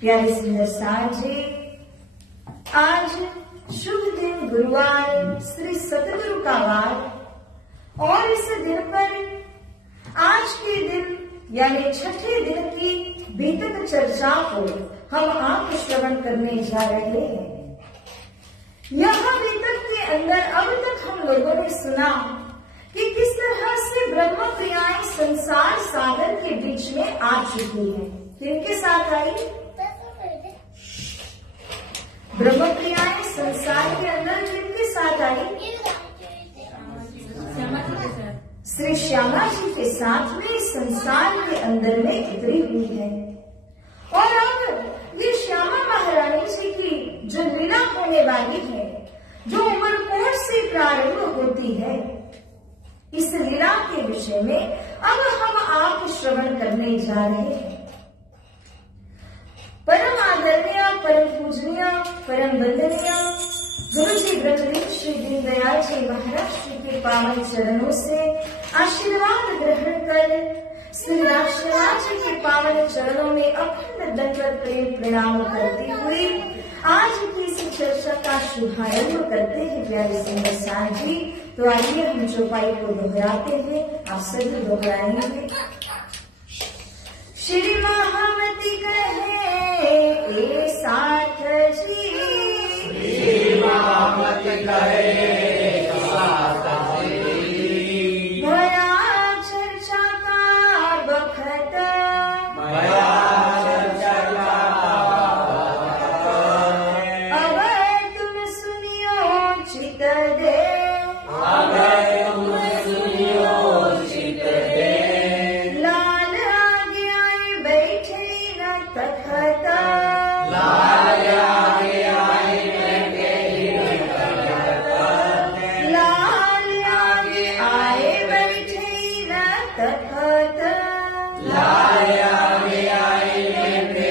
प्यारे सुंदर साझे, आज शुभ दिन गुरुवार श्री सतगुरु का वार और इस दिन पर आज के दिन यानी छठे दिन की बीतक चर्चा को हम आप श्रवण करने जा रहे हैं। यहाँ बीतक के अंदर अब तक हम लोगों ने सुना कि किस तरह से ब्रह्म क्रियाएं संसार सागर के बीच में आ चुकी है। किनके साथ आई? ब्रह्म क्रियाएं संसार के अंदर किनके साथ आई? श्री श्यामा जी के साथ में संसार के अंदर में उतरी हुई है। और अब ये श्यामा महारानी जी की जो लीला होने वाली है, जो उमरकोट से प्रारंभ होती है, इस लीला के विषय में अब हम आप श्रवण करने जा रहे हैं। परम आदरणीय, परम पूजनीय, परम वंदनीय गुरु जी ब्रह्मदेव श्री दीनदयाल जी महाराज जी के पावन चरणों से आशीर्वाद ग्रहण कर श्री राष्ट्रराज जी के पावन चरणों में अखंड दंडवत प्रेम प्रणाम करती हुई आज की इस चर्चा का शुभारंभ करते हैं। प्यारे सुंदर साथ जी, तो आइए हम चौपाई को दोहराते हैं, आप सभी दोहराएंगे। श्री महामती कहे ए साथ जी, श्री महामती कहे साथ जी, भया चर्चा का बखत, भया चर्चा का बखत, अब तुम सुनियो चित दे, अब तुम सुनियो चित दे, लाल आगे आए बैठे न तखत, लाल आगे आए बैठे न तखत, लाल आगे आए बैठे न तखत, लाल आगे आए बैठे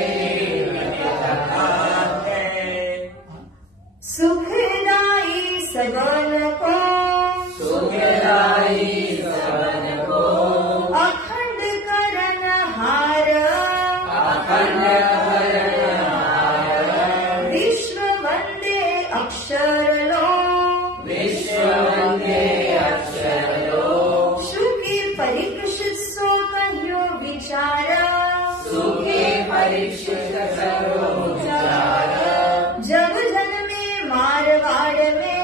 न तखत, सुखदाई सबन को, सुखदाई सबन को, अखंड करन हार, अखंड करन हार, विश्व वंदे अक्षर लो, विश्व वंदे अक्षर लो, सुखी परीक्षित सो कहियो विचार, सुखे परीक्षित सर्व विचार, जब जन में मारवाड़ में,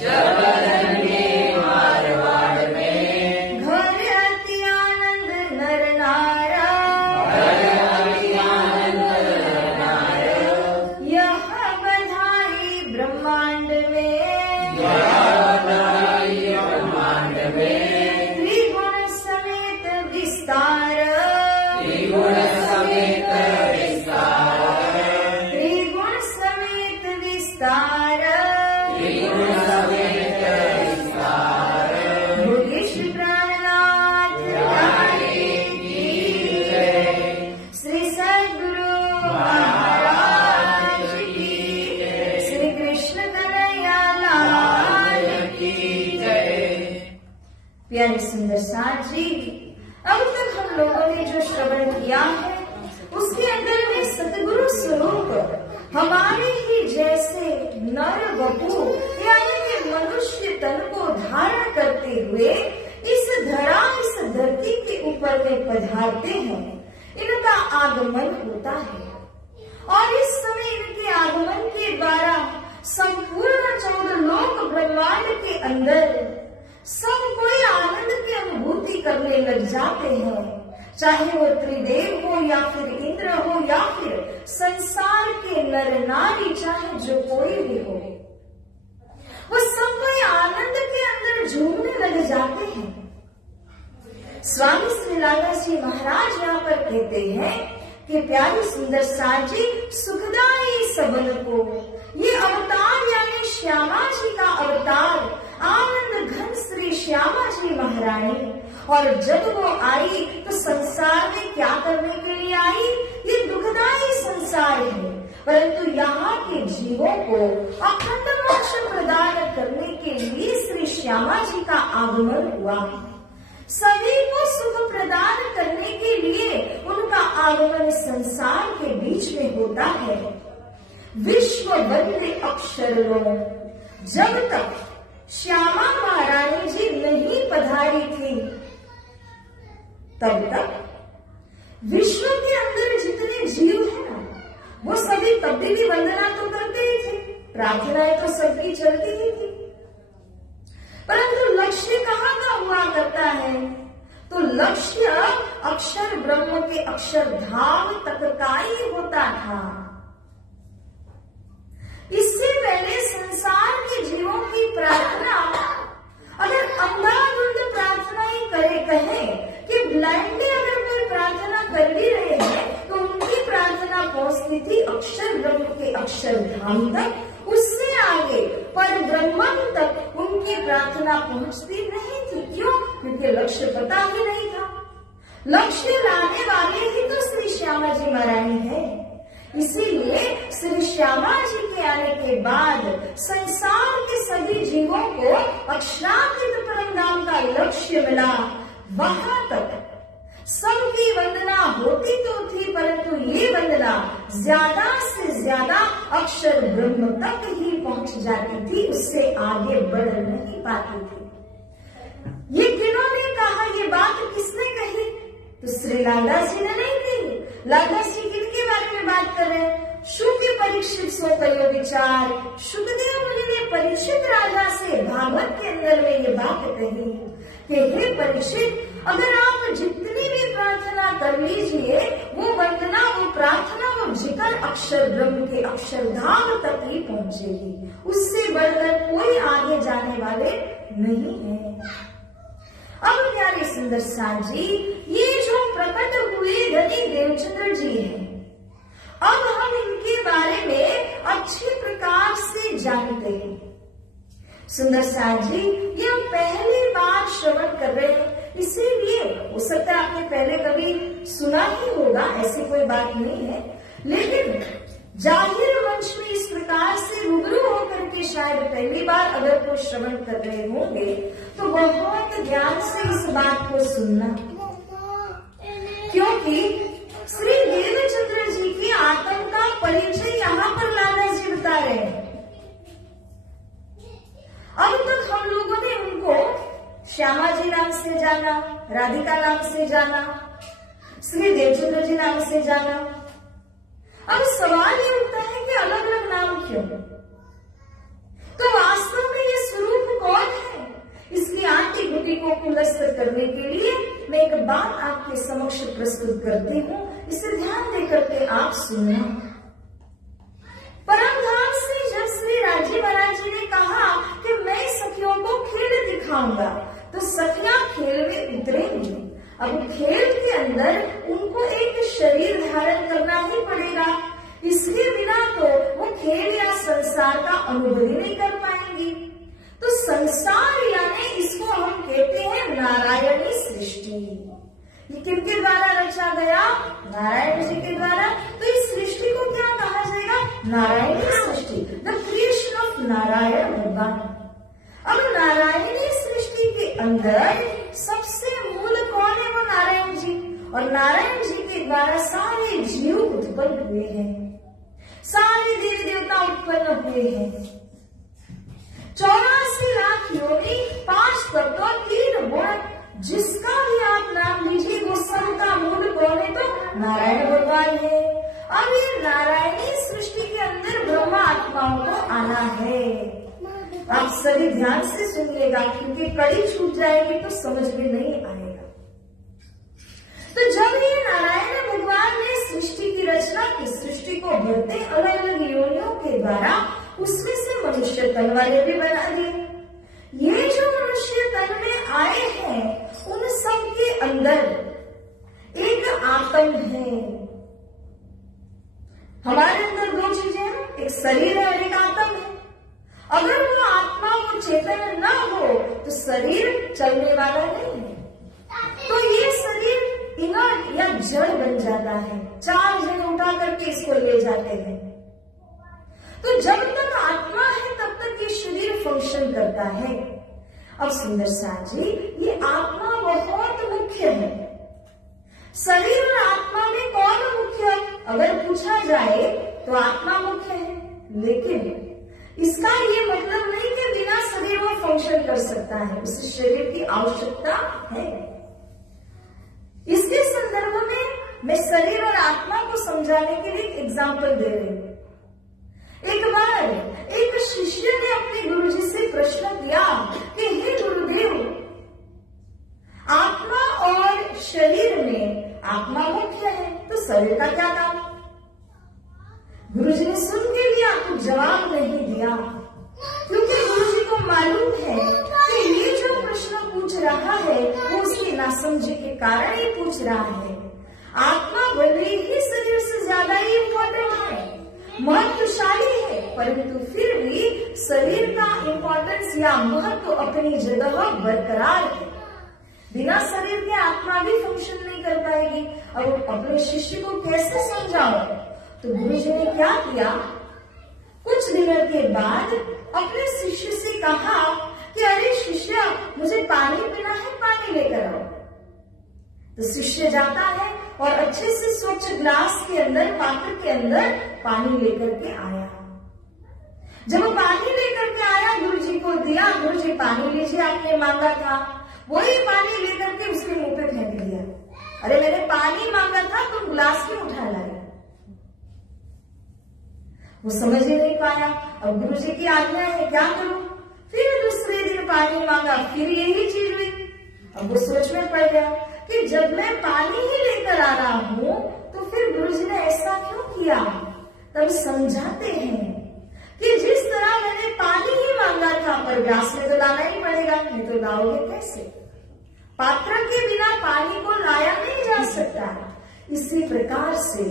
जब जन में मारवाड़ में, घर अति आनंद नर नारा, हर अति आनंद नार, यह बधाई ब्रह्मांड में, यह बधाई ब्रह्मांड में, त्रिगुण समेत विस्तार, त्रिगुण समेत विस्तार, प्रसाद जी, अब तक हम लोगों ने जो श्रवण किया है उसके अंदर में सतगुरु स्वरूप हमारे ही जैसे नर वपु यानी कि मनुष्य तन को धारण करते हुए इस धरा, इस धरती के ऊपर में पधारते हैं। इनका आगमन होता है और इस समय इनके आगमन के द्वारा संपूर्ण 14 लोक ब्रह्मांड के अंदर सब कोई आनंद की अनुभूति करने लग जाते हैं, चाहे वो त्रिदेव हो या फिर इंद्र हो या फिर संसार के नर नारी, चाहे जो कोई भी हो, वो सब कोई आनंद के अंदर झूमने लग जाते हैं। स्वामी श्री लाला जी महाराज यहाँ पर कहते हैं कि प्यारी सुंदर साजी सुखदाई सबन को, ये अवतार यानी श्यामा जी का अवतार, आनंद घन श्री श्यामा जी महारानी, और जब वो आई तो संसार में क्या करने के लिए आई? ये दुखदाई संसार है, परंतु यहाँ के जीवों को अखंड मोक्ष प्रदान करने के लिए श्री श्यामा जी का आगमन हुआ। सभी को सुख प्रदान करने के लिए उनका आगमन संसार के बीच में होता है। विश्व वंदे अक्षरों, जब तक श्यामा महारानी जी नहीं पधारी थी तब तक विश्व के अंदर जितने जीव है ना, वो सभी कभी भी वंदना तो करते ही थे, प्रार्थनाएं तो सबकी चलती ही थी, परंतु लक्ष्य कहाँ का हुआ करता है? तो लक्ष्य अक्षर ब्रह्म के अक्षरधाम तक का ही होता था। इससे पहले संसार के जीवों की प्रार्थना, अगर अंधाधुंध प्रार्थना ही कहे कि ब्लाइंडली अगर कोई प्रार्थना कर भी रहे हैं तो उनकी प्रार्थना पहुंचती थी अक्षर ब्रह्म के अक्षरधाम तक, उससे आगे पर ब्रह्म तक उनकी प्रार्थना पहुंचती नहीं थी। क्यों? क्योंकि लक्ष्य पता ही नहीं था। लक्ष्य लाने वाले ही तो श्री श्यामा जी महारानी है। इसीलिए श्री श्यामा जी के आने के बाद संसार के सभी जीवों को अक्षराकृत परम धाम का लक्ष्य मिला। वहां तक सबकी वंदना होती तो थी, परंतु ये वंदना ज्यादा से ज्यादा अक्षर ब्रह्म तक ही पहुंच जाती थी, उससे आगे बढ़ नहीं पाती थी। ये किन्होंने कहा? ये बात किसने कही? तो श्री लाला जी ने नहीं कही। लाला जी किनके बारे में बात कर रहे हैं? शुक परीक्षित सो कयो विचार, शुकदेव मुनि ने परीक्षित राजा से भागवत के अंदर में ये बात कही कि हे परीक्षित, अगर आप जितनी भी प्रार्थना कर लीजिए, वो वंदना, वो प्रार्थना, वो जिक्र अक्षर ब्रह्म के अक्षरधाम तक ही पहुंचेगी, उससे बढ़कर कोई आगे जाने वाले नहीं है। अब प्यारे सुंदर साजी, ये जो प्रकट हुए धनी देवचंद्र जी हैं, अब हम इनके बारे में अच्छी प्रकार से जानते हैं। सुंदर साजी, ये हम पहली बार श्रवण कर रहे हैं, इसीलिए हो सकता है आपने पहले कभी सुना ही होगा, ऐसी कोई बात नहीं है, लेकिन जाहिर मंच में इस प्रकार से रूबरू होकर के शायद पहली बार अगर कोई श्रवण कर रहे होंगे तो बहुत ध्यान से इस बात को सुनना, क्योंकि श्री देवचंद्र जी की आत्म का परिचय यहाँ पर लाला जी बता रहे हैं। अब तक हम लोगों ने उनको श्यामा जी नाम से जाना, राधिका नाम से जाना, श्री देवचंद्र जी नाम से जाना। अब सवाल ये उठता है कि अलग अलग नाम क्यों? तो वास्तव में ये स्वरूप कौन है? इसकी आंटी गुटी को खुलस्त करने के लिए मैं एक बात आपके समक्ष प्रस्तुत करती हूँ, इसे ध्यान देकर के आप सुनना। परम धाम से जब श्री राजी महाराज जी ने कहा कि मैं सखियों को खेल दिखाऊंगा, तो सखियां खेल में उतरेंगी। अब खेल के अंदर उनको एक शरीर धारण करना ही पड़ेगा, इसके बिना तो वो खेल या संसार का अनुभव ही नहीं कर पाएंगी। तो संसार यानी इसको हम कहते हैं नारायणी सृष्टि। ये किनके द्वारा रचा गया? नारायण जी के द्वारा। तो इस सृष्टि को क्या कहा जाएगा? नारायणी सृष्टि, द क्रिएशन ऑफ नारायण भगवान। अब नारायणी सृष्टि के अंदर सबसे और नारायण जी के द्वारा सारे जीव उत्पन्न हुए हैं, सारे देवी देवता उत्पन्न हुए हैं। 84 लाख योनि, 5 तत्व, 3 गुण, जिसका भी आप नाम लीजिए वो सबका मूल कौन है? तो नारायण भगवान है। अब ये नारायणी सृष्टि के अंदर ब्रह्मा आत्माओं को आना है। आप सभी ध्यान से सुनिएगा, क्योंकि कड़ी छूट जाएगी तो समझ में नहीं आएगा। तो जब ये नारायण भगवान ने सृष्टि की रचना की, सृष्टि को बढ़ते अलग अलग योनियों के द्वारा उसमें से मनुष्य तन वाले भी बना दिए। ये जो मनुष्य तन में आए हैं उन सब के अंदर एक आत्म है। हमारे अंदर 2 चीजें हैं, एक शरीर है और एक आत्मा है। अगर वो आत्मा, वो चेतन न हो तो शरीर चलने वाला नहीं है। तो ये शरीर इनर्ट या जड़ बन जाता है, 4 जन उठा करके इसको ले जाते हैं। तो जब तक आत्मा है तब तक ये शरीर फंक्शन करता है। अब सुंदर साथ जी, ये आत्मा बहुत मुख्य है। शरीर और आत्मा में कौन मुख्य? अगर पूछा जाए तो आत्मा मुख्य है, लेकिन इसका ये मतलब नहीं कि बिना शरीर वो फंक्शन कर सकता है, उस शरीर की आवश्यकता है। इसके संदर्भ में मैं शरीर और आत्मा को समझाने के लिए एक एग्जाम्पल दे रही हूँ। एक बार एक शिष्य ने अपने गुरुजी से प्रश्न किया कि हे गुरुदेव, आत्मा और शरीर में आत्मा मुख्य है तो शरीर का क्या काम? गुरुजी ने सुन के लिया तो जवाब नहीं दिया, क्योंकि गुरुजी को मालूम है कि ये जो प्रश्न पूछ रहा है वो उसकी नासमझी के कारण ही पूछ रहा है। आत्मा भले ही शरीर से ज्यादा ही इम्पोर्टेंट है, महत्वशाली है, परंतु फिर भी शरीर का इम्पोर्टेंस या महत्व अपनी जगह बरकरार है। बिना शरीर के आत्मा भी फंक्शन नहीं कर पाएगी। अब अपने शिष्य को कैसे समझाओ? तो गुरुजी ने क्या किया, कुछ दिनों के बाद अपने शिष्य से कहा कि अरे शिष्य, मुझे पानी पीना है, पानी लेकर आओ। तो शिष्य जाता है और अच्छे से स्वच्छ ग्लास के अंदर, पात्र के अंदर पानी लेकर के आया। जब वो पानी लेकर के आया, गुरुजी को दिया, गुरुजी पानी लीजिए, आपने मांगा था। वही पानी लेकर के उसके मुंह पे फेंक दिया। अरे मैंने पानी मांगा था, तुम ग्लास क्यों उठा लाए? वो समझ ही नहीं पाया। अब गुरुजी की आज्ञा है, क्या करूं? फिर दूसरे दिन पानी मांगा, फिर यही चीज हुई। अब वो सोच में पड़ गया कि जब मैं पानी ही लेकर आ रहा हूं तो फिर गुरुजी ने ऐसा क्यों किया? तब समझाते हैं कि जिस तरह मैंने पानी ही मांगा था, पर ग्लास में तो लाना ही पड़ेगा, नहीं तो लाओगे कैसे? पात्र के बिना पानी को लाया नहीं जा सकता। इसी प्रकार से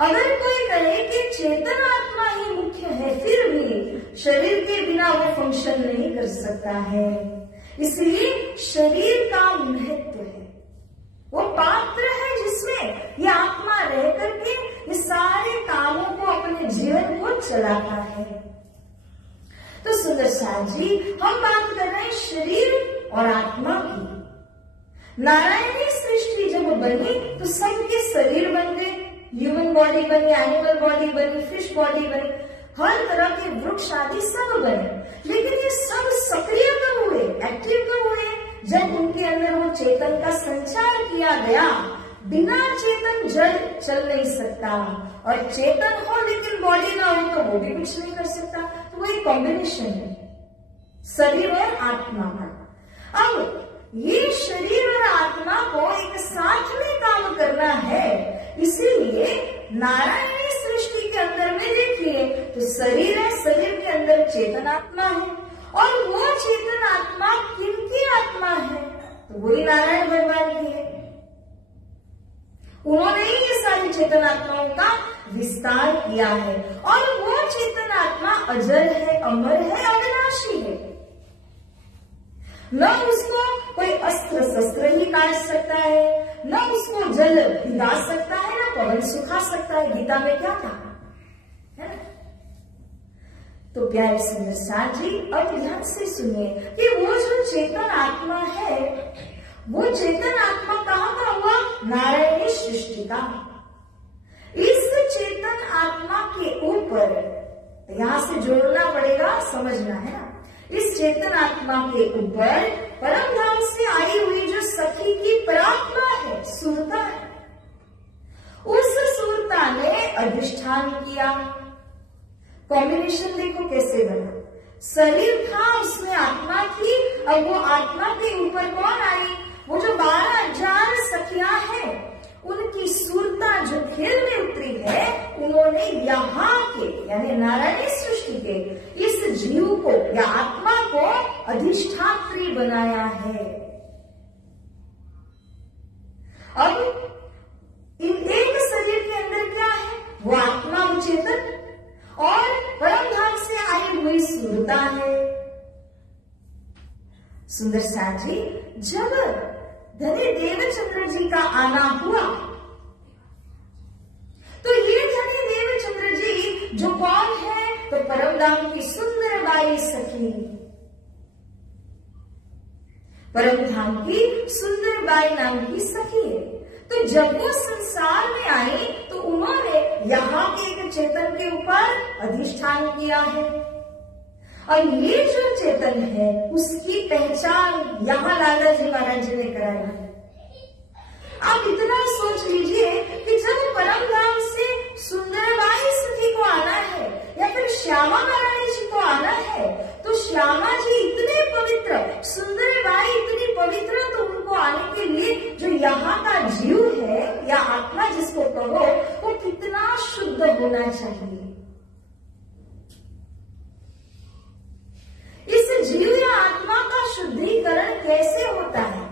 अगर कोई कहे कि चेतन आत्मा ही मुख्य है, फिर भी शरीर के बिना वो फंक्शन नहीं कर सकता है। इसलिए शरीर का महत्व है, वो पात्र है जिसमें ये आत्मा रह करके ये सारे कामों को, अपने जीवन को चलाता है। तो सुंदर साथ जी, हम बात कर रहे हैं शरीर और आत्मा की। नारायणी सृष्टि जब बनी तो सबके शरीर बन गए, ह्यूमन बॉडी बनी, एनिमल बॉडी बनी, फिश बॉडी बनी, हर तरह के वृक्ष आदि सब बने। लेकिन ये सब सक्रिय कब हुए, एक्टिव कब हुए? जब उनके अंदर वो चेतन का संचार किया गया। बिना चेतन जड़ चल नहीं सकता, और चेतन हो लेकिन बॉडी ना हो तो वो भी कुछ नहीं कर सकता। तो वो एक कॉम्बिनेशन है शरीर और आत्मा का। अब ये शरीर और आत्मा को एक साथ में काम करना है, इसीलिए नारायणी सृष्टि के अंदर में देखिए तो शरीर है, शरीर के अंदर चेतन आत्मा है, और वो चेतन आत्मा किनकी आत्मा है? तो वही नारायण भगवान की है। उन्होंने ही ये सारी चेतन आत्माओं का विस्तार किया है, और वो चेतन आत्मा अजर है, अमर है, अविनाशी है। न उसको कोई अस्त्र शस्त्र ही काट सकता है, न उसको जल भिगा सकता है, न पवन सुखा सकता है। गीता में क्या कहा है ना? तो प्यारे सुंदर साथ जी, अब ध्यान से सुनिए कि वो जो चेतन आत्मा है वो चेतन आत्मा कहाँ का हुआ? नारायणी सृष्टि का। इस चेतन आत्मा के ऊपर, यहां से जोड़ना पड़ेगा, समझना है ना, इस चेतन आत्मा के ऊपर परम धाम से आई हुई जो सखी की प्रार्थना है, सुरता है, उस सुरता ने अधिष्ठान किया। कॉम्बिनेशन देखो कैसे बना। शरीर था, उसमें आत्मा थी, अब वो आत्मा के ऊपर कौन आई? वो जो 12,000 सखियां हैं, उनकी सुरता जो खेल में उतरी है, उन्होंने यहाँ के यानी नारायणी सृष्टि के इस जीव को या आत्मा को अधिष्ठात्री बनाया है। अब इन एक शरीर के अंदर क्या है? वो आत्मा, वो चेतन और परम धाम से आई हुई सुरता है। सुंदर साथ जी, जब धनी देवचंद्र जी का आना हुआ तो ये धनी देवचंद्र जी जो कौन है? तो परम धाम की सुंदर बाई सखी, परम धाम की सुंदर बाई नाम की सखी है। तो जब वो संसार में आई तो उन्होंने यहाँ के एक चेतन के ऊपर अधिष्ठान किया है। और ये जो चेतन है उसकी पहचान यहाँ लाला जी महाराज जी ने कराया है। आप इतना सोच लीजिए कि जब परम धाम से सुंदरबाई सखी को आना है या फिर श्यामा महारानी जी को आना है, तो श्यामा जी इतने पवित्र, सुंदरबाई इतनी पवित्र, तो उनको आने के लिए जो यहाँ का जीव है या आत्मा जिसको कहो, वो कितना शुद्ध होना चाहिए। इस जीव या आत्मा का शुद्धिकरण कैसे होता है?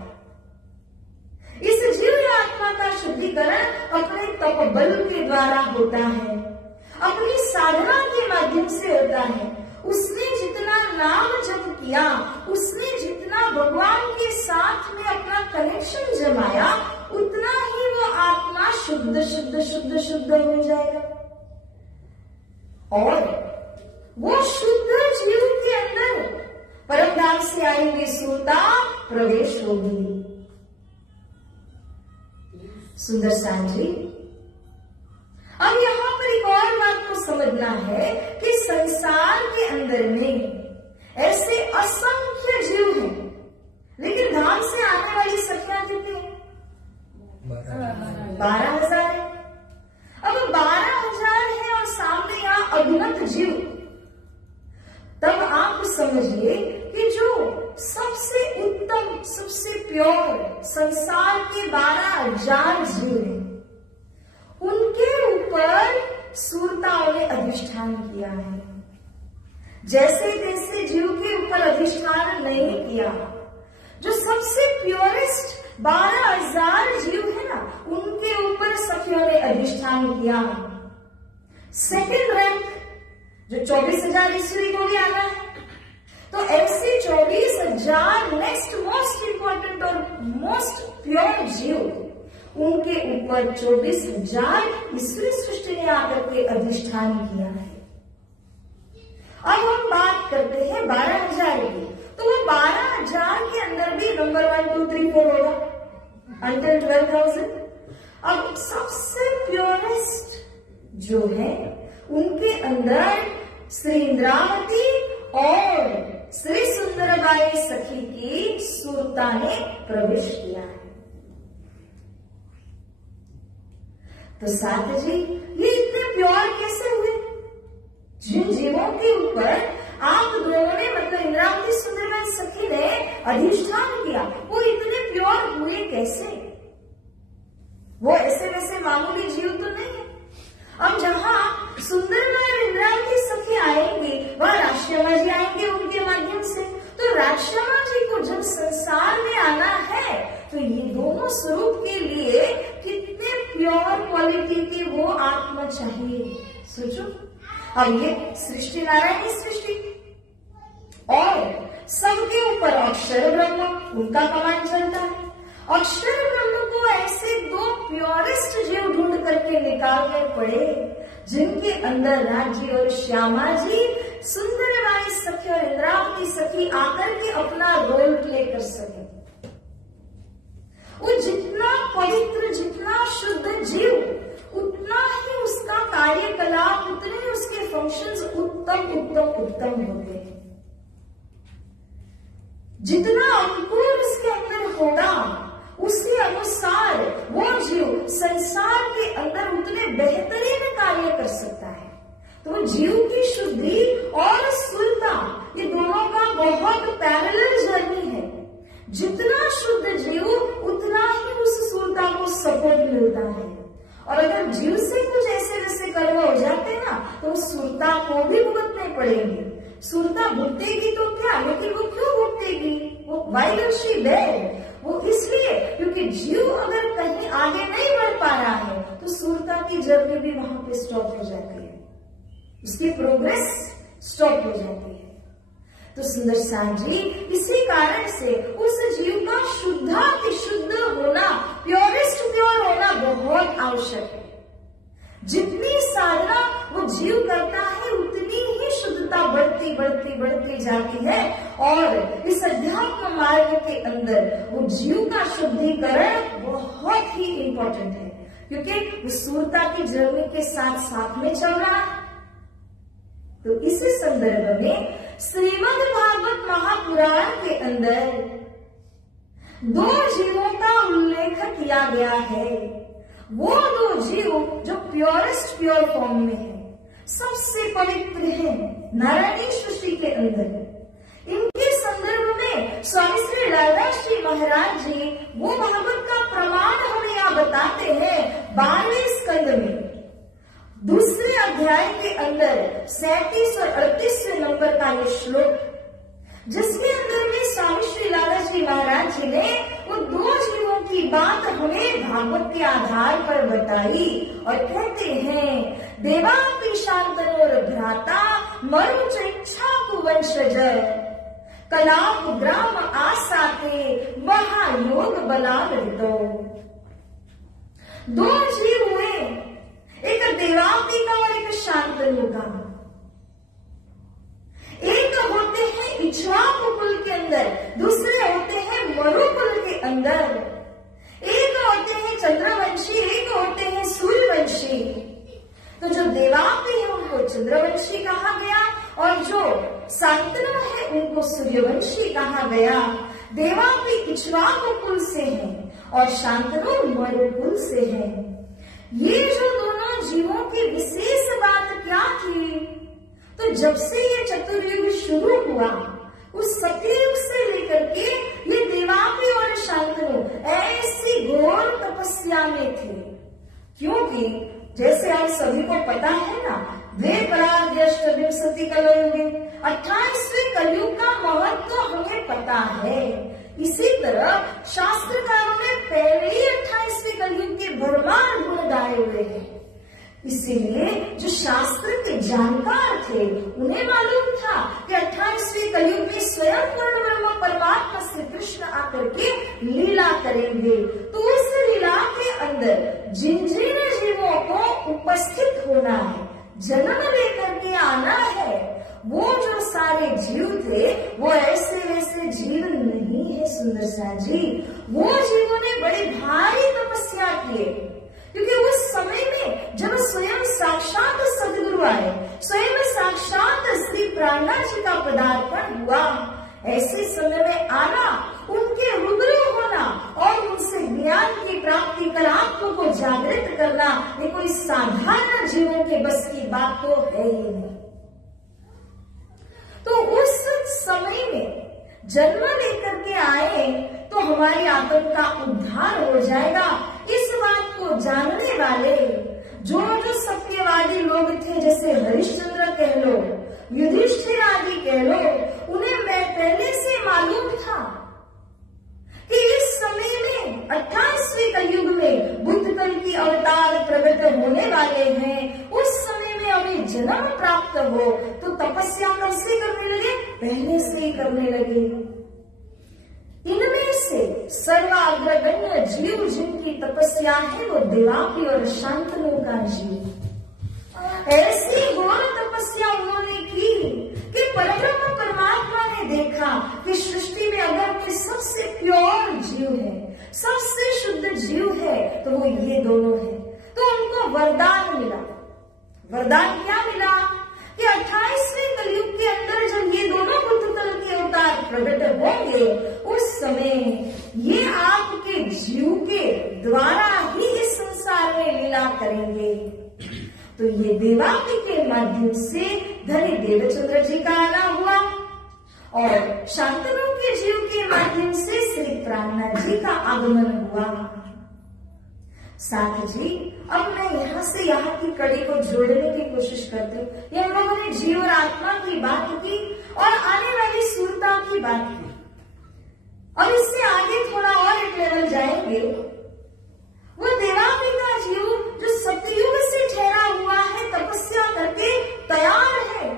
इस जीव या आत्मा का शुद्धिकरण अपने तप बल के द्वारा होता है, अपनी साधना के माध्यम से होता है। उसने जितना नाम जप किया, उसने जितना भगवान के साथ में अपना कनेक्शन जमाया, उतना ही वो आत्मा शुद्ध शुद्ध शुद्ध शुद्ध हो जाएगा और वो शुद्ध जीव के अंदर परम धाम से आई हुई सुरता प्रवेश होगी। सुंदर साथ जी, अब यहाँ पर एक और बात को समझना है कि संसार के अंदर में ऐसे असंख्य जीव हैं, लेकिन धाम से आने वाली सखियां कितनी? 12,000 है। अब 12,000 है और सामने यहाँ अगुणित जीव, तब आप समझिए कि जो सबसे उत्तम, सबसे प्योर संसार के 12,000 जीव हैं, उनके ऊपर सुरताओं ने अधिष्ठान किया है। जैसे तैसे जीव के ऊपर अधिष्ठान नहीं किया। जो सबसे प्योरेस्ट 12,000 जीव है ना, उनके ऊपर सखियों ने अधिष्ठान किया। सेकंड रैंक जो 24,000 ईस्वी को भी आना है, तो ऐसे 24,000 नेक्स्ट मोस्ट इंपॉर्टेंट और मोस्ट प्योर जीव, उनके ऊपर 24,000 ईश्वरी सृष्टि ने आकर के अधिष्ठान किया है। अब हम बात करते हैं 12,000 की, तो वो 12,000 के अंदर भी नंबर 1, 2, 3, 4 होगा अंटिल 12,000। अब सबसे प्योरेस्ट जो है उनके अंदर श्री इंद्रावती और श्री सुंदरबाई सखी की सुरता ने प्रवेश किया है। तो साथ जी, ये इतने प्योर कैसे हुए? जिन जीवों के ऊपर आप दोनों ने, मतलब इंद्रावती सुंदरबाई सखी ने अधिष्ठान किया, वो इतने प्योर हुए कैसे? वो ऐसे वैसे मामूली जीव तो नहीं है। अब जहाँ सुंदरबाई और इंद्रावती सखी आएंगी, वह राजश्यामा जी आएंगे उनके माध्यम से। तो राजश्यामा जी को जब संसार में आना है, तो ये दोनों स्वरूप के लिए कितने प्योर क्वालिटी के वो आत्मा चाहिए, सोचो। अब ये सृष्टि नारायण की सृष्टि और सबके ऊपर अक्षर ब्रह्म, उनका कमांड चलता है। अक्षर ब्रह्म को ऐसे 2 प्योरेस्ट जीव ढूंढ करके निकालने पड़े, जिनके अंदर राजी और श्यामा जी, सुंदरबाई सखी और इंद्रावती सखी आकर के अपना रोल प्ले कर सके। वो जितना पवित्र, जितना शुद्ध जीव, उतना ही उसका कार्यकलाप, उतने ही उसके फंक्शंस उत्तम उत्तम उत्तम होते हैं। जितना अंकुर उसके अंदर होगा, उसके अनुसार वो जीव संसार के अंदर उतने बेहतरीन कार्य कर सकता है। तो जीव की शुद्धि और स्थूलता, ये दोनों का बहुत पैरेलल जर्नी है। जितना शुद्ध जीव, उतना ही उस स्थूलता को सपोर्ट मिलता है। और अगर जीव से कुछ ऐसे वैसे कर्म हो जाते ना, तो स्थूलता को भी भुगतने पड़ेंगे। स्थूलता भुगतेगी तो क्या, लेकिन वो क्यों भुगतेगी? वो वाई विल शी बेयर? वो इसलिए क्योंकि जीव अगर कहीं आगे नहीं बढ़ पा रहा है, तो स्थूलता की जर्नी भी वहां पे स्टॉप हो जाती है, उसकी प्रोग्रेस स्टॉप हो जाती है। तो सुंदर साथ जी, इसी कारण से उस जीव का शुद्धाति शुद्ध होना, प्योरेस्ट प्योर होना बहुत आवश्यक है। जितनी साधना वो जीव करता है, उतनी ही शुद्धता बढ़ती बढ़ती बढ़ती जाती है। और इस अध्यात्म मार्ग के अंदर वो जीव का शुद्धिकरण बहुत ही इंपॉर्टेंट है, क्योंकि वो स्थूलता की जर्नी के साथ साथ में चल रहा है। तो इसी संदर्भ में श्रीमद् भागवत महापुराण के अंदर 2 जीवों का उल्लेख किया गया है। वो 2 जीव जो प्योरेस्ट प्योर फॉर्म में है, सबसे पवित्र है नारायणी सृष्टि के अंदर। इनके संदर्भ में स्वामी श्री लालदास जी महाराज जी वो भागवत का प्रमाण हमें यहाँ बताते हैं 12वें स्कंद में, दूसरे अध्याय के अंदर 37 और 38 नंबर का ये श्लोक, जिसके अंदर में स्वामी श्री लालदास जी महाराज जी ने वो 2 जीवों की बात हमें भागवत के आधार पर बताई और कहते हैं, देवापि शांतनोर भ्राता मरुच इच्छा कुवंशज कलाप ग्राम आसाते महायोग बलावृतो। 2 जीव हुए, एक देवापि का और एक शांतनु का। एक होते हैं इक्ष्वाकु कुल के अंदर, दूसरे होते हैं मरुकुल के अंदर। एक होते हैं चंद्रवंशी, एक होते हैं सूर्यवंशी। तो जो देवापि है उनको चंद्रवंशी कहा गया, और जो शांतनु है उनको सूर्यवंशी कहा गया। देवापि इक्ष्वाकु कुल से है और शांतनु मरुकुल से है। ये जो दोनों जीवों की विशेष बात क्या थी? तो जब से ये चतुर्युग शुरू हुआ, उस सतयुग से लेकर के ये देवापि और शांतनु ऐसी घोर तपस्या में थे, क्योंकि जैसे आप सभी को पता है ना, वे पराद्यष्टविंशति कलयुग, 28वें कलयुग का महत्व हमें पता है। इसी तरह शास्त्रकारों ने पहले ही 28वें कलयुग के भरमार गुण गाए हुए हैं। इसीलिए जो शास्त्र के जानकार थे उन्हें मालूम था कि 28वें कलयुग में स्वयं पूर्ण ब्रह्म परमात्मा श्री कृष्ण आकर के लीला करेंगे। तो उस लीला के अंदर जिन जिन जीवों को उपस्थित होना है, जन्म लेकर के आना है, वो जो सारे जीव थे वो ऐसे वैसे जीव नहीं है सुंदर सा जी। वो जीवों ने बड़ी भारी तपस्या की, क्योंकि उस समय में जब स्वयं साक्षात सदगुरु आए, स्वयं साक्षात श्री प्राणा जी का पदार्पण हुआ, ऐसे समय में आना, उनके रूबरू होना और उनसे ज्ञान की प्राप्ति कर आत्मा को जागृत करना, ये कोई साधारण जीवों के बस की बात तो है ही नहीं। तो उस समय में जन्म लेकर के आए तो हमारी आत्मा का उद्धार हो जाएगा। इस बात को जानने वाले जो सत्यवादी लोग थे, जैसे हरिश्चंद्र कह लो, युधिष्ठिर आदि कह लो, उन्हें पहले से मालूम था कि इस समय में 28वें कलयुग में बुद्ध कल की अवतार प्रकट होने वाले हैं। उस समय में हमें जन्म प्राप्त हो तो तपस्या कब से करने लगे? पहले से ही करने लगे। इनमें से सर्वाग्रगण्य जीव जिनकी तपस्या है वो देवापि और शांतनु का जीव। ऐसी घोर तपस्या उन्होंने की कि परब्रह्म परमात्मा ने देखा कि सृष्टि में अगर कोई सबसे प्योर जीव है, सबसे शुद्ध जीव है तो वो ये दोनों है। तो उनको वरदान मिला। वरदान क्या मिला कि 28वें कलयुग के अंदर जब ये दोनों बुद्ध तल के अवतार प्रकट होंगे उस समय ये आपके जीव के द्वारा ही इस संसार में लीला करेंगे। तो ये देवापी के माध्यम से धनी देवचंद्र जी का आना हुआ और शांतनु के जीव के माध्यम से श्री प्राणनाथ जी का आगमन हुआ। साथ जी अब मैं यहाँ से यहाँ की कड़ी को जोड़ने की कोशिश करती हूँ। ये हम लोगों ने जीव और आत्मा की बात की और आने वाली सूरता की बात की। और इससे आगे थोड़ा और एक लेवल जाएंगे। वो देवापी का जीव जो सतयुग से ठहरा हुआ है, तपस्या करके तैयार है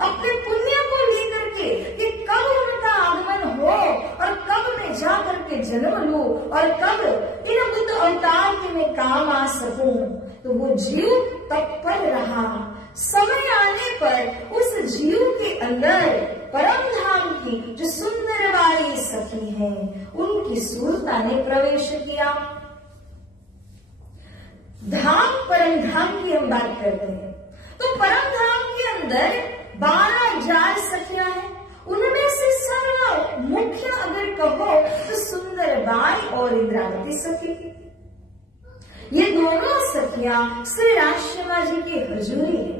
अपने पुण्य को लेकर के कि कब उनका आगमन हो और कब मैं जा करके जन्म लूं और कब इन बुद्ध अवतार के मैं काम आ सकूं। तो वो जीव तत्पर रहा। समय आने पर उस जीव के अंदर परम धाम की जो सुंदर वाली सखी है उनकी सूरता ने प्रवेश किया। धाम परम धाम की हम बात करते हैं तो परम धाम के अंदर 12,000 सखियां हैं। उनमें से सर्व मुख्य अगर कहो तो सुंदर बाई और इंद्रावती सखी। ये दोनों सखियां श्री राजश्यामा जी की हजूरी है।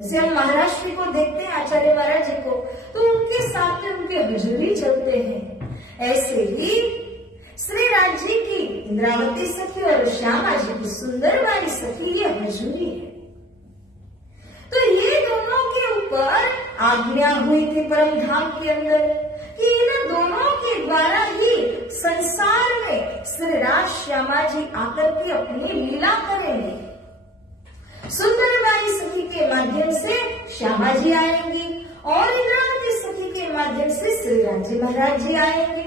जैसे हम महाराष्ट्र को देखते हैं आचार्य महाराज जी को तो उनके साथ में उनके हजूरी चलते हैं। ऐसे ही श्री राज जी की इंद्रावती सखी और श्यामा जी की सुंदर बाई सखी ये हजूरी है। तो ये दोनों के ऊपर आज्ञा हुई थी परम धाम के अंदर कि इन दोनों के द्वारा ही संसार में श्री राज श्यामा जी आकर के अपनी लीला करेंगे। सुंदरबाई सखी के माध्यम से श्यामा जी आएंगी और इंद्रावती सखी के माध्यम से श्री राज जी महाराज जी आएंगे।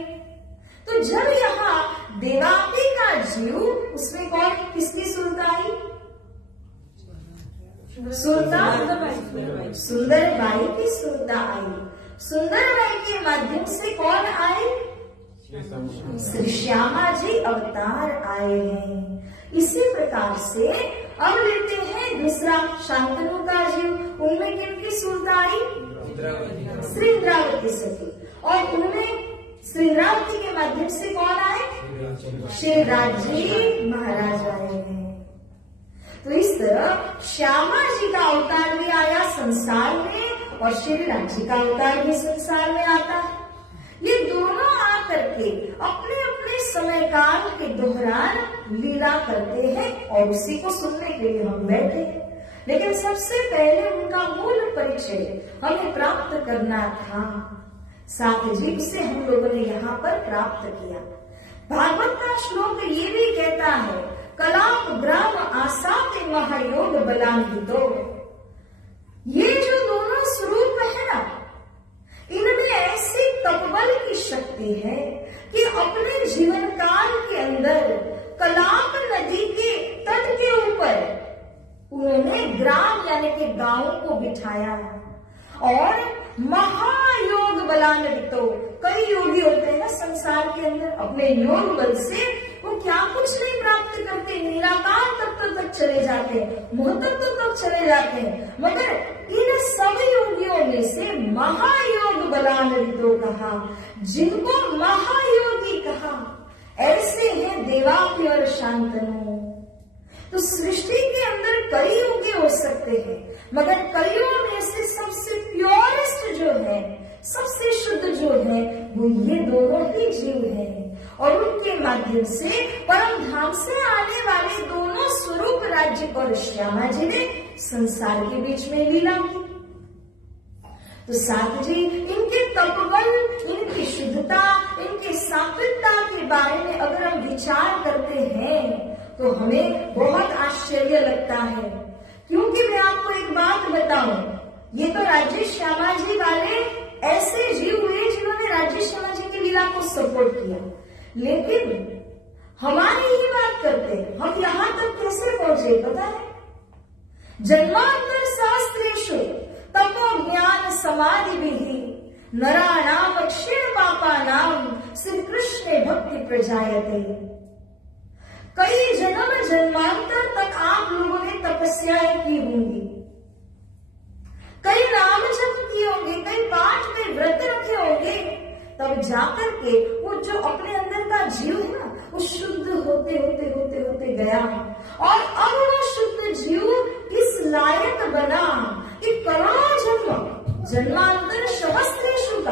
तो जब यहाँ देवापी का जीव उसमें कौन किसकी सुरता आई? सुंदरबाई की सुरता आई। सुंदरबाई के माध्यम से कौन आए? श्री श्यामा जी अवतार आए हैं। इसी प्रकार से अब लेते हैं दूसरा शांतनु का जीव। उनमें किनकी सुरता आई? श्री इंद्रावती सखी। और उनमें श्री इंद्रावती के माध्यम से कौन आए? श्री राज जी महाराज आए हैं। तो इस तरह श्यामा जी का अवतार भी आया संसार में और श्री राज जी का अवतार भी संसार में आता है। ये दोनों आकर के अपने अपने समय काल के दौरान लीला करते हैं और उसी को सुनने के लिए हम बैठे हैं। लेकिन सबसे पहले उनका मूल परिचय हमें प्राप्त करना था। साथ जी से हम लोगों ने यहाँ पर प्राप्त किया। भागवत का श्लोक ये भी कहता है कलाप ग्राम आसाते महायोग बलान्वितो। ये जो दोनों स्वरूप है ना इनमें ऐसी तपबल की शक्ति है कि अपने जीवन काल के अंदर कलाप नदी के तट के ऊपर उन्होंने ग्राम यानी कि गांव को बिठाया और महायोग बलान्वितो। कई योगी होते हैं ना संसार के अंदर, अपने योग बल से वो क्या कुछ नहीं प्राप्त करते, निराकार तत्व तक चले जाते हैं, महतत्व तक चले जाते हैं। मगर इन सब योगियों में से महायोग बलान्वितो कहा, जिनको महायोगी कहा, ऐसे हैं देवापी और शांतनु। तो सृष्टि के अंदर कई योगी हो सकते हैं मगर कईयों में से सबसे प्योरेस्ट जो है, सबसे शुद्ध जो है वो ये दोनों ही जीव हैं और उनके माध्यम से परम धाम से आने वाले दोनों स्वरूप राज्य और श्यामा जी ने संसार के बीच में लीला की। तो साथ जी इनके तपबल, इनकी शुद्धता, इनके सात्विकता के बारे में अगर हम विचार करते हैं तो हमें बहुत आश्चर्य लगता है। क्योंकि मैं आपको एक बात बताऊं, ये तो राज्य श्यामा जी वाले ऐसे जीव हुए जिन्होंने राज्य श्यामा जी की लीला को सपोर्ट किया, लेकिन हमारी ही बात करते हैं। हम यहाँ तक कैसे पहुंचे पता है? जन्मांतर शास्त्रेषु तपो ज्ञान समाधि विधि नराणाम क्षीण पापानाम श्री कृष्ण भक्ति प्रजायते। कई जन्म जन्मांतर तक आप लोगों ने तपस्याएं की होंगी, कई नाम जप किए होंगे, कई पाठ में व्रत रखे होंगे, तब जाकर के वो जो अपने अंदर का जीव है ना, वो शुद्ध होते होते होते होते गया। और अब वो शुद्ध जीव इस लायक बना कि करोड़ों जन्मांतर सहस्रेशु का,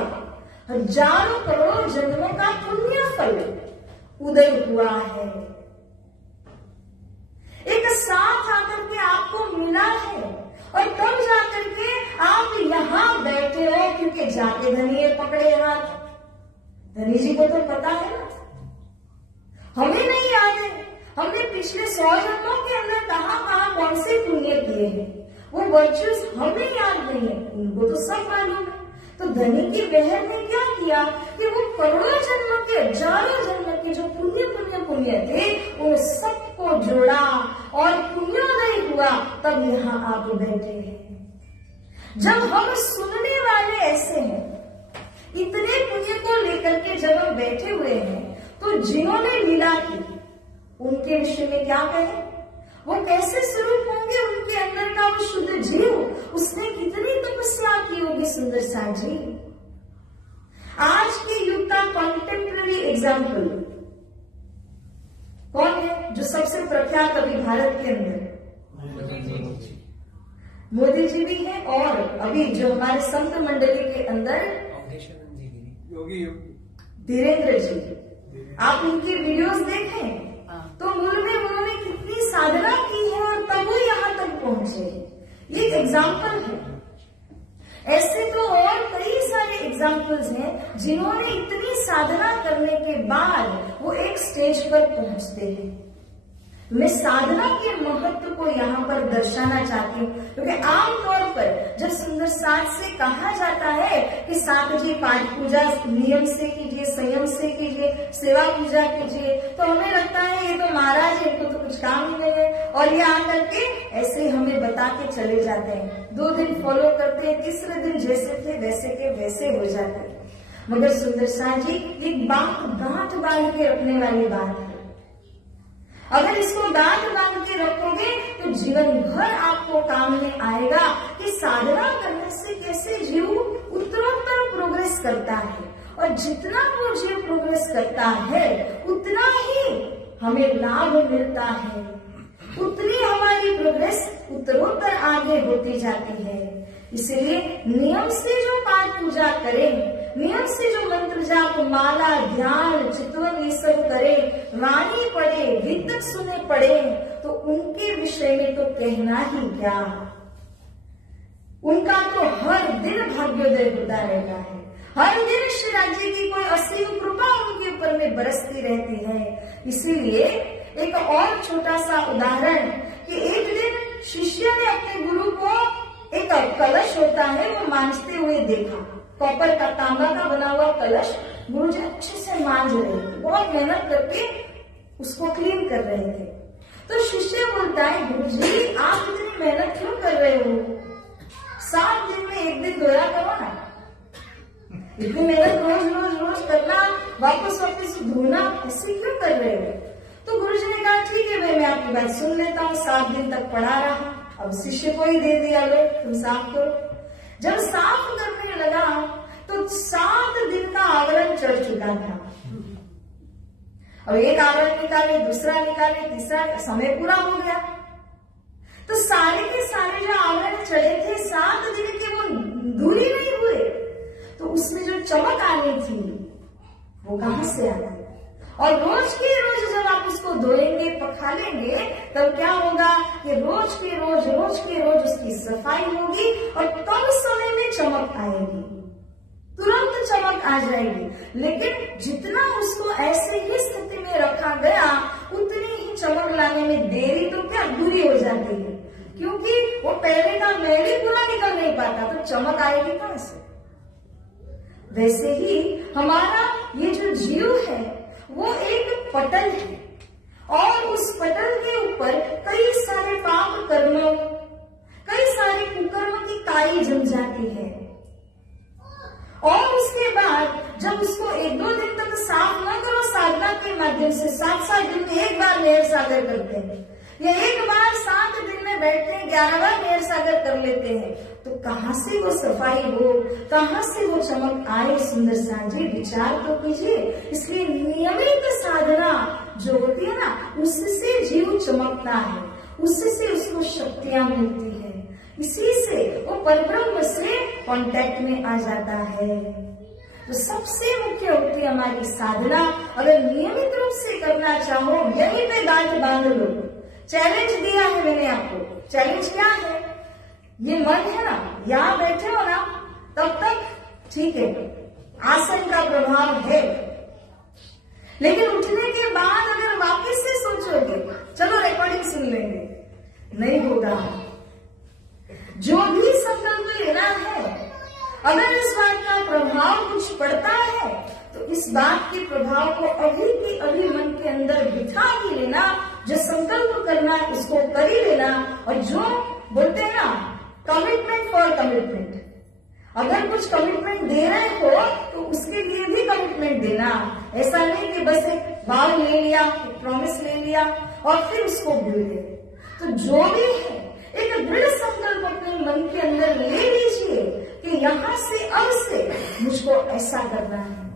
हजारों करोड़ों जन्मों का पुण्य फल उदय हुआ है, एक साथ आकर के आपको मिला है। और तब जाकर के आप यहाँ बैठे हो, क्योंकि जाके धनी पकड़े हाथ। धनी जी को तो पता है ना, हमें नहीं याद है हमने पिछले 100 जन्मों के अंदर कहाँ कौन से पुण्य किए हैं, वो वर्चुअस हमें याद नहीं है, उनको तो सब मालूम है। तो धनी की बहन ने क्या किया कि वो करोड़ों जन्मों के, हजारों जन्मों के जो पुण्य थे उन सबको जोड़ा और पुण्योदय हुआ, तब यहाँ आप बैठे हैं। जब हम सुनने वाले ऐसे हैं, इतने पुण्य को लेकर के जब हम बैठे हुए हैं, तो जिन्होंने लीला की उनके विषय में क्या कहें, वो कैसे स्वरूप होंगे, उनके अंदर का वो शुद्ध जीव, उसने कितनी तपस्या की होगी। सुंदर सा जी, आज के युग का कॉन्टेम्पररी एग्जाम्पल कौन है जो सबसे प्रख्यात अभी भारत के अंदर? मोदी जी भी है, और अभी जो हमारे संत मंडली के अंदर धीरेन्द्र जी, आप उनकी वीडियोस देखें तो मूल में उन्होंने कितनी साधना की है और तब वो यहाँ तक पहुंचे। ये एग्जाम्पल है। ऐसे तो और कई सारे एग्जाम्पल्स हैं जिन्होंने इतनी साधना करने के बाद वो एक स्टेज पर पहुंचते हैं। मैं साधना के महत्व को यहाँ पर दर्शाना चाहती हूँ, क्योंकि आमतौर पर जब सुंदर साथ से कहा जाता है कि साथ जी पाठ पूजा नियम से कीजिए, संयम से कीजिए, सेवा पूजा कीजिए, तो हमें लगता है ये तो महाराज है, इनको तो कुछ काम ही नहीं है, और ये आकर के ऐसे हमें बता के चले जाते हैं। 2 दिन फॉलो करते हैं, तीसरे दिन जैसे थे वैसे के वैसे हो जाते हैं। मगर सुंदर साथ जी एक बात गांठ बांध के रखने वाली बात है। अगर इसको गांठ बांध के रखोगे तो जीवन भर आपको काम में आएगा कि साधना करने से कैसे जीव उत्तरोत्तर प्रोग्रेस करता है, और जितना वो जीव प्रोग्रेस करता है उतना ही हमें लाभ मिलता है, उतनी हमारी प्रोग्रेस उत्तरोत्तर आगे होती जाती है। इसलिए नियम से जो पाठ पूजा करें, नियम से जो मंत्र जाप, माला, ध्यान, चितवन ये सब करे, वाणी पढ़े, गीतक सुने पढ़े, तो उनके विषय में तो कहना ही क्या, उनका तो हर दिन भाग्योदय होता रहता है। हर दिन श्री राज्य की कोई असीम कृपा उनके ऊपर में बरसती रहती है। इसीलिए एक और छोटा सा उदाहरण कि एक दिन शिष्य ने अपने गुरु को एक कलश होता है वो मांझते हुए देखा, कॉपर का, तांबा का बना हुआ कलश गुरुजी अच्छे से मांझ रहे थे, बहुत मेहनत करके उसको क्लीन कर रहे थे। तो शिष्य बोलता है, गुरुजी आप इतनी मेहनत क्यों कर रहे हो, 7 दिन में 1 दिन धोया करो ना, इतनी मेहनत रोज रोज रोज करना, वापस धोना, ऐसे क्यों कर रहे हो? तो गुरुजी ने कहा ठीक है भाई, मैं आपकी बात सुन लेता हूँ। 7 दिन तक पड़ा रहा, अब शिष्य को ही दे दिया, लो तुम साफ करो। जब साफ करने लगा तो 7 दिन का आवरण चढ़ चुका था। अब एक आवरण निकाले, दूसरा निकाले, तीसरा, समय पूरा हो गया। तो सारे के सारे जो आवरण चढ़े थे 7 दिन के वो धूली नहीं हुए, तो उसमें जो चमक आनी थी वो कहां से आ गई? और रोज के रोज जब आप उसको धोएंगे, पखालेंगे, तब क्या होगा कि रोज के रोज उसकी सफाई होगी और कम समय में चमक आएगी, तुरंत चमक आ जाएगी। लेकिन जितना उसको ऐसे ही स्थिति में रखा गया उतनी ही चमक लाने में देरी तो क्या दूरी हो जाती है, क्योंकि वो पहले का मैल ही पूरा निकल नहीं पाता, तो चमक आएगी कहां से? वैसे ही हमारा ये जो जीव है वो एक पटल है, और उस पटल के ऊपर कई सारे पाप कर्मों, कई सारे कुकर्म की काई जम जाती है, और बाद जब उसको 1-2 दिन तक साफ न करो साधना के माध्यम से, 7-7 दिन में एक बार नहर सागर करते हैं, या एक बार 7 दिन में बैठते हैं 11 बार नहर सागर कर लेते हैं, तो कहाँ से वो सफाई हो, कहाँ से वो चमक आए? सुंदर साजी विचार तो कीजिए। इसलिए नियमित साधना जो होती है ना, उससे जीव चमकता है, उससे उसको शक्तियां मिलती है, इसी से वो परब्रह्म से कांटेक्ट में आ जाता है। तो सबसे मुख्य होती है हमारी साधना। अगर नियमित रूप से करना चाहो, यहीं पे गांठ बांध लो। चैलेंज दिया है मैंने आपको। चैलेंज क्या है? ये मन है ना, यहाँ बैठे हो ना, तब तक ठीक है, आसन का प्रभाव है, लेकिन उठने के बाद अगर वापस से सोचोगे चलो रिकॉर्डिंग सुन लेंगे, नहीं होगा। जो भी संकल्प लेना है, अगर इस बात का प्रभाव कुछ पड़ता है तो इस बात के प्रभाव को अभी के अभी मन के अंदर बिठा ही लेना। जो संकल्प करना है उसको कर ही लेना। और जो बोलते हैं ना, कमिटमेंट फॉर कमिटमेंट, अगर कुछ कमिटमेंट दे रहे हो तो उसके लिए भी कमिटमेंट देना। ऐसा नहीं कि बस एक वाव ले लिया, एक प्रॉमिस ले लिया और फिर उसको भूल गए। तो जो भी है, एक दृढ़ संकल्प अपने मन के अंदर ले लीजिए कि यहाँ से अब से मुझको ऐसा करना है।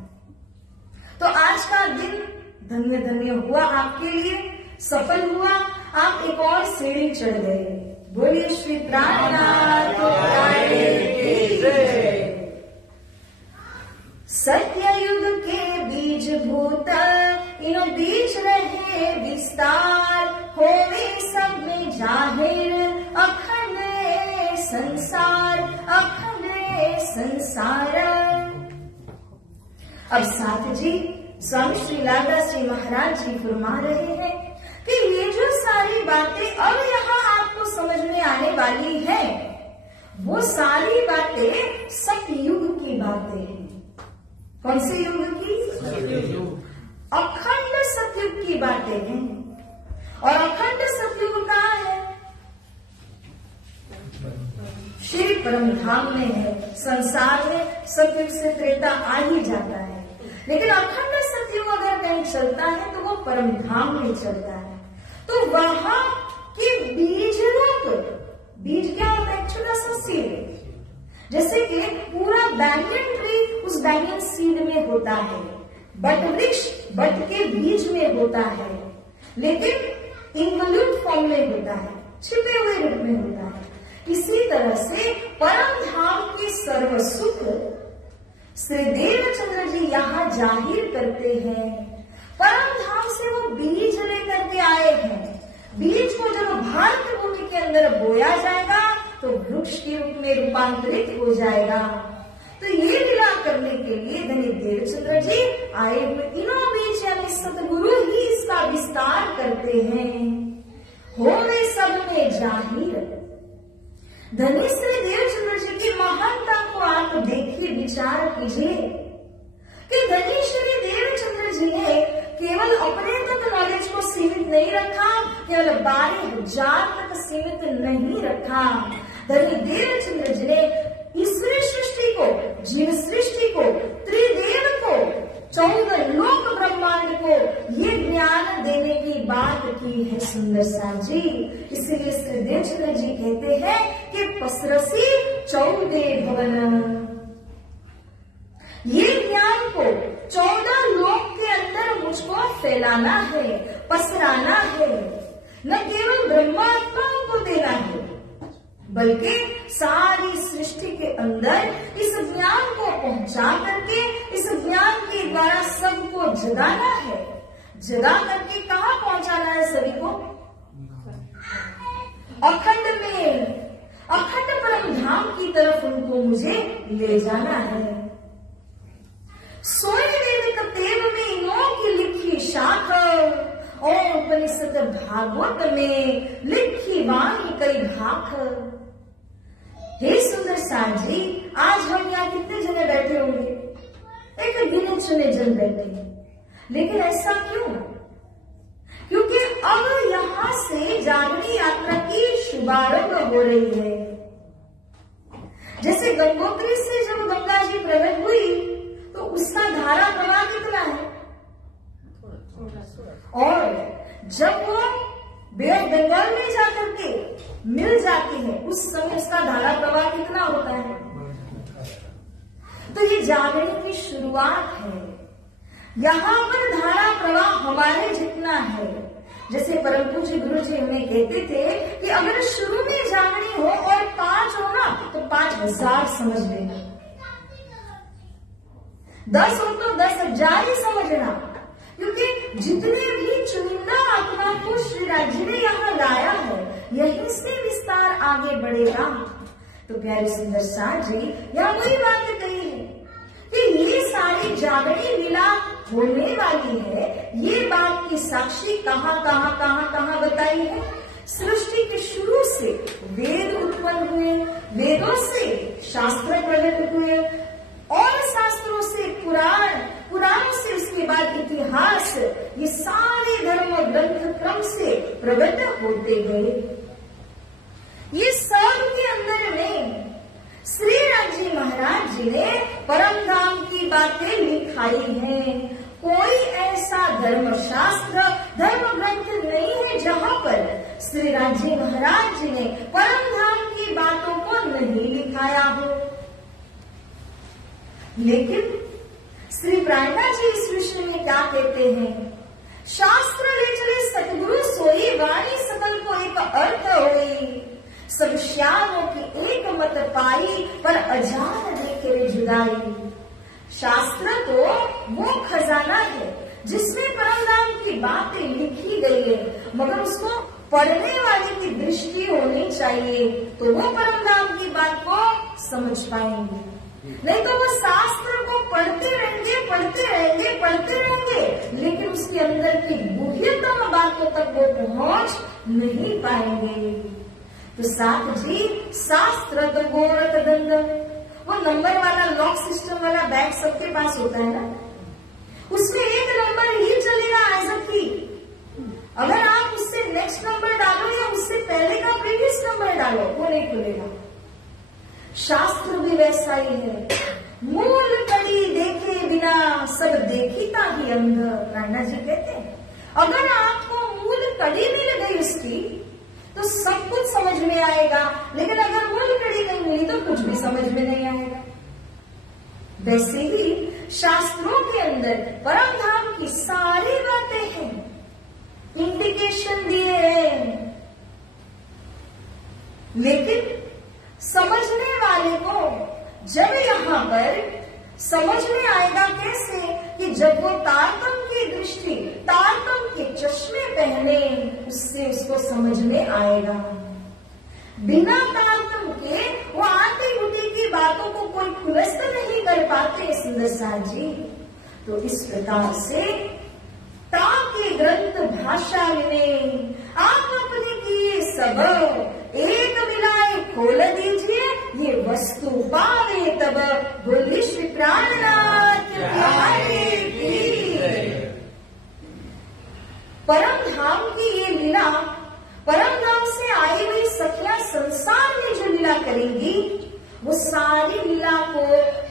तो आज का दिन धन्य धन्य हुआ आपके लिए, सफल हुआ। आप एक और सीढ़ी चढ़ गए। बोलिए श्री प्राणनाथ की जय। सत्ययुग के बीज भूत इन बीच रहे विस्तार, होवे सब में जाहिर अखंड संसार, अखंड संसार। अब साथ जी स्वामी श्री लालदास जी महाराज जी फरमा रहे हैं कि ये जो सारी बातें अब यहाँ आपको समझ में आने वाली है, वो सारी बातें सतयुग की बातें हैं। कौन से युग की? सतयुग। अखंड सतयुग की बातें हैं। और अखंड सतयुग कहाँ है? श्री परम धाम में है। संसार में सतयुग से त्रेता आ ही जाता है, लेकिन अखंड सतयुग अगर कहीं चलता है तो वो परम धाम में चलता है। तो वहां के बीज रूप, बीज क्या होता है? छोटा सा सीड, जैसे कि पूरा बैंगन ट्री उस बैंगन सीड में होता है, बट वृक्ष बट के बीज में होता है, लेकिन इन्वॉल्यूट फॉर्म में होता है, छिपे हुए रूप में होता है। इसी तरह से परम धाम के सर्व सुख श्री देवचंद्र जी यहाँ जाहिर करते हैं। परम धाम से वो बीज लेकर के आए हैं। बीज को जब भारत भूमि के अंदर बोया जाएगा तो वृक्ष के रूप में रूपांतरित हो जाएगा। तो ये लीला करने के लिए धनी देवचंद्र जी आए हुए इन्हों बीज यानी सतगुरु ही इसका विस्तार करते हैं। होवे सब में जाहिर। धनी श्री देवचंद्र जी की महानता को आप देखिए, विचार कीजिए कि धनी श्री देवचंद्र जी ने केवल अपने तक नॉलेज को सीमित नहीं रखा, केवल 12,000 तक सीमित नहीं रखा। धनी देवचंद्र जी ने ईश्वरी सृष्टि को, जीव सृष्टि को, त्रिदेव को, 14 लोक ब्रह्मांड को ये ज्ञान देने की बात की है सुंदर सा जी। इसलिए श्री देवचंद्र जी कहते हैं कि पसरसी 14 भवन। ये ज्ञान को 14 लोक के अंदर मुझको फैलाना है, पसराना है। न केवल ब्रह्मात्माओं को देना है, बल्कि सारी सृष्टि के अंदर इस ज्ञान को पहुंचा करके, इस ज्ञान के द्वारा सबको जगाना है। जगा करके कहाँ पहुंचाना है सभी को? अखंड में, अखंड परम धाम की तरफ उनको मुझे ले जाना है। सोए वेद कतेव में इनों की लिखी शाख, और उपनिषद भागवत में लिखी वाणी कई भाख। हे सुंदर साथ जी, आज हम यहाँ कितने जने बैठे होंगे? एक गिने चुने जन बैठे, लेकिन ऐसा क्यों? क्योंकि अब यहाँ से जागरण यात्रा की शुभारंभ हो रही है। जैसे गंगोत्री से जब गंगा जी प्रकट हुई तो धारा प्रवाह कितना है, और जब वो बे ऑफ बंगाल में जाकर के मिल जाती है उस समय उसका धारा प्रवाह कितना होता है। तो ये जागने की शुरुआत है। यहाँ पर धारा प्रवाह हमारे जितना है। जैसे परम पूज्य गुरु जी हमें कहते थे कि अगर शुरू में जागनी हो और 5 हो ना तो 5000 समझ लेना, 10 हो तो 10,000 ही समझना, क्योंकि जितने भी चुनिंदा आत्मा को श्री राज्य ने यहाँ लाया है यहीं से विस्तार आगे बढ़ेगा। तो प्यारे सुंदर सार जी यहाँ वही बात कही है कि ये सारी जागरण लीला होने वाली है। ये बात की साक्षी कहाँ बताई है। सृष्टि के शुरू से वेद उत्पन्न हुए, वेदों से शास्त्र प्रकट हुए और शास्त्रों से पुराण से उसके बाद इतिहास, ये सारे धर्म ग्रंथ क्रम से प्रकट होते गए। ये सब के अंदर में श्री रामजी महाराज जी ने परम धाम की बातें लिखाई हैं। कोई ऐसा धर्मशास्त्र धर्म ग्रंथ नहीं है जहाँ पर श्री रामजी महाराज जी ने परम धाम की बातों को नहीं लिखाया हो। लेकिन श्री प्राणनाथ जी इस विषय में क्या कहते हैं, शास्त्र ले चले सतगुरु सोई वाणी सकल को एक अर्थ होई, सब श्यामों की एक मत पाई पर अजान देखे जुदाई। शास्त्र तो वो खजाना है जिसमें परम धाम की बातें लिखी गई है, मगर उसको पढ़ने वाले की दृष्टि होनी चाहिए तो वो परम धाम की बात को समझ पाएंगे। नहीं तो वो शास्त्र को पढ़ते रहेंगे लेकिन उसके अंदर की गुह्यतम बातों तक वो पहुंच नहीं पाएंगे। तो साथ जी शास्त्र तो गोरख दंड, वो नंबर वाला लॉक सिस्टम वाला बैग सबके पास होता है ना, उसमें एक नंबर ही चलेगा एज अ की। अगर आप उससे नेक्स्ट नंबर डालो या उससे पहले का प्रीवियस नंबर डालो वो नहीं खुलेगा। शास्त्र भी वैसा ही है, मूल कड़ी देखे बिना सब देखीता ही अंध। राणा जी कहते हैं अगर आपको मूल कड़ी मिल गई उसकी तो सब कुछ समझ में आएगा, लेकिन अगर मूल कड़ी नहीं मिली तो कुछ भी समझ में नहीं आएगा। वैसे ही शास्त्रों के अंदर परम धाम की सारी बातें हैं, इंडिकेशन दिए हैं, लेकिन समझने वाले को जब यहाँ पर समझ में आएगा कैसे कि जब वो तारतम की दृष्टि, तारतम के चश्मे पहने, उससे उसको समझ में आएगा। बिना तारतम के वो आती गुटी की बातों को कोई खुलस्त नहीं कर पाते सुंदर साथ जी। तो इस प्रकार से ताके ग्रंथ भाषा में आप अपने किए सब एक मिलाए खोल दीजिए, ये वस्तु पावे तब। बोली श्री प्राणनाथ की। परम धाम की ये लीला, परम धाम से आई हुई सखियां संसार में जो लीला करेंगी वो सारी लीला को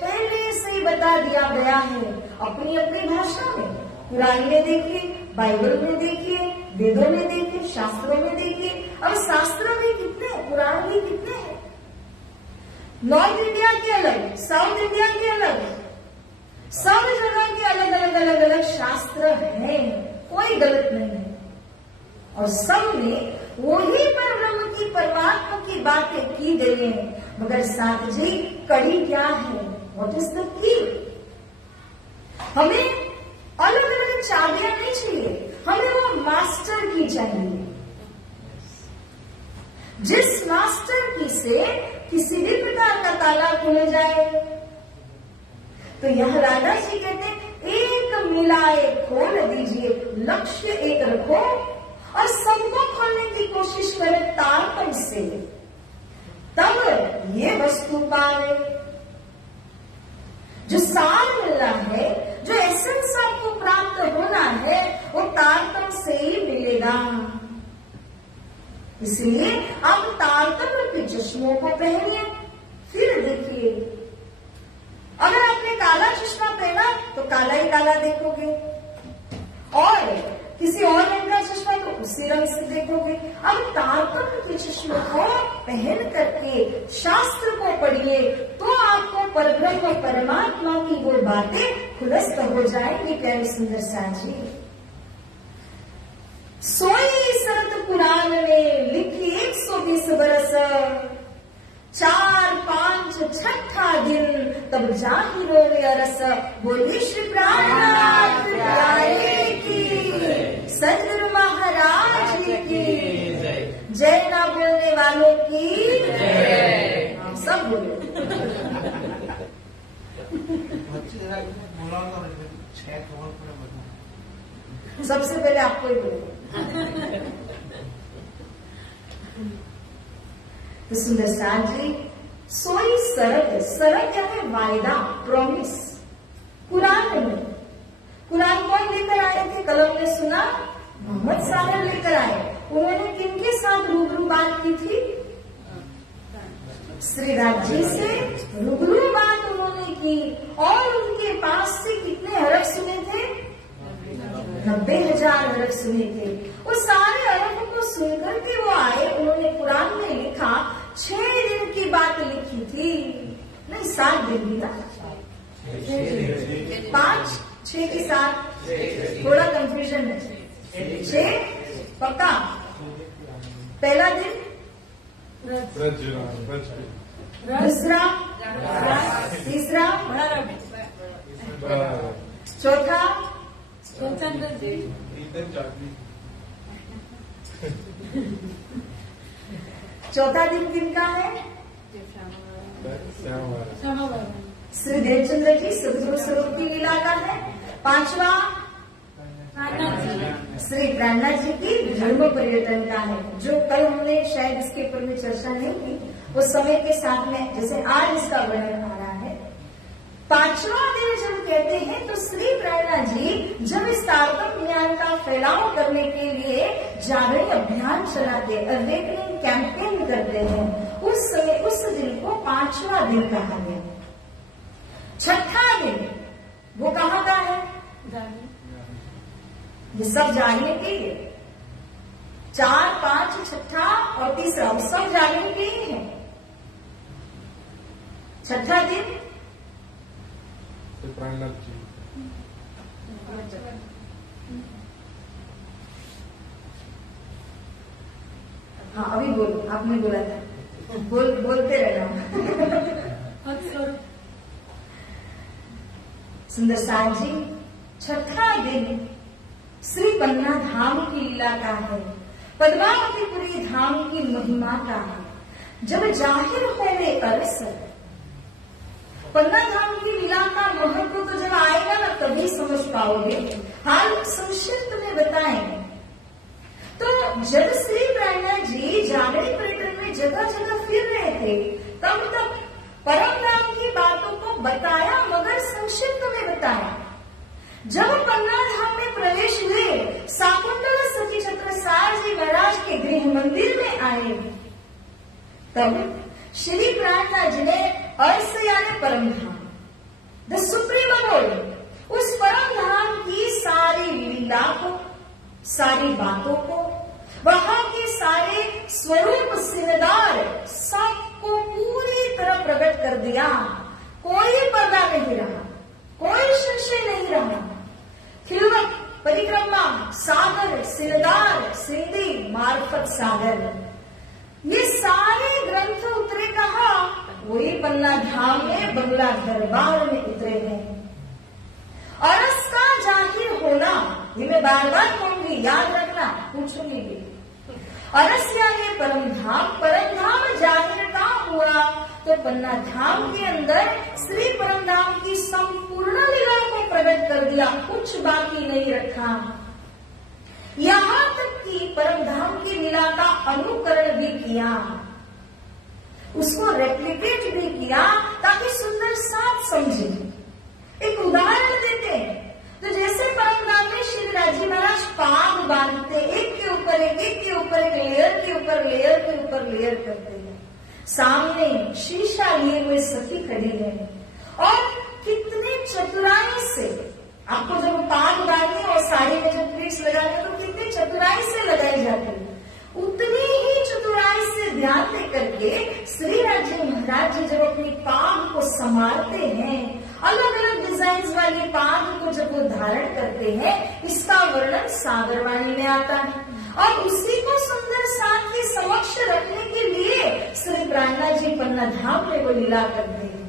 पहले से ही बता दिया गया है अपनी अपनी भाषा में। कुरान में देखिए, बाइबल में देखिए, वेदों में देखिए, शास्त्रों में देखिए। अब शास्त्र भी कितने, पुराण भी कितने हैं। नॉर्थ इंडिया के अलग, साउथ इंडिया के अलग, सब जगह के अलग अलग शास्त्र हैं, कोई गलत नहीं है। और सब में वही पर ब्रह्म की परमात्मा की बातें की गई हैं, मगर साथ जी कड़ी क्या है, व्हाट इज द की। हमें अलग अलग चाबियां नहीं चाहिए, हमें वो मास्टर की चाहिए। जिस मास्टर की से किसी भी प्रकार का ताला खुल जाए। तो यह राधा जी कहते हैं एक मिलाए खोल दीजिए, लक्ष्य एक रखो और सबको खोलने की कोशिश करें तारतम से, तब ये वस्तु पावे। जो सार मिलना है, जो एसेंस आपको प्राप्त होना है, वो तारतम से ही मिलेगा। इसलिए आप तारतम रूपी चश्मों को पहनिए, फिर देखिए। अगर आपने काला चश्मा पहना तो काला ही काला देखोगे, और किसी और रंग का चश्मा तो उसी रंग से देखोगे। अब तारतम्य के चश्मे को पहन करके शास्त्र को पढ़िए तो आपको परब्रह्म परमात्मा की वो बातें खुलस्त हो जाएंगी। प्यारे सुंदर साजी, सोई सरत पुराण में लिखी 120 बरस, 4, 5, 6ठा दिन तब जाहिरो वे अरस। बोली श्री प्राणनाथ प्यारे की, सदगुरु महाराज की जय। ना बोलने वालों की जय। सब बोलो। सबसे पहले आपको ही बोलो। तो सुंदर साथ जी, सोई सरत, सरत क्या है? वायदा, प्रॉमिस। कुरान में, कुरान कौन लेकर आए थे? कलम में सुना, मोहम्मद साहब लेकर आए। उन्होंने किनके साथ रूबरू बात की थी? श्री राज जी से रूबरू बात उन्होंने की, और उनके पास से कितने हरफ सुने थे? 90,000 हरफ सुने थे। वो सारे हरफों को सुनकर के वो आए। उन्होंने कुरान में लिखा 6 दिन की बात लिखी थी, नहीं 7 दिन की ना, 5, 6 के साथ थोड़ा कंफ्यूजन है। 6 पक्का। पहला दिन दूसरा, तीसरा, चौथा, चौथा दिन किनका है? श्री देवचंद्र जी सदगुरु स्वरूप की लीला का है। 5वां श्री प्राणनाथ जी की धर्म पर्यटन का है, जो कल हमने शायद इसके ऊपर में चर्चा नहीं की, वो समय के साथ में जैसे आज इसका वर्णन आ रहा है। 5वां दिन जब कहते हैं तो श्री प्राणनाथ जी जब इस तारतम्य ज्ञान का फैलाव करने के लिए जागरण अभियान चलाते, अवेकनिंग कैंपेन करते हैं, उस समय उस दिन को 5वां दिन कहा गया। 6ठा दिन वो कहाँ का है? ये सब जानने के लिए 4, 5, 6ठा और तीसरा वो सब जानने के ही है। 6ठा दिन हाँ अभी बोलो, आपने बोला था, बोलते रहना। सुंदर साथ जी, 6ठा दिन श्री पन्ना धाम की लीला का है, पद्मावतीपुरी धाम की महिमा का है। जब जाहिर होने अरस, पन्ना धाम की लीला का महत्व तो जब आएगा ना तभी समझ पाओगे। हाल संक्षिप्त में बताएं तो जब श्री प्राणनाथ जी जागरण पर्यटन में जगह जगह फिर रहे थे, तब तक परम धाम की बातों को बताया, मगर संक्षिप्त में बताया। जब पन्ना धाम में प्रवेश हुए, शाकुंतल सखी चक्रसार जी महाराज के गृह मंदिर में आए, तब श्री प्राणनाथ जी ने अर्श यानी परम धाम, द सुप्रीम अबोर्ड, उस परम धाम की सारी लीला को, सारी बातों को, वहां के सारे स्वरूप सिरदार सबको पूरी तरह प्रकट कर दिया। कोई पर्दा नहीं रहा, कोई संशय नहीं रहा। खिलवत, परिक्रमा, सागर, सिरदार, सिंधी, मार्फत सागर, ये सारे ग्रंथ उतरे कहाँ? वही पन्ना धाम में बंगला दरबार में उतरे हैं। अरस का जाहिर होना, ये मैं बार बार कहूंगी, याद रखना, पूछूंगी भी। अरस यानी परम धाम जाहिर का हुआ तो पन्ना धाम के अंदर श्री परम धाम की संपूर्ण लीला को प्रकट कर दिया, कुछ बाकी नहीं रखा। यहाँ तक कि परम धाम की लीला का अनुकरण भी किया, उसको रेप्लिकेट भी किया ताकि सुंदर साथ समझे। एक उदाहरण देते हैं तो जैसे परम धाम में श्री राजी महाराज पाग बांधते, एक के ऊपर एक, एक के ऊपर एक, लेयर के ऊपर लेयर के ऊपर लेयर करते हैं। सामने शीशा लिए हुए सखी खड़ी है और कितने चतुराई से चतुराई से लगाई जाती है, उतनी ही चतुराई से ध्यान दे करके श्री राज जी महाराज जी जब अपनी पाग को संभालते हैं, अलग अलग डिजाइन वाली पाग को जब वो धारण करते हैं, इसका वर्णन सागरवाणी में आता है। और उसी को सुंदर साथ के समक्ष रखने के लिए श्री प्राणनाथ जी पन्ना धाम में वो लीला करते हैं।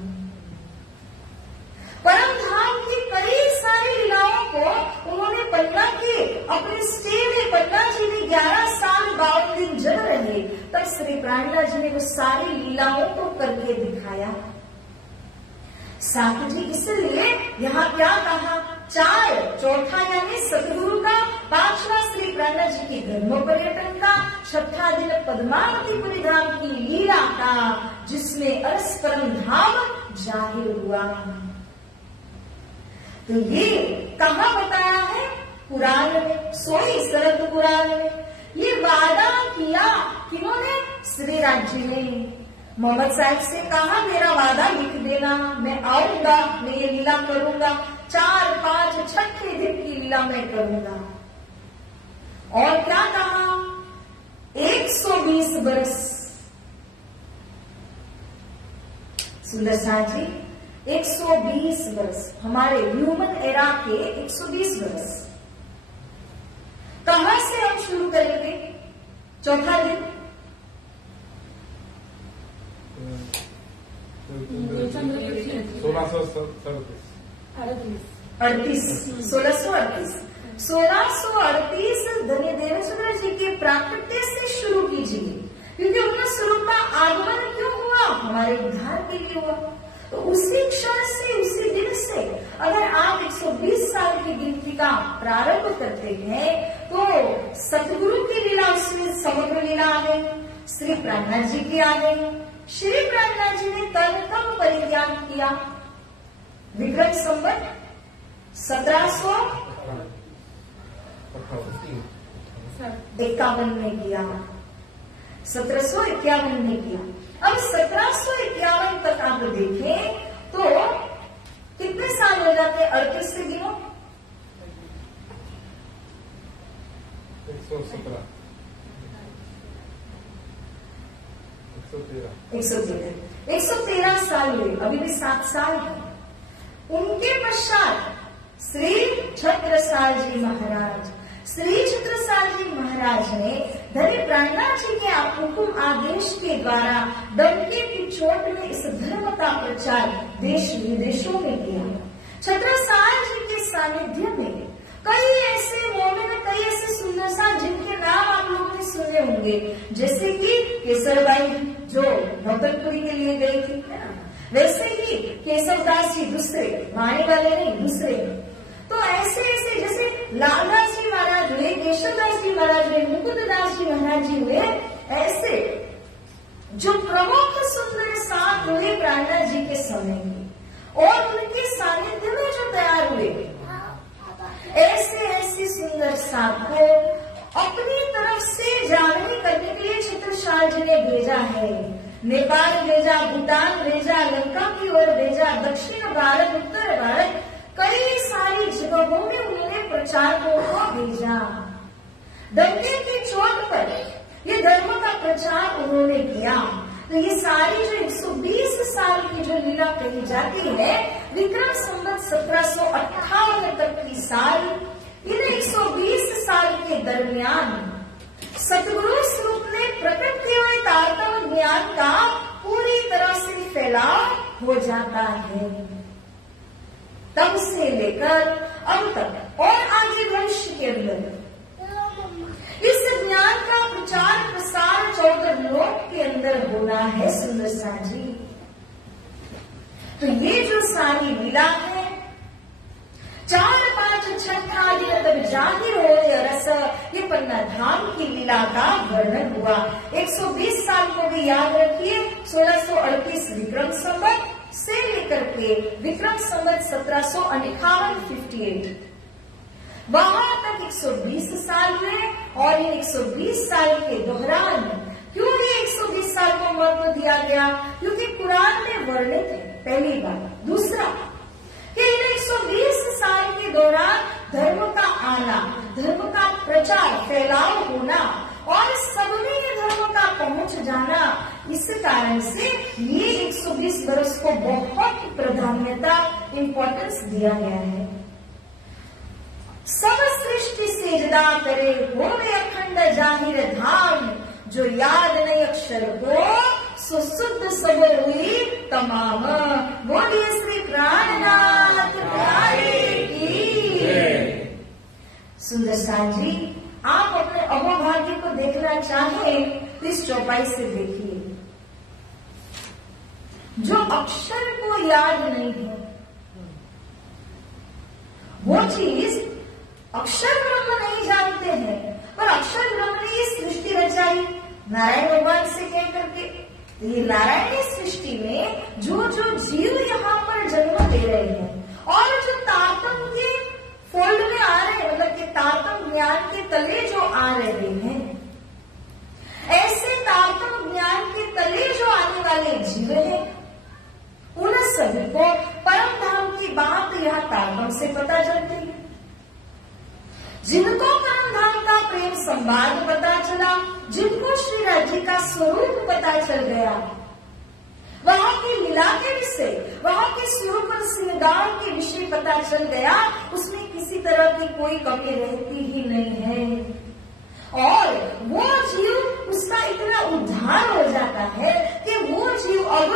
परम धाम की कई सारी लीलाओं को उन्होंने पन्ना के अपने स्टे में, पन्ना जी ने 11 साल 52 दिन जब रहे, तब श्री प्राणनाथ जी ने वो सारी लीलाओं को करके दिखाया। साथ जी इसलिए यहाँ क्या कहा, 4 चौथा यानी सतगुरु का, 5वां श्री प्राणनाथ जी के धर्मो पर्यटन का, 6ठा दिन पद्मावतीपुरी धाम की लीला का, जिसमें अरस परम धाम जाहिर हुआ। तो ये कहाँ बताया है, पुराण में, सोई शरद पुराण में। ये वादा किया किन्होंने, श्री राज जी ने। मोहम्मद साहब से कहा मेरा वादा लिख देना, मैं आऊंगा, मैं ये लीला करूंगा, 4, 5, 6 दिन की लीला मैं करूंगा। और क्या कहा, 120 बरस, सुंदर साहब जी 120 वर्ष, हमारे ह्यूमन एरा के 120 वर्ष। कहां से हम शुरू करेंगे, चौथा दिन 1638 धन्य देवेंद्र जी के प्राकट्य से शुरू कीजिए, क्योंकि उनका स्वरूप का आगमन क्यों हुआ, हमारे उद्धार के लिए हुआ। तो उसी क्षण से, उसी दिन से अगर आप 120 साल की गिनती का प्रारंभ करते हैं, तो सतगुरु की लीला उसमें समग्र लीला आ गई, श्री प्राणनाथ जी की आ गई। श्री प्राणनाथ जी ने तन कब परित्याग किया, विक्रम संवत 1751 में किया, 1751 में किया। अब 1751 तक आप देखें तो कितने साल हो जाते हैं, 38 से गिनो, 113 साल हुए, अभी भी 7 साल है। उनके पश्चात श्री छत्रसाल जी महाराज, श्री छत्रसाल जी महाराज ने धन्य प्राणनाथ जी के हुकुम आदेश के द्वारा डंके की चोट में इस धर्म का प्रचार देश विदेशों में किया। छत्रसाल जी के सानिध्य में कई ऐसे मोमिन, कई ऐसे सुंदर सा जिनके नाम आप लोगों ने सुने होंगे, जैसे कि केसरबाई जो नौतनपुरी के लिए गई थी, वैसे ही केशवदास जी दूसरे, माने वाले नहीं दूसरे। तो ऐसे ऐसे जैसे लालदास जी महाराज हुए, केशवदास जी महाराज हुए, मुकुंददास जी महाराज जी हुए, ऐसे जो प्रमुख सुंदर साथ हुए प्राणनाथ जी के समय में और उनके सानिध्य में जो तैयार हुए, ऐसे ऐसे सुंदर साथ को अपनी तरफ से जागरण करने के लिए छत्रसाल जी ने भेजा है। नेपाल भेजा, भूटान भेजा, लंका की ओर भेजा, दक्षिण भारत, उत्तर भारत, कई सारी जगहों में उन्होंने प्रचारकों को भेजा। डंके की चोट पर ये धर्म का प्रचार उन्होंने किया। तो ये सारी जो 120 साल की जो लीला कही जाती है, विक्रम संवत 1758 तक की साल, इन 120 साल के दरमियान सतगुरु स्वरूप ने प्रकट किए हुए तारतम्य ज्ञान का पूरी तरह से फैलाव हो जाता है। तब से लेकर अब तक और आगे भविष्य के अंदर इस ज्ञान का प्रचार प्रसार 14 लोक के अंदर होना है। सुंदर सा जी, तो ये जो सारी लीला है, 4, 5, 6 दिन तब जाहिर हो रस, ये पन्ना धाम की लीला का वर्णन हुआ। 120 साल को भी याद रखिए, 1638 विक्रम संवत से लेकर के विक्रम संवत 1758 वहां तक 120 साल हुए। और इन 120 साल के दौरान क्यों ये 120 साल को महत्व दिया गया, क्योंकि कुरान में वर्णित है, पहली बात। दूसरा कि इन 120 साल के दौरान धर्म का आना, धर्म का प्रचार फैलाव होना और सब में धर्म का पहुंच जाना, इस कारण से ये 120 वर्ष को बहुत प्राधान्यता इंपॉर्टेंस दिया गया है। सब सृष्टि सेजदा करे होवे अखंड जाहिर धाम, जो याद नहीं अक्षर को सो शुद्ध सब हुई तमाम। बोलिए श्री प्राणनाथ प्यारे की। सुंदर साथ जी, आप अपने अहोभाग्य को देखना चाहें तो इस चौपाई से देखिए। जो अक्षर को याद नहीं है, वो चीज अक्षर ब्रह्म नहीं जानते हैं, पर अक्षर ब्रह्म ने ये सृष्टि रचाई नारायण भगवान से कह करके। तो ये नारायणी सृष्टि में जो जो जीव यहाँ पर जन्म दे रहे हैं और जो तारतम के फोल्ड में आ रहे हैं, मतलब कि तारतम ज्ञान के तले जो आ रहे हैं, ऐसे तारतम ज्ञान के तले जो आने वाले जीव हैं, उन सभी को परम धाम की बात यह तारतम से पता चलती है। जिनको परम धाम का प्रेम संवाद पता चला, जिनको श्री राज्य का स्वरूप पता चल गया, वहां की लीला के विषय, वहां के स्वरूप और श्रृंगार के विषय पता चल गया, उसमें किसी तरह की कोई कमी रहती ही नहीं है। और वो जीव, उसका इतना उद्धार हो जाता है कि वो जीव अब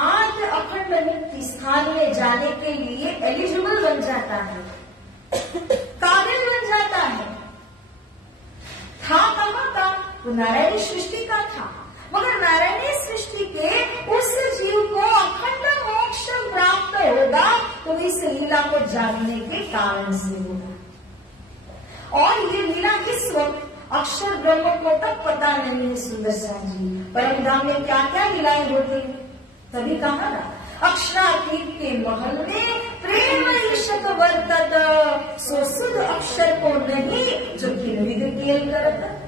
आठ अखंड मुक्ति स्थान में जाने के लिए एलिजिबल बन जाता है, काबिल बन जाता है। था कहाँ का? वो नारायणी सृष्टि का था, मगर नारायणी सृष्टि के उस जीव को अखंड मोक्ष प्राप्त होगा तो इस लीला को जानने के कारण से होगा। और ये लीला किस वक्त? अक्षर ब्रह्म को तब पता नहीं है। सुंदर सा जी, परम धाम में क्या क्या लीलाएं होती, तभी कहा ना, अक्षरातीत के महल में प्रेम ईशत वर्तत, सो शुद्ध अक्षर को नहीं जो किन्विद केल करत।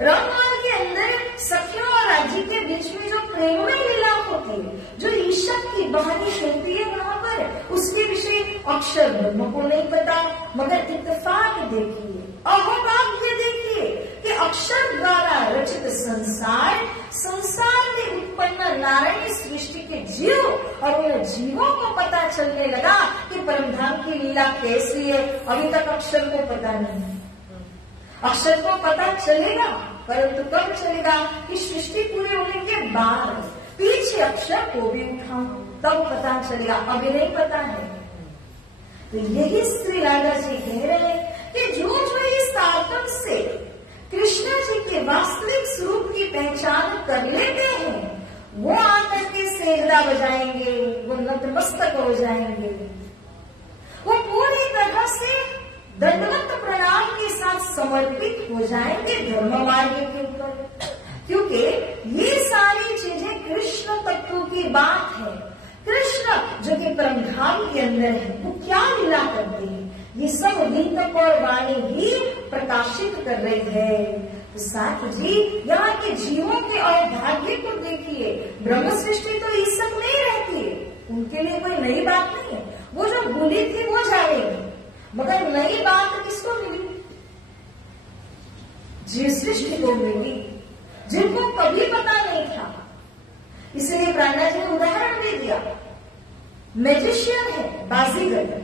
रंगमहल के अंदर सखियों और राज्य के बीच में जो प्रेम में लीला होती है, जो ईशत की बहानी होती है वहां पर, उसके विषय अक्षर ब्रह्म को नहीं पता। मगर इत्तेफाक देखिए, अहोभाग्य देखिए कि अक्षर द्वारा रचित संसार, संसार में उत्पन्न नारायणी सृष्टि के जीव, और उन जीवों को पता चलने लगा कि परमधाम की लीला कैसी है। अभी तक अक्षर को पता नहीं है। अक्षर को पता चलेगा, परंतु कब चलेगा? कि सृष्टि पूरी होने के बाद पीछे अक्षर को भी उठाऊं तब पता चलेगा, अभी नहीं पता है। तो यही श्री राधा जी कह रहे हैं कि जो इस तारतम से कृष्ण जी के वास्तविक स्वरूप की पहचान कर लेते हैं, वो आकर के सेहरा बजाएंगे, वो नतमस्तक हो जाएंगे, वो पूरी तरह से दंडवत प्रणाम के साथ समर्पित हो जाएंगे धर्म मार्ग के ऊपर। क्योंकि ये सारी चीजें कृष्ण तत्व की बात है। कृष्ण जो कि परमधाम के अंदर है, वो क्या लीला करते हैं, ये सब गीतक और वाणी ही प्रकाशित कर रही है। तो साथ जी, यहाँ के जीवों के अवभाग्य को देखिए। ब्रह्म सृष्टि तो इस सब में ही रहती है, उनके लिए कोई नई बात नहीं है। वो जो भूली थी वो जानेगी, मगर नई बात किसको मिली? जीव सृष्टि को मिली, जिनको कभी पता नहीं था। इसलिए प्राणा जी ने उदाहरण दे दिया, मैजिशियन है बाजीगर,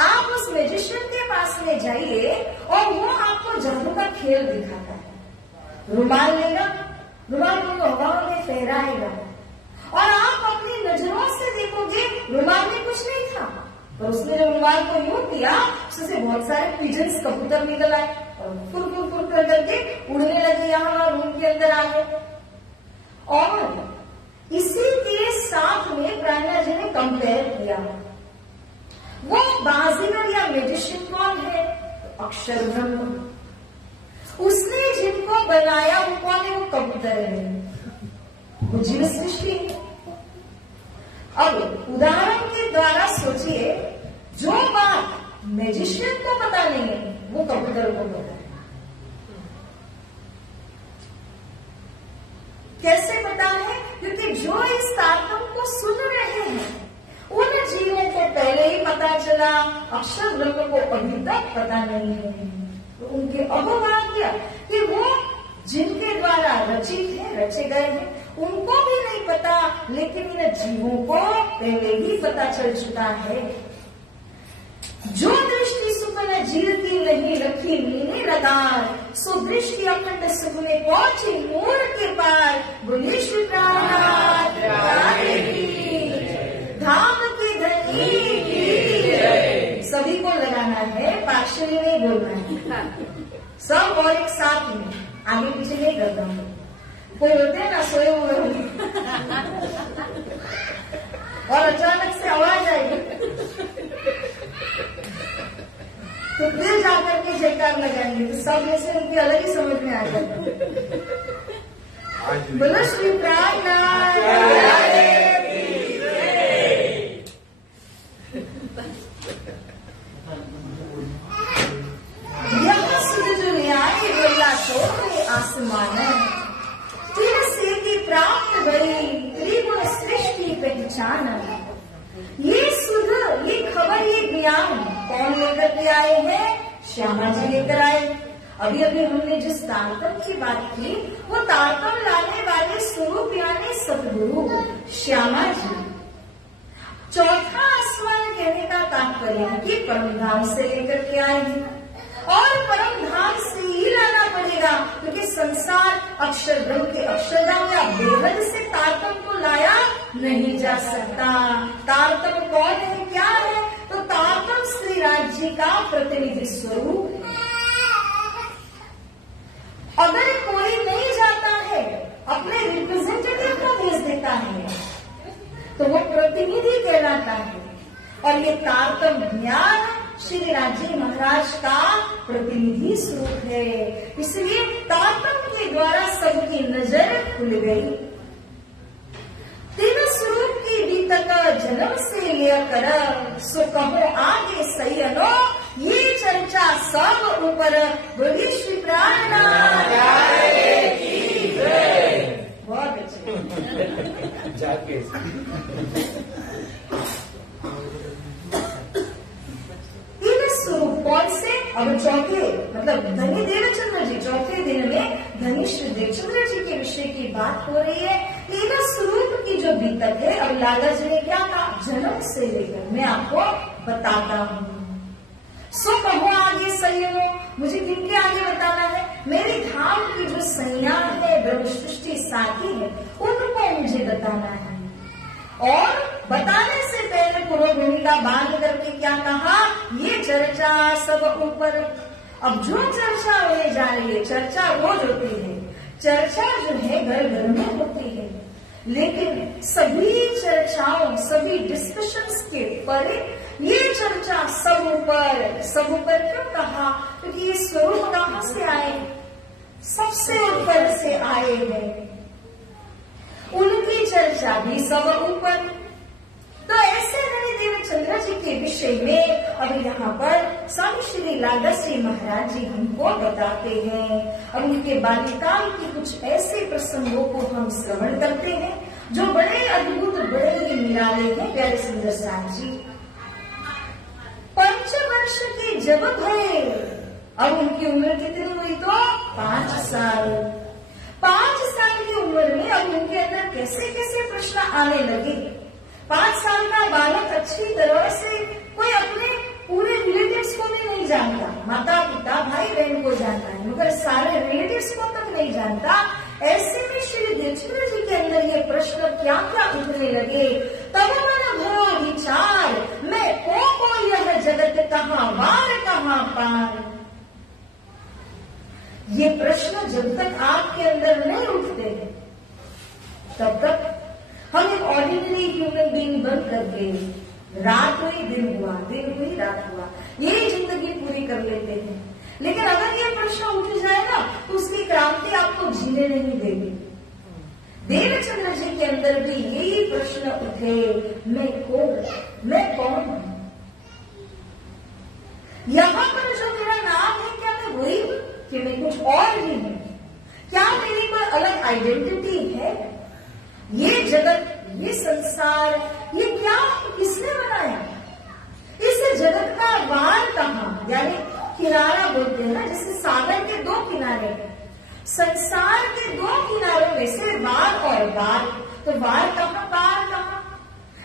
आप उस मैजिशियन के पास में जाइए और वो आपको जादू का खेल दिखाता है। रुमाल लेगा, रुमाल को हवा में फहराएगा और आप अपनी नजरों से देखोगे रुमाल में कुछ नहीं था, पर उसने जब रुमाल को यूं किया, उससे बहुत सारे पिजन्स, कबूतर निकल आए और फुर फुर फुर कर करके उड़ने लगे, यहाँ रूम के अंदर आ गए। और इसी के साथ में प्राणा जी ने कंपेयर किया, वो बाजीगर या मैजिशियन कौन है? तो अक्षर ब्रह्म। उसने जिनको बनाया वो कौन है? वो कबूतर है, वो जीव सृष्टि है। अब उदाहरण के द्वारा सोचिए, जो बात मैजिशियन को पता नहीं है वो कबूतर को पता है। कैसे पता है? क्योंकि जो इस तारतम को सुन रहे हैं उन जीवों को पहले ही पता चला, अक्षर ब्रह्म को अभी तक पता नहीं है। तो उनके अहोभाग्य कि वो जिनके द्वारा रचित है, रचे गए हैं, उनको भी नहीं पता, लेकिन इन जीवों को पहले ही पता चल चुका है। जो दृष्टि सुख न जीरती नहीं रखी मीने लगार, सो दृष्टि अखंड सुख में पहुंची मोर के पार। बोले श्री प्राणनाथ धाम की धनी की। सभी को लगाना है, पार्शली नहीं बोलना है, सब और एक साथ में, आगे पीछे नहीं करता हूँ। कोई होते हैं ना सोए हुए और अचानक से आवाज आएगी तो फिर जाकर के जयकार लगाएंगे, तो सब ऐसे उनकी अलग ही समझ में आ जाएगा। बोलो श्री प्राणनाथ। यह सूरज न्याय बोला तो आसमान, फिर से की प्राप्त गई त्रिगुण सृष्टि पहचान। ये सुध, ये खबर, ये ज्ञान कौन लेकर के आए हैं? श्यामा जी लेकर आए। अभी अभी हमने जिस तारतम की बात की, वो तारतम लाने वाले स्वरूप यानी सतगुरु श्यामा जी। चौथा आसमान कहने का तात्पर्य है कि परम धाम से लेकर के आए हैं, और परम धाम से ही लाना पड़ेगा, क्योंकि संसार अक्षर ब्रह्म के अक्षरधाम या बेहद से तारतम को लाया नहीं जा सकता। तारतम कौन है, क्या है? तो तारतम श्री राज्य का प्रतिनिधि स्वरूप है। अगर कोई नहीं जाता है, अपने रिप्रेजेंटेटिव को भेज देता है, तो वो प्रतिनिधि कहलाता है। और ये तारतम ज्ञान श्री राज्य महाराज का प्रतिनिधि स्वरूप है, इसलिए तारतम के द्वारा सबकी नजर खुल गई। तीन स्वरूप की बीतक जन्म से लेकर, सो कहो आगे सैयनो, ये चर्चा सब ऊपर। बोली श्री प्राणनाथ। बहुत अच्छे जाके स्वरूप कौन से? अब चौथे मतलब धनी देवचंद्र जी, चौथे दिन में धनी श्री देवचंद्र जी के विषय की बात हो रही है। इन स्वरूप की जो बीतक है, अब लाला जी ने क्या कहा? जन्म से लेकर मैं आपको बताता हूँ। सो कहो आगे सैयनो, मुझे किनके आगे बताना है? मेरी धाम की जो सैया है, ब्रह्म सृष्टि साथी है, उनको मुझे बताना है। और बताने से पहले पूर्व भूमिका बांध करके क्या कहा? ये चर्चा सब ऊपर। अब जो चर्चा होने जा रही है, चर्चा रोज होती है, चर्चा जो है घर घर में होती है, लेकिन सभी चर्चाओं, सभी डिस्कशंस के परे ये चर्चा सब ऊपर। सब ऊपर क्यों कहा? क्योंकि ये स्वरूप कहाँ से आए? सबसे ऊपर से आए हैं, उनकी चर्चा भी सब ऊपर। तो ऐसे धनी देवचंद्र जी के विषय में अब यहाँ पर स्वामी श्री लालदास जी महाराज जी हमको बताते हैं। अब उनके बाल्यकाल के कुछ ऐसे प्रसंगों को हम श्रवण करते हैं जो बड़े अद्भुत, बड़े ही निराले हैं। प्यारे सुंदर साथ जी, 5 वर्ष की जब भय, अब उनकी उम्र कितनी हुई? तो 5 साल। 5 साल की उम्र में अब उनके अंदर कैसे कैसे प्रश्न आने लगे। 5 साल का बालक अच्छी तरह से कोई अपने पूरे रिलेटिव्स को भी नहीं जानता, माता पिता भाई बहन को जानता है, मगर सारे रिलेटिव्स को तक नहीं जानता। ऐसे में श्री देवचंद्र जी के अंदर ये प्रश्न क्या क्या उठने लगे। तब मन भरो विचार, मैं को यह जगत कहाँ वार कहाँ पार। ये प्रश्न जब तक आपके अंदर नहीं उठते हैं, तब तक हम एक ऑर्डिनरी ह्यूमन बीइंग बन करके रात हुई दिन हुआ, दिन हुई रात हुआ, यही जिंदगी पूरी कर लेते हैं। लेकिन अगर ये प्रश्न उठ जाएगा तो उसकी क्रांति आपको जीने नहीं देगी। देवचंद्र जी के अंदर भी यही प्रश्न उठे, मैं कौन हूं? यहाँ पर जो मेरा नाम है, क्या मैं वही हूं कि मैं कुछ और ही हूं? क्या मेरी कोई अलग आइडेंटिटी है? ये जगत, ये संसार, ये क्या किसने बनाया? वार कहाँ, यानी किनारा बोलते हैं ना, जैसे सागर के दो किनारे हैं, संसार के दो किनारों में से वार और वार, तो वार कहाँ पार कहाँ,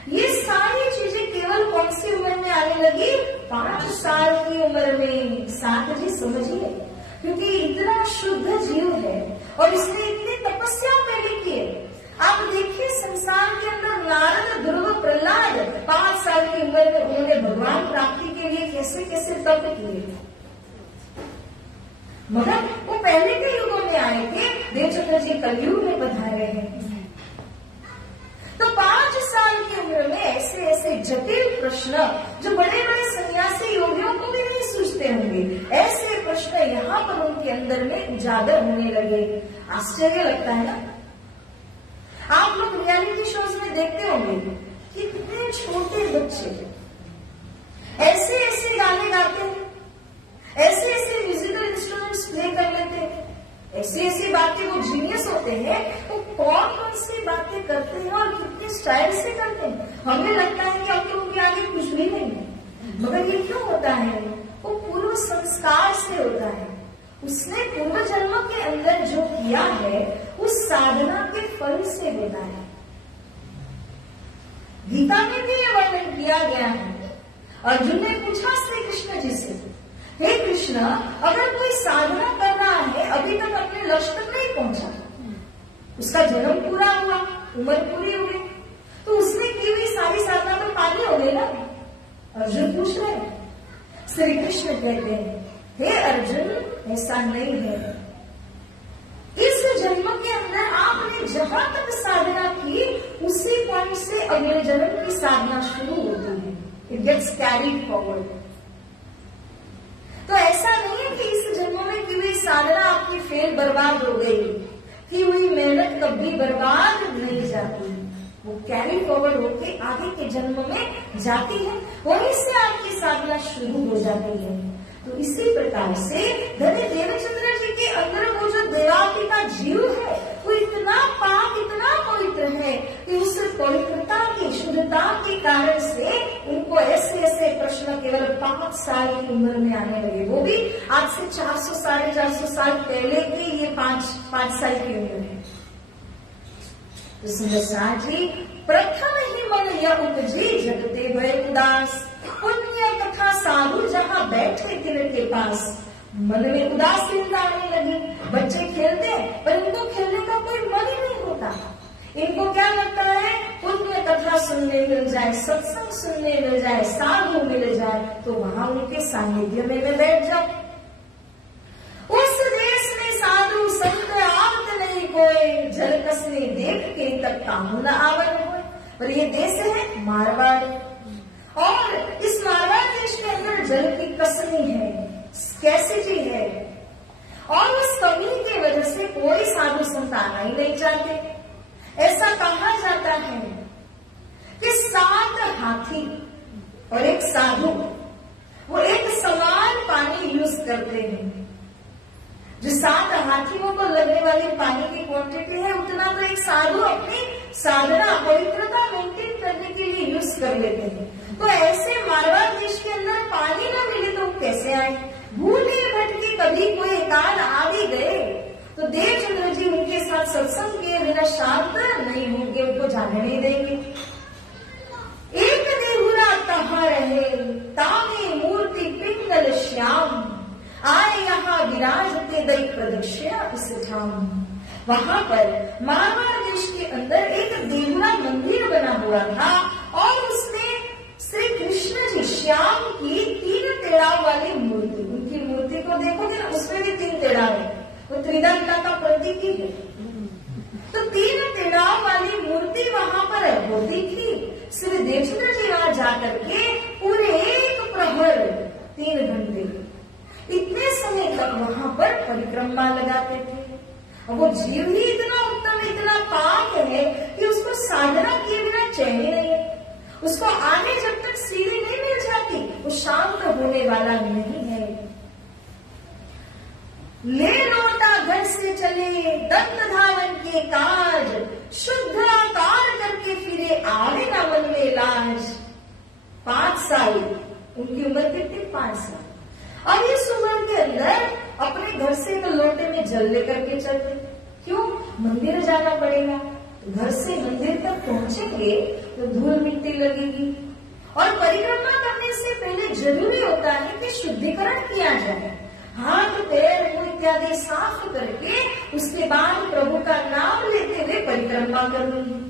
ये सारी चीजें केवल कौन सी उम्र में आने लगी, 5 साल की उम्र में। साथ जी समझिए, क्योंकि इतना शुद्ध जीव है और इसने इतनी तपस्या पहले की है। आप देखिए संसार के अंदर नारद, ध्रुव, प्रहलाद 5 साल की उम्र में उन्होंने भगवान प्राप्ति के लिए कैसे कैसे तप किए, मगर वो पहले के युगों में आए थे, देवचंद्र जी कलयुग में पधारे हैं। तो 5 साल की उम्र में ऐसे ऐसे जटिल प्रश्न जो बड़े बड़े सन्यासी योगियों को भी नहीं सूझते होंगे, ऐसे प्रश्न यहाँ पर उनके अंदर में उजागर होने लगे। आश्चर्य लगता है ना। आप लोग रियलिटी शोज में देखते होंगे कि कितने छोटे बच्चे ऐसे ऐसे गाने गाते हैं, ऐसे ऐसे म्यूजिकल इंस्ट्रूमेंट्स प्ले कर लेते हैं, ऐसी ऐसी बातें, वो जीनियस होते हैं, वो कौन कौन सी बातें करते हैं और कितने स्टाइल से करते हैं। हमें लगता है कि अब तो उनके आगे कुछ भी नहीं है, मगर ये क्यों होता है, वो पूर्व संस्कार से होता है। उसने पूर्व जन्म के अंदर जो किया है उस साधना के फल से होता है। गीता में भी ये वर्णन किया गया है। अर्जुन ने पूछा श्री कृष्ण जी से, हे कृष्ण, अगर कोई साधना कर रहा है, अभी तक अपने लक्ष्य तक नहीं पहुंचा, उसका जन्म पूरा हुआ, उम्र पूरी हो गई, तो उसने की हुई सारी साधना तो पानी हो गई ना। अर्जुन पूछ रहे हैं, श्री कृष्ण कहते हैं, हे अर्जुन, ऐसा नहीं है। इस जन्म के अंदर आपने जहां तक साधना की, उसी पॉइंट से अगले जन्म की साधना शुरू होती है। It gets carried forward. तो ऐसा नहीं है कि इस जन्म में की हुई साधना आपकी फेल बर्बाद हो गई, की हुई मेहनत कभी बर्बाद नहीं जाती, वो कैरी फॉरवर्ड होके आगे के जन्म में जाती है, वहीं से आपकी साधना शुरू हो जाती है। तो इसी प्रकार से धन्य देवचंद्र जी के अंदर वो जो देवापी का जीव है, वो इतना पाक, इतना पवित्र है कि उस पवित्रता की, शुद्धता के कारण से उनको ऐसे ऐसे प्रश्न केवल 5 साल की उम्र में आने लगे। वो भी आज से 400 साढ़े 400 साल पहले की ये 5 साल की उम्र है। तो सुंदर जी, प्रथम ही मन यह उपजी जगते भय उदास, पुण्य तथा साधु जहाँ बैठे तिनके पास। मन में उदासीनता आने लगी। बच्चे खेलते हैं पर इनको खेलने का कोई मन ही नहीं होता। इनको क्या लगता है, पुण्य कथा सुनने मिल जाए, सत्संग सुनने मिल जाए, साधु मिल जाए, तो वहां उनके सानिध्य में मैं बैठ जाऊं। उस देश में साधु संत आवत नहीं कोई, जल कसने देख के तक काहू न आवन हो। पर ये देश है मारवाड़, और इस मारवाड़ देश के अंदर जल की कसनी है, स्कैसिटी है, और उस कमी की वजह से कोई साधु संत आना ही नहीं चाहते। ऐसा कहा जाता है कि 7 हाथी और एक साधु वो एक समान पानी यूज करते हैं। जो 7 हाथियों को लगने वाली पानी की क्वांटिटी है, उतना तो एक साधु अपनी साधना, पवित्रता मेंटेन करने के लिए यूज कर लेते हैं। तो ऐसे मारवाड़ देश के अंदर पानी न मिले तो कैसे आए? भूले भटके कभी कोई एकांत आ भी गए तो देवचंद्र जी उनके साथ सत्संग किए बिना शांत नहीं होंगे, उनको जाने नहीं देंगे। एक देहुरा तहाँ रहे, तामे मूर्ति पिंगल श्याम, आए यहाँ विराजते दई प्रदक्षिणा इस धाम। वहां पर मारवाड़ देश के अंदर एक देहुरा मंदिर बना हुआ था, और उसमें श्री कृष्ण जी श्याम की 3 तेड़ाव वाली मूर्ति, उनकी मूर्ति को देखोगे ना, उसमें भी 3 तेड़ाव है, वो त्रिदंता का प्रतीक ही है। तो 3 तेड़ाव वाली मूर्ति वहां पर होती थी। श्री देवचंद्र जी वहां जाकर के पूरे 1 प्रहर 3 घंटे इतने समय तक वहां पर परिक्रमा लगाते थे। और वो जीव ही इतना उत्तम, इतना पाक है कि उसको साधना किए बिना चैन ही नहीं है। उसको आगे जब तक सीढ़ी नहीं मिल जाती, वो शांत होने वाला नहीं है। ले लौटा घर से चले, दंत धारण के काज, शुद्ध आकार करके फिरे, आवे ना मन में लाज। 5 साल उनकी उम्र कितनी? सकते। क्यों? मंदिर जाना पड़ेगा, घर से मंदिर तक पहुंचेंगे तो धूल मिट्टी लगेगी, और परिक्रमा करने से पहले जरूरी होता है कि शुद्धिकरण किया जाए, हाथ पैर मुंह इत्यादि साफ करके उसके बाद प्रभु का नाम लेते हुए परिक्रमा करनी।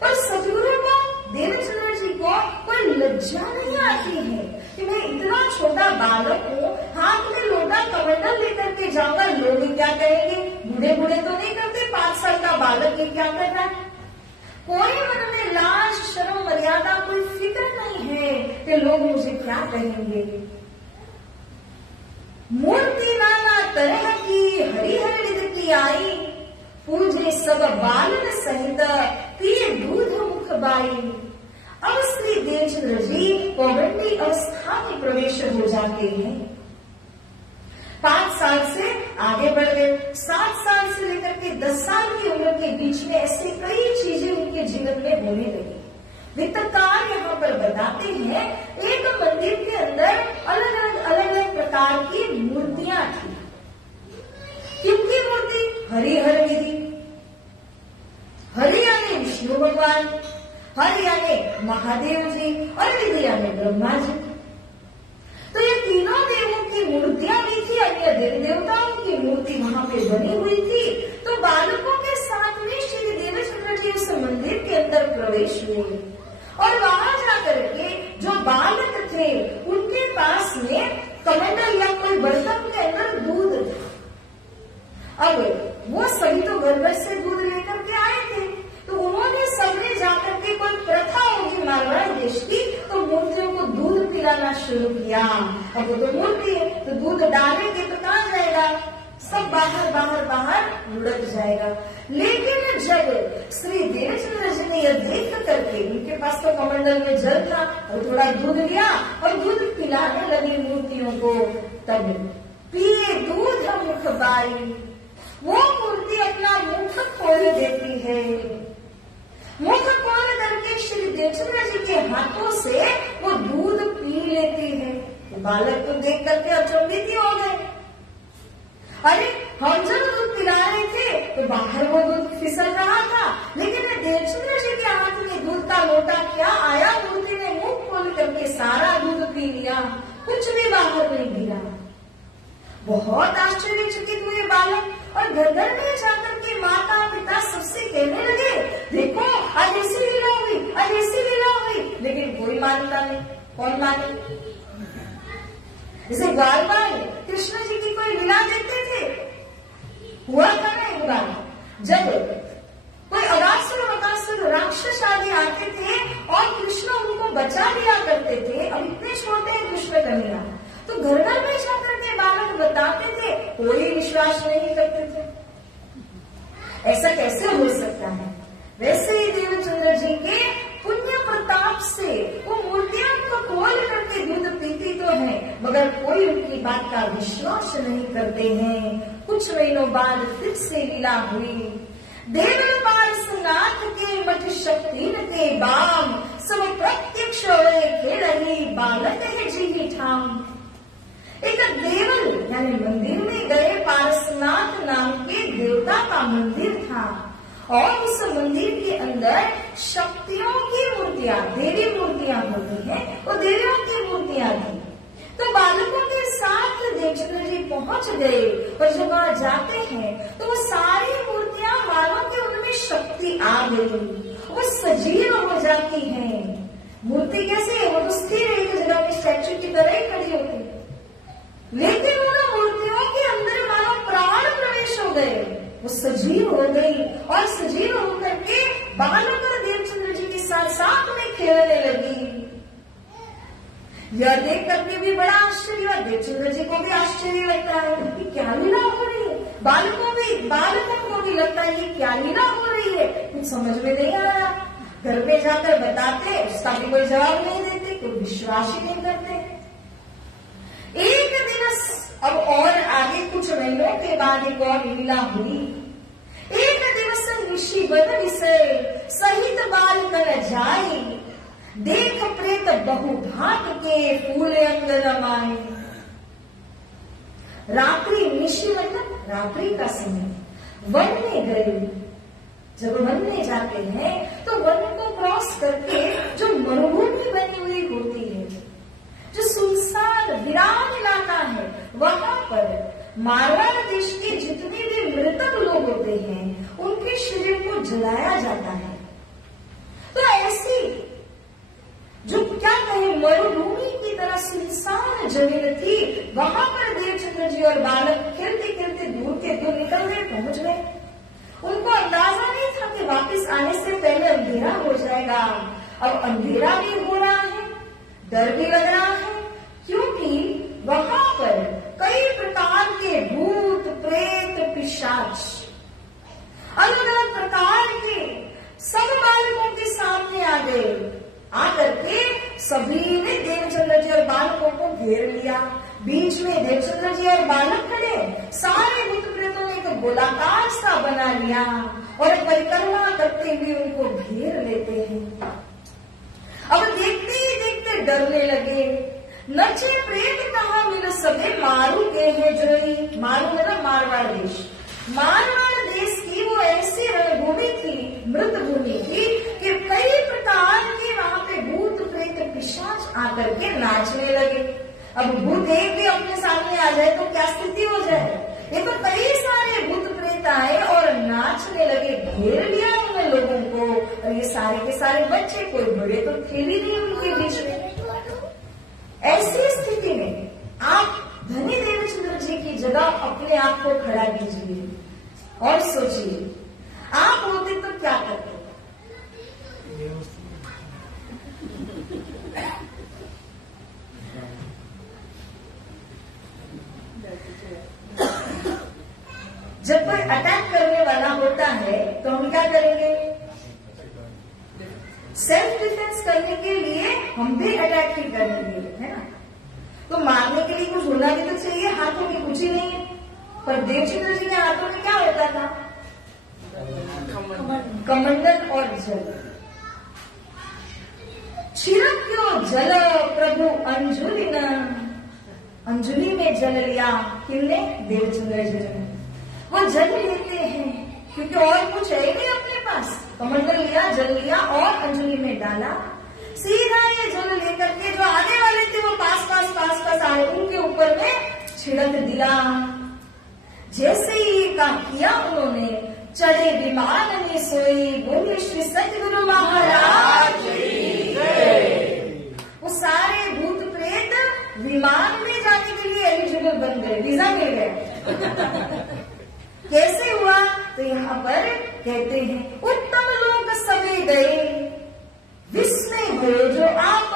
पर सतगुरु को, देवचंद्र जी को कोई लज्जा नहीं आती है कि मैं इतना छोटा बालक हूँ, हाथ में लोटा कमंडल लेकर के जाऊंगा, लोग क्या कहेंगे? बूढ़े बूढ़े तो नहीं करते, 5 साल का बालक ये क्या कर रहा है? कोई मन में लाज शर्म मर्यादा कोई फिक्र नहीं है कि लोग मुझे क्या कहेंगे। मूर्ति नाना तरह की हरिहर विध की आई, पूजे सब बालन सहित पिए दूध मुख बाई। अब श्री देवचंद्र जी पौगंडी अवस्था में प्रवेश हो जाते हैं। 5 साल से आगे बढ़ गए, 7 साल से लेकर के 10 साल की उम्र के बीच में ऐसे कई चीजें उनके जीवन में होने लगी। वित्तकार यहाँ पर बताते हैं, एक मंदिर के अंदर अलग अलग प्रकार की मूर्तियां थी। किनकी मूर्ति? हरिहर विधि, हरि यानी विष्णु भगवान, हरि यानी महादेव जी, और विधि यानी ब्रह्मा जी। तो ये तीनों देवों की मूर्तियां भी थी, अन्य देवी देवताओं की मूर्ति वहां पे बनी हुई थी। तो बालकों के साथ में श्री देवचंद्र जी उस मंदिर के अंदर प्रवेश हुए, और वहां जाकर के जो बालक थे उनके पास में कमंडल या कोई बर्तन के अंदर दूध था। अब वो सभी तो घर से दूध लेकर के आए थे, तो उन्होंने सबने जाकर के, कोई प्रथा होगी मारवाड़ देश की, तो मूर्तियों को दूध पिलाना शुरू किया। अब वो तो मूर्ति है, तो दूध डालेंगे तो कहाँ जाएगा? सब बाहर लुढ़क जाएगा। लेकिन जब श्री देवचंद्र जी ने यह देख करके, उनके पास तो कमंडल में जल था, और थोड़ा दूध लिया और दूध पिलाने लगे मूर्तियों को, तब पिए दूध मुख बाई। वो मूर्ति अपना मुख खोल देती है, मुख खोल करके श्री देवचंद्र जी के हाथों से वो दूध पी लेती है। बालक तो देख करके अचंभित ही हो गए। अरे हम जब दूध पिला रहे थे तो बाहर वो दूध फिसल रहा था, लेकिन देवचंद्र जी के हाथ में दूध का लोटा क्या आया, मूर्ति ने मुंह खोल करके सारा दूध पी लिया, कुछ भी बाहर नहीं गिरा। बहुत आश्चर्यचकित हुए बालक, और घर में जाकर के माता पिता सबसे कहने लगे, देखो आज ऐसी लीला हुई, आज ऐसी लीला हुई। लेकिन कोई मानता नहीं। कौन माने? जैसे बाल कृष्ण जी की कोई लीला देखते थे, हुआ था ना एक बार, जब कोई अगासुर राक्षस आदि आते थे और कृष्ण उनको बचा लिया करते थे। अब इतने छोटे हैं कृष्ण कन्हैया, तो घर में जाकर के बालक बताते थे, कोई विश्वास नहीं करते थे। ऐसा कैसे हो सकता है? वैसे ही देवचंद्र जी के पुण्य प्रताप से वो मूर्तियां को खोल करके दूध पीती तो है, मगर कोई उनकी बात का विश्वास नहीं करते हैं। कुछ महीनों बाद फिर से लीला हुई। देवपालनाथ के मठ शक्ति के बाम, सब प्रत्यक्ष खेड़ी बालक है जी ठाम। एक देवल यानी मंदिर में गए, पारसनाथ नाम के देवता का मंदिर था, और उस मंदिर के अंदर शक्तियों की मूर्तियां, देवी मूर्तियां होती हैं, वो देवियों की मूर्तियां थी। तो बालकों के साथ देवचंद्र जी पहुंच गए, और जब वहां जाते हैं तो वो सारी मूर्तियां मानो कि उनमें शक्ति आ गई, वो सजीव हो जाती है। मूर्ति कैसे है? वो तो स्थिर एक जगह में स्टैच्यू की तरह ही खड़ी होती है, लेकिन उन मूर्तियों के अंदर मानो प्राण प्रवेश हो गए, वो सजीव हो गई, और सजीव होकर के बालक और देवचंद्र जी के साथ साथ में खेलने लगी। यह देख करके भी बड़ा आश्चर्य हुआ, देवचंद्र जी को भी आश्चर्य लगता है कि क्या लीला हो रही है। बालकों को भी लगता है कि क्या लीला हो रही है, कुछ समझ में नहीं आ रहा। घर पे जाकर बताते, उसका भी कोई जवाब नहीं देते, कोई विश्वास ही नहीं करते। एक दिन अब और आगे कुछ महीनों के बाद एक और लीला हुई। एक दिवस ऋषि बदन से सहित बाल कर जाए, देख प्रेत बहु भात के फूल अंग रमाए। रात्रि निशी मतलब रात्रि का समय, वन में गए। जब वन में जाते हैं तो वन को क्रॉस करके जो मरुभूमि बनी हुई होती है, जो सुनसान वीरान इलाका है, वहां पर मारवाड़ देश के जितने भी मृतक लोग होते हैं उनके शरीर को जलाया जाता है। तो ऐसी जो क्या कहे मरुभूमि की तरह सुनसान जमीन थी, वहां पर देवचंद्र जी और बालक खेलते खेलते दूर के दूर निकल गए, पहुंच गए। उनको अंदाजा नहीं था कि वापस आने से पहले अंधेरा हो जाएगा। अब अंधेरा भी हो रहा है, डर भी लग रहा है, क्योंकि वहां पर कई प्रकार के भूत प्रेत पिशाच अलग अलग प्रकार के सब बालकों के सामने आ गए। आकर के सभी ने देवचंद्र जी और बालकों को घेर लिया। बीच में देवचंद्र जी और बालक खड़े, सारे भूत प्रेतों ने एक गोलाकार सा बना लिया और परिक्रमा करते हुए उनको घेर लेते हैं। अब देखते ही देखते डरने लगे। नचे प्रेत कहा मिल सबे मारू के है जोई। मारू मतलब मारवाड़ देश। मारवाड़ देश की वो ऐसी रणभूमि थी, मृत भूमि थी, कि कई प्रकार के वहां पे भूत प्रेत पिशाच आकर के नाचने लगे। अब भूत एक भी अपने सामने आ जाए तो क्या स्थिति हो जाए। ये तो कई सारे भूत प्रेत आए और नाचने लगे, घेर लिया उन्होंने लोगों को। और ये सारे के सारे बच्चे, कोई बड़े तो थे ही नहीं उनके बीच में। ऐसी स्थिति में आप धनी देवचंद्र जी की जगह अपने आप को खड़ा कीजिए और सोचिए आप होते तो क्या करते। जब कोई अटैक करने वाला होता है तो हम क्या करेंगे? सेल्फ डिफेंस करने के लिए हम भी अटैक ही करेंगे, है ना। तो मारने के लिए कुछ होना भी तो चाहिए, हाथों में कुछ ही नहीं है। पर देवचंद्र जी के हाथों में क्या होता था? कमंडल और जल। छिड़क्यो जल प्रभु अंजुलि न। अंजुलि में जल लिया किसने? देवचंद्र जी ने। वो जल लेते हैं क्योंकि और कुछ है नहीं अपने पास। कमंडल लिया, जल लिया और अंजुलि में डाला। सीधा ये जल लेकर के जो आने वाले थे वो पास आए, उनके ऊपर में छिड़क दिया। जैसे ही का किया उन्होंने, चढ़े विमान में सोई। बोले श्री सतगुरु महाराज। वो सारे भूत प्रेत विमान में जाने के लिए एलिजिबल बन गए, वीजा मिल गया। कैसे हुआ? तो यहाँ पर कहते हैं उत्तम लोग सभी गए, विस्मय गए जो आप।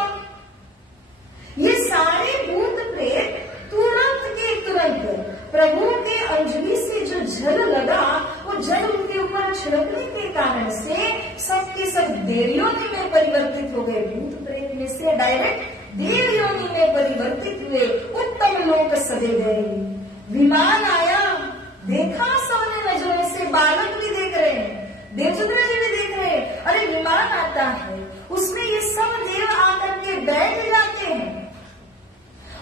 ये सारे भूत प्रेत तुरंत के तुरंत प्रभु के अंजलि से जो जल लगा, वो जल उनके ऊपर छिड़कने के कारण से सबके सब देवयोनि में परिवर्तित हो गए। भूत प्रेत में से डायरेक्ट देवयोनि में परिवर्तित हुए। उत्तम लोग सदे गए। विमान आया, देखा सबने नजरों से। बालक भी देख रहे हैं, देवचंद्र जी भी देख रहे हैं। अरे विमान आता है, उसमें ये सब देव आकर के बैठ जाते हैं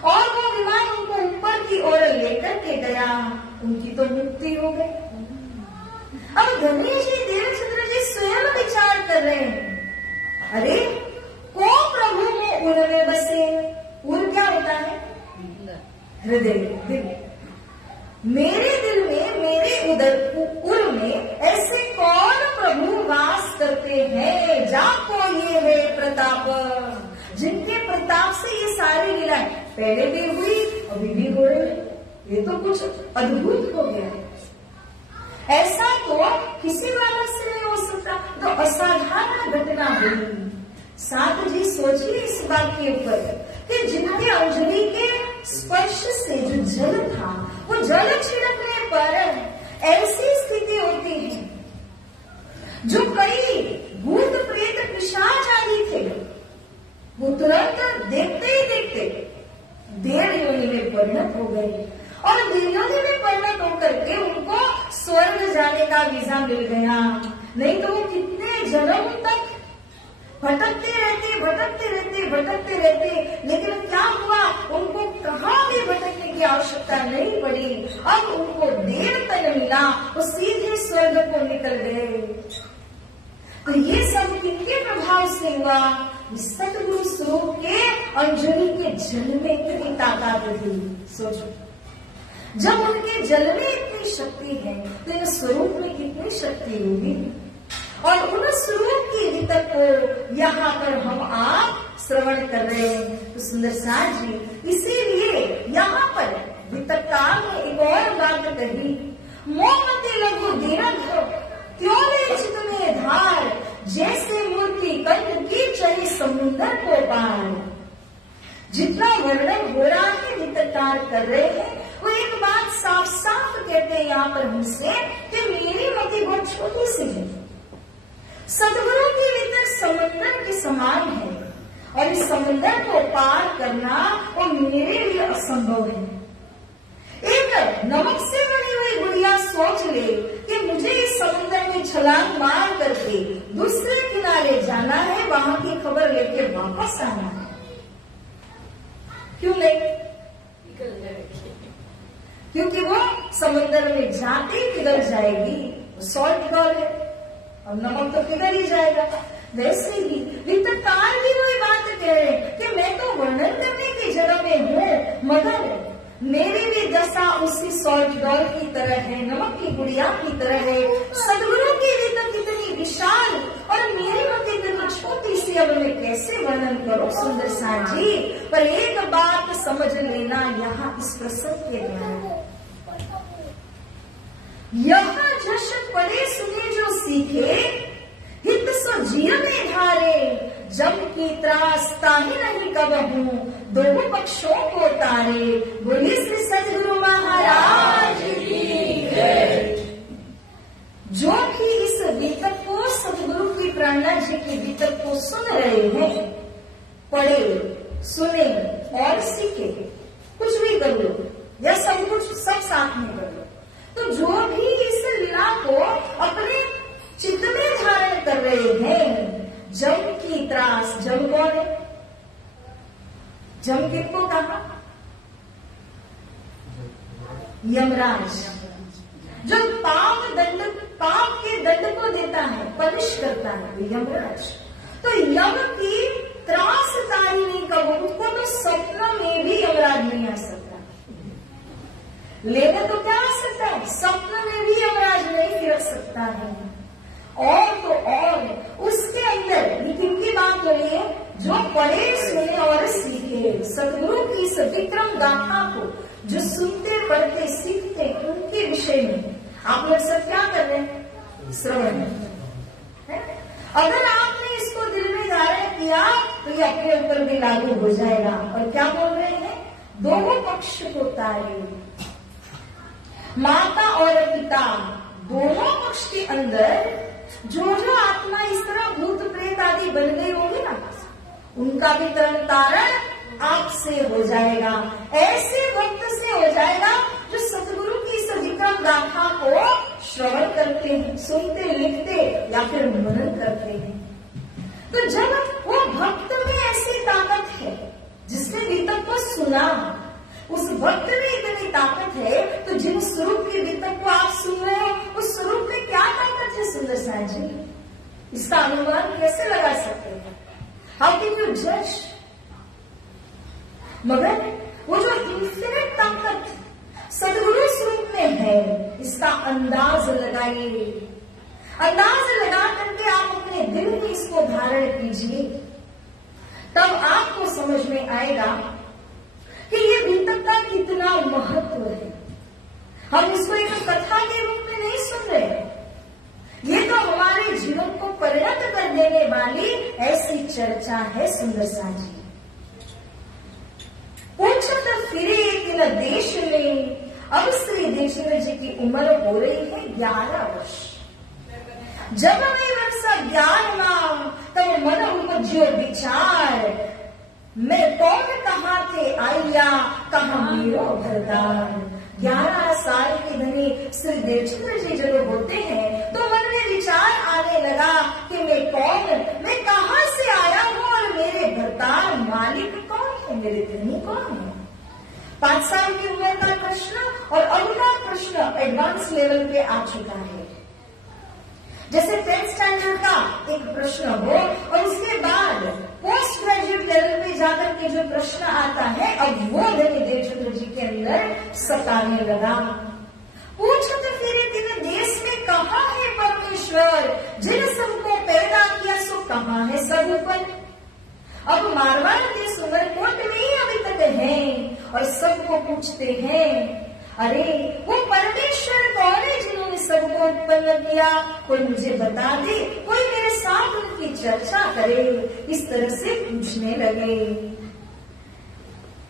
और वो विमान उनको ऊपर की ओर लेकर के गया। उनकी तो मुक्ति हो गई। अब गणेश जी देवचंद्र जी स्वयं विचार कर रहे हैं, अरे को प्रभु में उर में बसे। उर क्या होता है? हृदय, दिल। मेरे दिल में, मेरे उर में ऐसे कौन प्रभु वास करते हैं, जाको ये है प्रताप, जिनके प्रताप से ये सारी लीला पहले भी हुई, अभी भी हो रही। ये तो कुछ अद्भुत हो गया। ऐसा तो किसी बालक से नहीं हो सकता। तो असाधारण घटना हुई। साथ जी सोचिए इस बात के ऊपर कि जिनके अंजलि के स्पर्श से जो जल था, वो जल छिड़कने पर ऐसी स्थिति होती है। जो कई भूत प्रेत पिशाच आदि थे, वो तुरंत देखते ही देखते देव योनि में परिणत हो गए। और देव योनि में परिणत होकर के उनको स्वर्ग जाने का वीजा मिल गया। नहीं तो वो कितने जन्म तक भटकते रहते। लेकिन क्या हुआ? उनको कहाँ भी भटकने की आवश्यकता नहीं पड़ी। अब उनको देर तक मिला, वो सीधे स्वर्ग को निकल गए। तो ये सब किनके प्रभाव से हुआ? सतगुरु स्वरूप के अंजलि के जल में इतनी ताकत थी। सोचो, जब उनके जल में इतनी शक्ति है तो इन स्वरूप में कितनी शक्ति होगी। और उन स्वरूप की वितक को यहाँ पर हम आप श्रवण कर रहे हैं। तो सुंदर साथ जी, इसीलिए यहाँ पर वितककार ने एक और बात कही, मोहमते लघु दीर्घ क्यों ले चित में धार, जैसे मूर्ति कंठ की चली समुद्र को पार। जितना वर्णन हो रहा है वितककार कर रहे हैं, वो एक बात साफ साफ कहते हैं यहाँ पर हमसे कि मेरी मति बहुत छोटी सी है। सदगुरु की वितक समुद्र के समान है और इस समुद्र को पार करना वो मेरे लिए असंभव है। एक नमक से बनी हुई गुड़िया सोच ले कि मुझे इस समुद्र में छलांग मार करके दूसरे किनारे जाना है, वहां की खबर लेके वापस आना है। क्यों नहीं? क्योंकि वो समुद्र में जाते पिघल जाएगी, सॉल्ट डॉल है और नमक तो पिघल ही जाएगा। वैसे ही वितककार भी वही बात कह रहे हैं कि मैं तो वर्णन करने की जगह में हूँ, मगर मेरी भी दशा उसी सॉल्ट डॉल की तरह है, नमक की गुड़िया की तरह है। सदगुरु की वितक कितनी विशाल और मेरी मति कितनी छोटी सी, अब मैं कैसे वर्णन करूं सुंदर साथ जी। पर एक बात समझ लेना यहाँ इस प्रसंग के द्वारा, यहाँ जश पढ़े सुने जो सीखे, हित सो जीव में धारे, जम की त्रास ताहि नहीं कब हूँ, दोनों पक्षों को तारे। बोली श्री सदगुरु महाराज की जय। जो भी इस वितक को, सदगुरु की प्रेरणा जी की वितक को सुन रहे हैं, पढ़े सुने और सीखे, कुछ भी कर लो या सब कुछ सब साथ में कर लो, तो जो भी इस लीला को अपने चित्त में धारण कर रहे हैं, जम की त्रास, जम कौन है? जम किसको कहा? यमराज, जो पाप के दंड को देता है, पनिश करता है, यमराज। तो यम की त्रास तारी नहीं कब, उनको तो स्वप्न में भी यमराज नहीं आ सकता। लेने तो क्या आ सकता है? स्वप्न में भी यमराज नहीं फिर सकता है। और तो और उसके अंदर किनकी बात हो रही है? जो पढ़े सुने और सीखे, सदगुरु की इस विक्रम गाथा को जो सुनते पढ़ते सीखते, उनके विषय में आप लोग सब क्या कर रहे हैं? श्रवण है। अगर आपने इसको दिल में धारण किया तो ये अपने ऊपर भी लागू हो जाएगा। और क्या बोल रहे हैं? दोनों पक्ष को तारे, माता और पिता दोनों पक्ष के अंदर जो आत्मा इस तरह भूत प्रेत आदि बन गई होगी ना, उनका भी तरण तारण आपसे हो जाएगा। ऐसे वक्त से हो जाएगा जो सतगुरु की इस विक्रम गाथा को श्रवण करते हैं, सुनते, लिखते या फिर मनन करते हैं। तो जब वो भक्त में ऐसी ताकत है, जिसने वितक को सुना, उस भक्त में इतनी ताकत है, तो जिन स्वरूप की वितक को आप सुन रहे हो, उस स्वरूप में क्या ताकत है सुंदर साथ जी? इसका अनुमान कैसे लगा सकते हैं? हाउ कैन यू जज? मगर वो जो इंफिनिट ताकत सदगुरु स्वरूप में है, इसका अंदाज लगाइए। अंदाज लगा करके आप अपने दिल में इसको धारण कीजिए, तब आपको समझ में आएगा कि ये वितक का कितना महत्व है। हम इसको एक कथा के रूप में नहीं सुन रहे, ये तो हमारे जीवन को परिणत कर देने वाली ऐसी चर्चा है सुंदर साजी। पूछत फिरे कि न देश में, अब श्री देशेंद्र जी की उम्र हो रही है 11 वर्ष। जब हमें वर्ष ज्ञान नाम तब मन उपज्यो विचार, मैं कौन कहाँ थे आइया कहाँ मेरो भरदार। 11 साल के धनी श्री देवचंद्र जी जब होते हैं तो मन में विचार आने लगा कि मैं कौन, मैं कहाँ से आया हूँ और मेरे भरदार मालिक कौन है, मेरे धनी कौन है। 5 साल की उम्र प्रश्न और अब का प्रश्न एडवांस लेवल पे आ चुका है। जैसे 10th स्टैंडर्ड का एक प्रश्न हो और उसके बाद पोस्ट ग्रेजुएट लेवल पे जाकर के जो प्रश्न आता है, अब वो धन्य चंद्र जी के अंदर सताने लगा। पूछत फिरे तीन देश में कहाँ है परमेश्वर, जिन सबको पैदा किया सो कहाँ है सब ऊपर। अब मारवाड़ देश उमरकोट में ही अभी तक है और सबको पूछते हैं, अरे वो परमेश्वर कौन है जिन्होंने सबको उत्पन्न किया, कोई मुझे बता दे, कोई मेरे साथ उनकी चर्चा करे। इस तरह से पूछने लगे।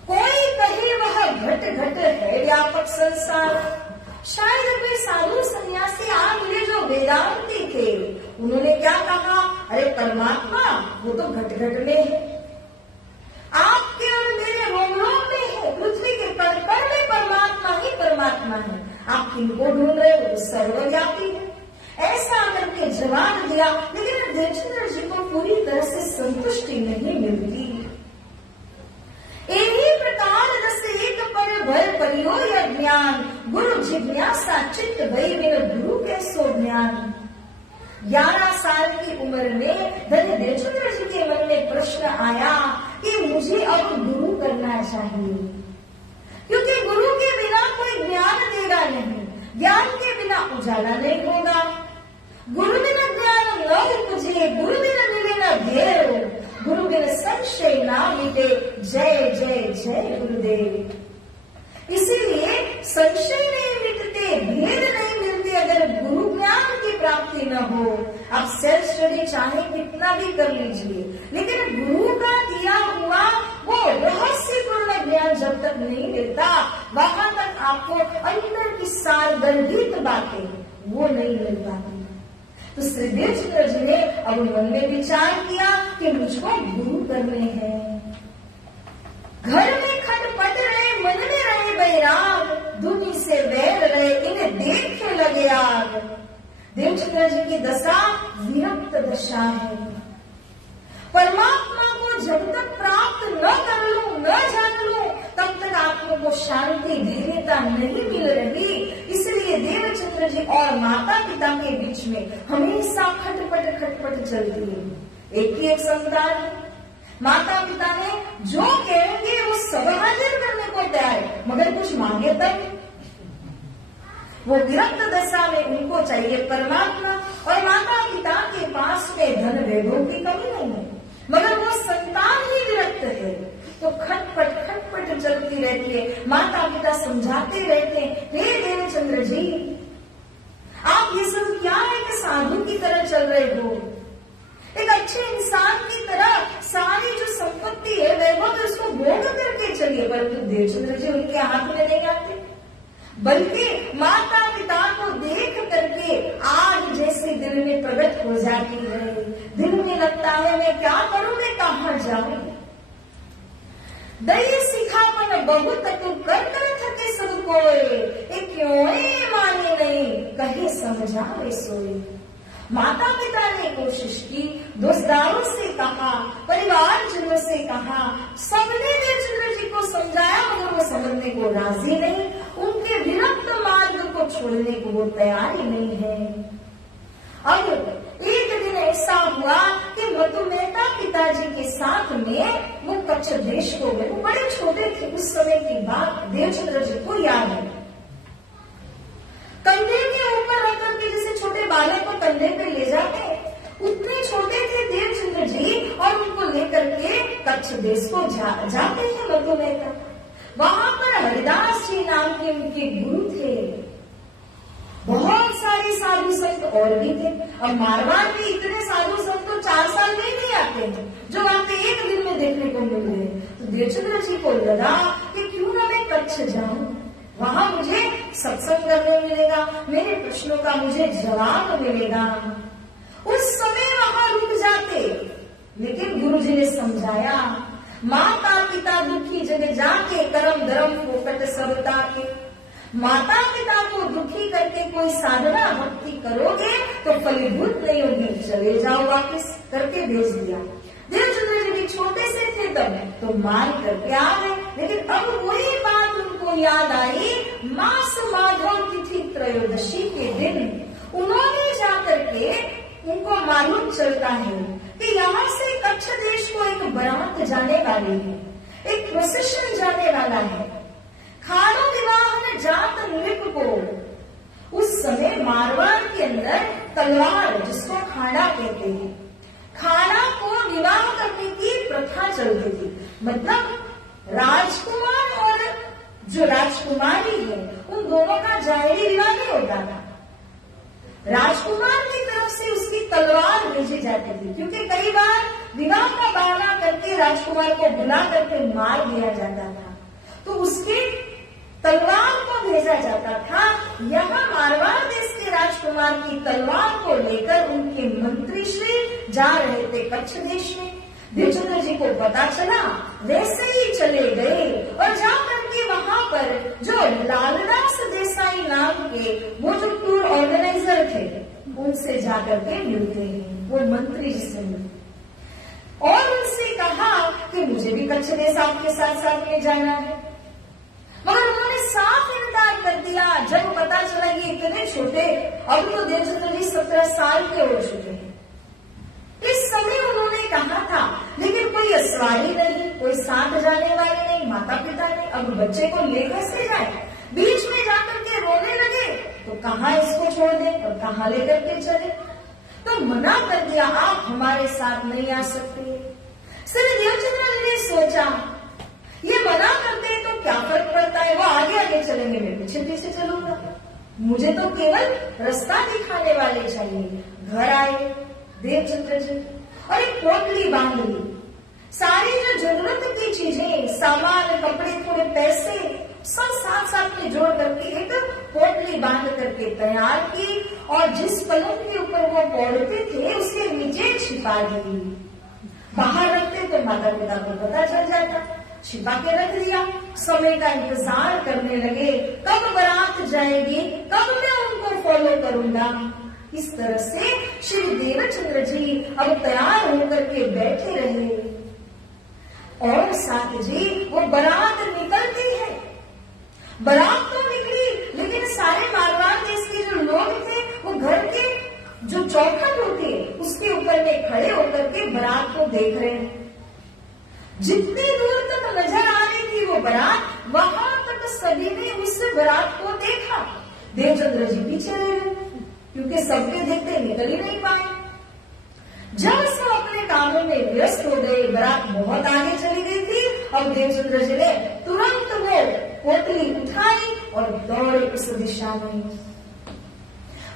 कोई कहे वह घट घट है व्यापक संसार। शायद कोई साधु सन्यासी आ मिले जो वेदांती थे, उन्होंने क्या कहा, अरे परमात्मा वो तो घट घट में है, आपके और मेरे रोम रोम में है, पृथ्वी के कण कण में परमात्मा ही परमात्मा है, आप किनको ढूंढ रहे हो, सर्वव्यापी है। ऐसा करके जवाब दिया, लेकिन देवचंद्र जी को पूरी तरह से संतुष्टि नहीं मिलती। इन्हीं प्रकार दस एक पर भय परियो या ज्ञान, गुरु जिज्ञासा चित्त भई बिन गुरु के सो ज्ञान। 11 साल की उम्र में धन्य देवचंद्र जी के मन में प्रश्न आया कि मुझे अब गुरु करना चाहिए, क्योंकि गुरु के बिना कोई ज्ञान देगा नहीं, ज्ञान के बिना उजाला नहीं होगा। गुरु बिना ज्ञान न उपजे, गुरु बिना मिले न ध्येय, गुरु बिना संशय ना मिटे, जय जय जय गुरुदेव। इसीलिए संशय नहीं मिटते, भेद नहीं मिलते अगर गुरु ज्ञान की प्राप्ति न हो। आप सेल्फ स्टडी चाहे कितना भी कर लीजिए, लेकिन गुरु का दिया हुआ वो रहस्यपूर्ण ज्ञान जब तक नहीं मिलता, वहां तक आपको अंदर की सारगर्भित बातें वो नहीं मिल पाती। तो श्री देवचंद्र जी ने अब मन में विचार किया कि मुझको गुरु करने हैं। घर में खटपट रहे, मन में रहे बैराग, दुनी से वैर रहे, इन्हें देखने लगे आग। देवचंद्र जी की दशा विरक्त दशा है। परमात्मा को जब तक प्राप्त न कर लूं, न जान लूं, तब तक आत्मा को शांति दिव्यता नहीं मिल रही। इसलिए देवचंद्र जी और माता पिता के बीच में हमेशा खटपट चलती है। एक संतान है, माता पिता ने जो कहेंगे वो सब हाजिर करने को तैयार है, मगर कुछ मांगे तब। वो विरक्त दशा में उनको चाहिए परमात्मा, और माता पिता के पास में धन वैभव की कमी नहीं है, मगर वो संतान ही विरक्त है। तो खटपट चलती रहती है। माता पिता समझाते रहते हैं, हे देवचंद्र जी आप ये सब क्या एक साधु की तरह चल रहे हो, एक अच्छे इंसान की तरह सारी जो संपत्ति है वैभव उसको भोग करके चलिए। परंतु देवचंद्र जी उनके हाथ में नहीं आते, बल्कि माता पिता को देख करके आग जैसे दिल में प्रकट हो जाती है। दिल में लगता है मैं क्या करूं, मैं कहाँ जाऊं। दई सिखापन बहुत तू कर थके सब कोई, क्यों माने नहीं कहे समझावे सोए। माता पिता ने कोशिश की, दोस्तदारों से कहा, परिवारजनों से कहा, सबने देवचंद्र जी को समझाया, मगर वो समझने को राजी नहीं। उनके विरक्त मार्ग को छोड़ने को वो तैयार ही नहीं है। अब एक दिन ऐसा हुआ कि मधुमेहता पिताजी के साथ में वो कच्छ देश को गए। वो बड़े छोटे थे उस समय की बात, देवचंद्र जी को याद है। कंधे के ऊपर रख करके जैसे छोटे बालक को कंधे पे ले जाते हैं, उतने छोटे थे देवचंद्र जी, और उनको लेकर के कच्छ देश को जाते थे मधुमेहता। वहां पर हरिदास जी नाम के उनके गुरु थे। बहुत सारे साधु संत और भी थे, और मारवाड़ में इतने साधु संत तो 4 साल में ही नहीं आते हैं, जो वहां पे एक दिन में देखने को मिल गए। तो देवचंद्र जी को लगा कि क्यों ना मैं कच्छ जाऊं, वहां मुझे सत्संग करने मिलेगा, मेरे प्रश्नों का मुझे जवाब मिलेगा। उस समय वहां रुक जाते, लेकिन गुरुजी ने समझाया, माता पिता दुखी जग जाके, करम धर्म फोकट सब ताके। माता पिता को दुखी करके कोई साधना भक्ति करोगे तो फलीभूत नहीं होगी, चले जाओ वापस, करके भेज दिया। देवचंद्र जी भी छोटे से थे तब, तो मान करके आ गए, लेकिन अब वही बात उनको उनको याद आई मास माधव तिथि त्रयोदशी के दिन उन्होंने जाकर के उनको मालूम चलता है कि यहाँ से कच्छ देश को एक बारात जाने वाली है, एक प्रोसेशन जाने वाला है। खानो विवाह जात नृप को उस समय मारवाड़ के अंदर तलवार, जिसको खाड़ा कहते हैं, खाड़ा को विवाह करने की प्रथा चलती थी। मतलब राजकुमार और जो राजकुमारी है उन दोनों का जाहिरी विवाह नहीं होता था। राजकुमार की तरफ से उसकी तलवार भेजी जाती थी, क्योंकि कई बार विवाह का बहाना करके राजकुमार को बुला करके मार दिया जाता था, तो उसकी तलवार को भेजा जाता था। यहाँ मारवाड़ देश के राजकुमार की तलवार को लेकर उनके मंत्री श्री जा रहे थे कच्छ देश में। देवचंद्र जी को पता चला, वैसे ही चले गए और जाकर के वहां पर जो लालदास देसाई नाम के वो जो टूर ऑर्गेनाइजर थे उनसे जाकर के मिलते हैं, वो मंत्री जी से मिलते और उनसे कहा कि मुझे भी कच्छ देश आपके साथ साथ में जाना है, मगर उन्होंने साफ इनकार कर दिया। जब पता चला कि इतने छोटे, अब तो देवचंद्र जी 17 साल के हो चुके हैं, इस समय उन्होंने कहा था, लेकिन कोई असवारी नहीं, कोई साथ जाने वाले नहीं, माता पिता नहीं, अब बच्चे को लेकर से जाए। बीच में जाकर के रोने लगे तो कहाँ इसको छोड़ दे और कहाँ लेकर के चले, तो मना कर दिया, आप हमारे साथ नहीं आ सकते। श्री देवचंद्र जी ने सोचा ये मना करते हैं तो क्या फर्क पड़ता है, वो आगे आगे चलेंगे, मैं पीछे पीछे चलूंगा, मुझे तो केवल रास्ता दिखाने वाले चाहिए। घर आए देवचंद्र जी और एक पोटली बांध ली, सारी जो जरूरत की चीजें, सामान, कपड़े, थोड़े पैसे सब साथ साथ में जोड़ करके एक पोटली बांध करके तैयार की और जिस पलंग के ऊपर वो पौड़ते थे उसके नीचे छिपा दी। बाहर रखते तो माता पिता को पता चल जाता, छिपा के रख दिया। समय का इंतजार करने लगे, कब बारात जाएगी, कब मैं उनको फॉलो करूंगा। इस तरह से श्री देवचंद्र जी अब तैयार होकर के बैठे रहे और साथ जी वो बारात निकलती है। बारात तो निकली, लेकिन सारे मारवाड़ देश के जो लोग थे वो घर के जो चौखट होते उसके ऊपर में खड़े होकर के बारात को देख रहे हैं। जितनी दूर तक नजर आ रही थी वो बारात, वहां तक सभी ने उस बारात को देखा। देवचंद्र जी पीछे रहे क्योंकि सबके देखते निकल ही नहीं पाए। जब सब अपने कामों में व्यस्त हो गए, बारात बहुत आगे चली गई थी, अब देवचंद्र जी ने तुरंत वो पोटली उठाई और दौड़े उस दिशा में।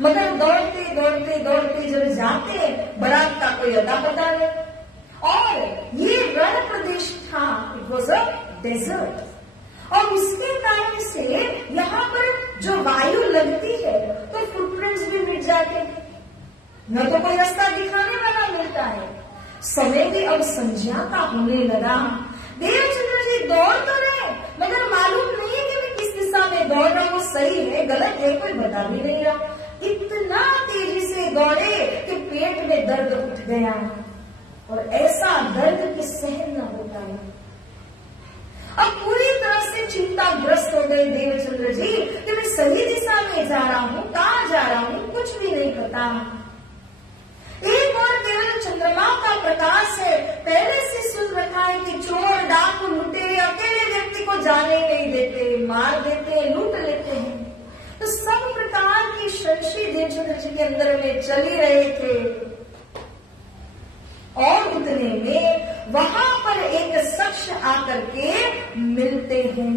मगर दौड़ते दौड़ते दौड़ते जब जाते बारात का कोई अता पता नहीं, और ये रण प्रदेश था, इट वॉज अ डेजर्ट, और उसके कारण से यहाँ पर जो वायु लगती है तो फुटप्रिंट्स भी मिट जाते हैं, न तो कोई रास्ता दिखाने वाला मिलता है। समय भी अब संध्या का होने लगा। देवचंद्र जी दौड़ तो रहे, मगर मालूम नहीं है कि मैं किस दिशा में दौड़ रहा हूँ, सही है गलत है कोई बता भी नहीं रहा। इतना तेजी से दौड़े कि पेट में दर्द उठ गया, और ऐसा दर्द कि सहन न होता है। अब पूरी तरह से चिंताग्रस्त हो गए देवचंद्र जी कि मैं सही दिशा में जा रहा हूँ, कहाँ जा रहा हूँ, कुछ भी नहीं पता। एक और केवल चंद्रमा का प्रकाश है, पहले से सुन रखा है कि चोर, डाकू, लुटेरे अकेले व्यक्ति को जाने नहीं देते, मार देते, लूट लेते हैं। तो सब प्रकार की संशय देवचंद्र जी के अंदर में चल ही रहे थे। और उतने में वहां पर एक शख्स आकर के मिलते हैं।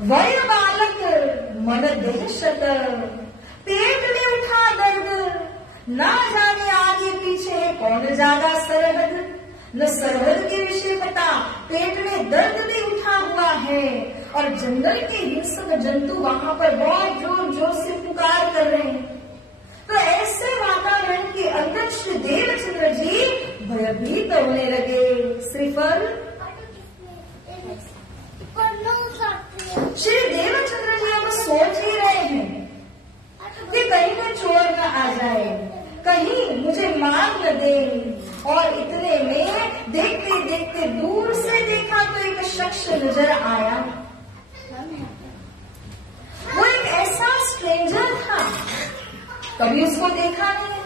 वह बालक मन दहशत, पेट में उठा दर्द, ना जाने आगे पीछे कौन ज्यादा सरहद, न सरहद के विषय पता, पेट में दर्द भी उठा हुआ है, और जंगल के हिंसक जंतु वहां पर बहुत जोर जोर से पुकार कर रहे हैं। तो ऐसे वातावरण के अंदर श्री देवचंद्र जी भयभीत होने लगे। श्रीफल श्री देवचंद्र जी अब सोच ही रहे हैं कि कहीं कोई चोर न आ जाए, कहीं मुझे मार न दे। और इतने में देखते देखते दूर से देखा तो एक शख्स नजर आया। वो एक ऐसा स्ट्रेंजर था, कभी उसको देखा नहीं,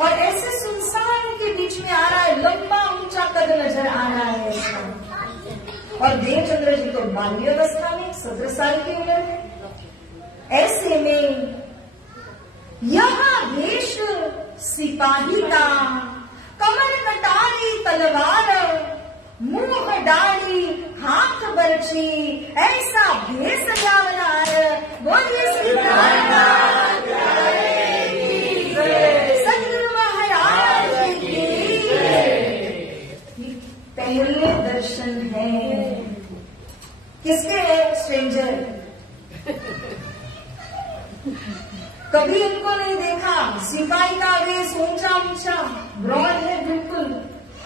और ऐसे सुनसान के बीच में आ रहा है, लंबा ऊंचा कद नजर आ रहा है इसका। और देवचंद्र जी तो बाल्यावस्था में 17 साल की उम्र है। ऐसे में यह वेश सिपाही का, कमर कटारी तलवार, मुंह डाली हाथ बरछी, ऐसा भेष जावनार, बोलिए सीताराम सतगुरु महाराज की। पहले दर्शन है किसके है? स्ट्रेंजर। कभी इनको नहीं देखा। सिपाही का वेश ऊंचा ऊंचा ब्रॉड है बिल्कुल,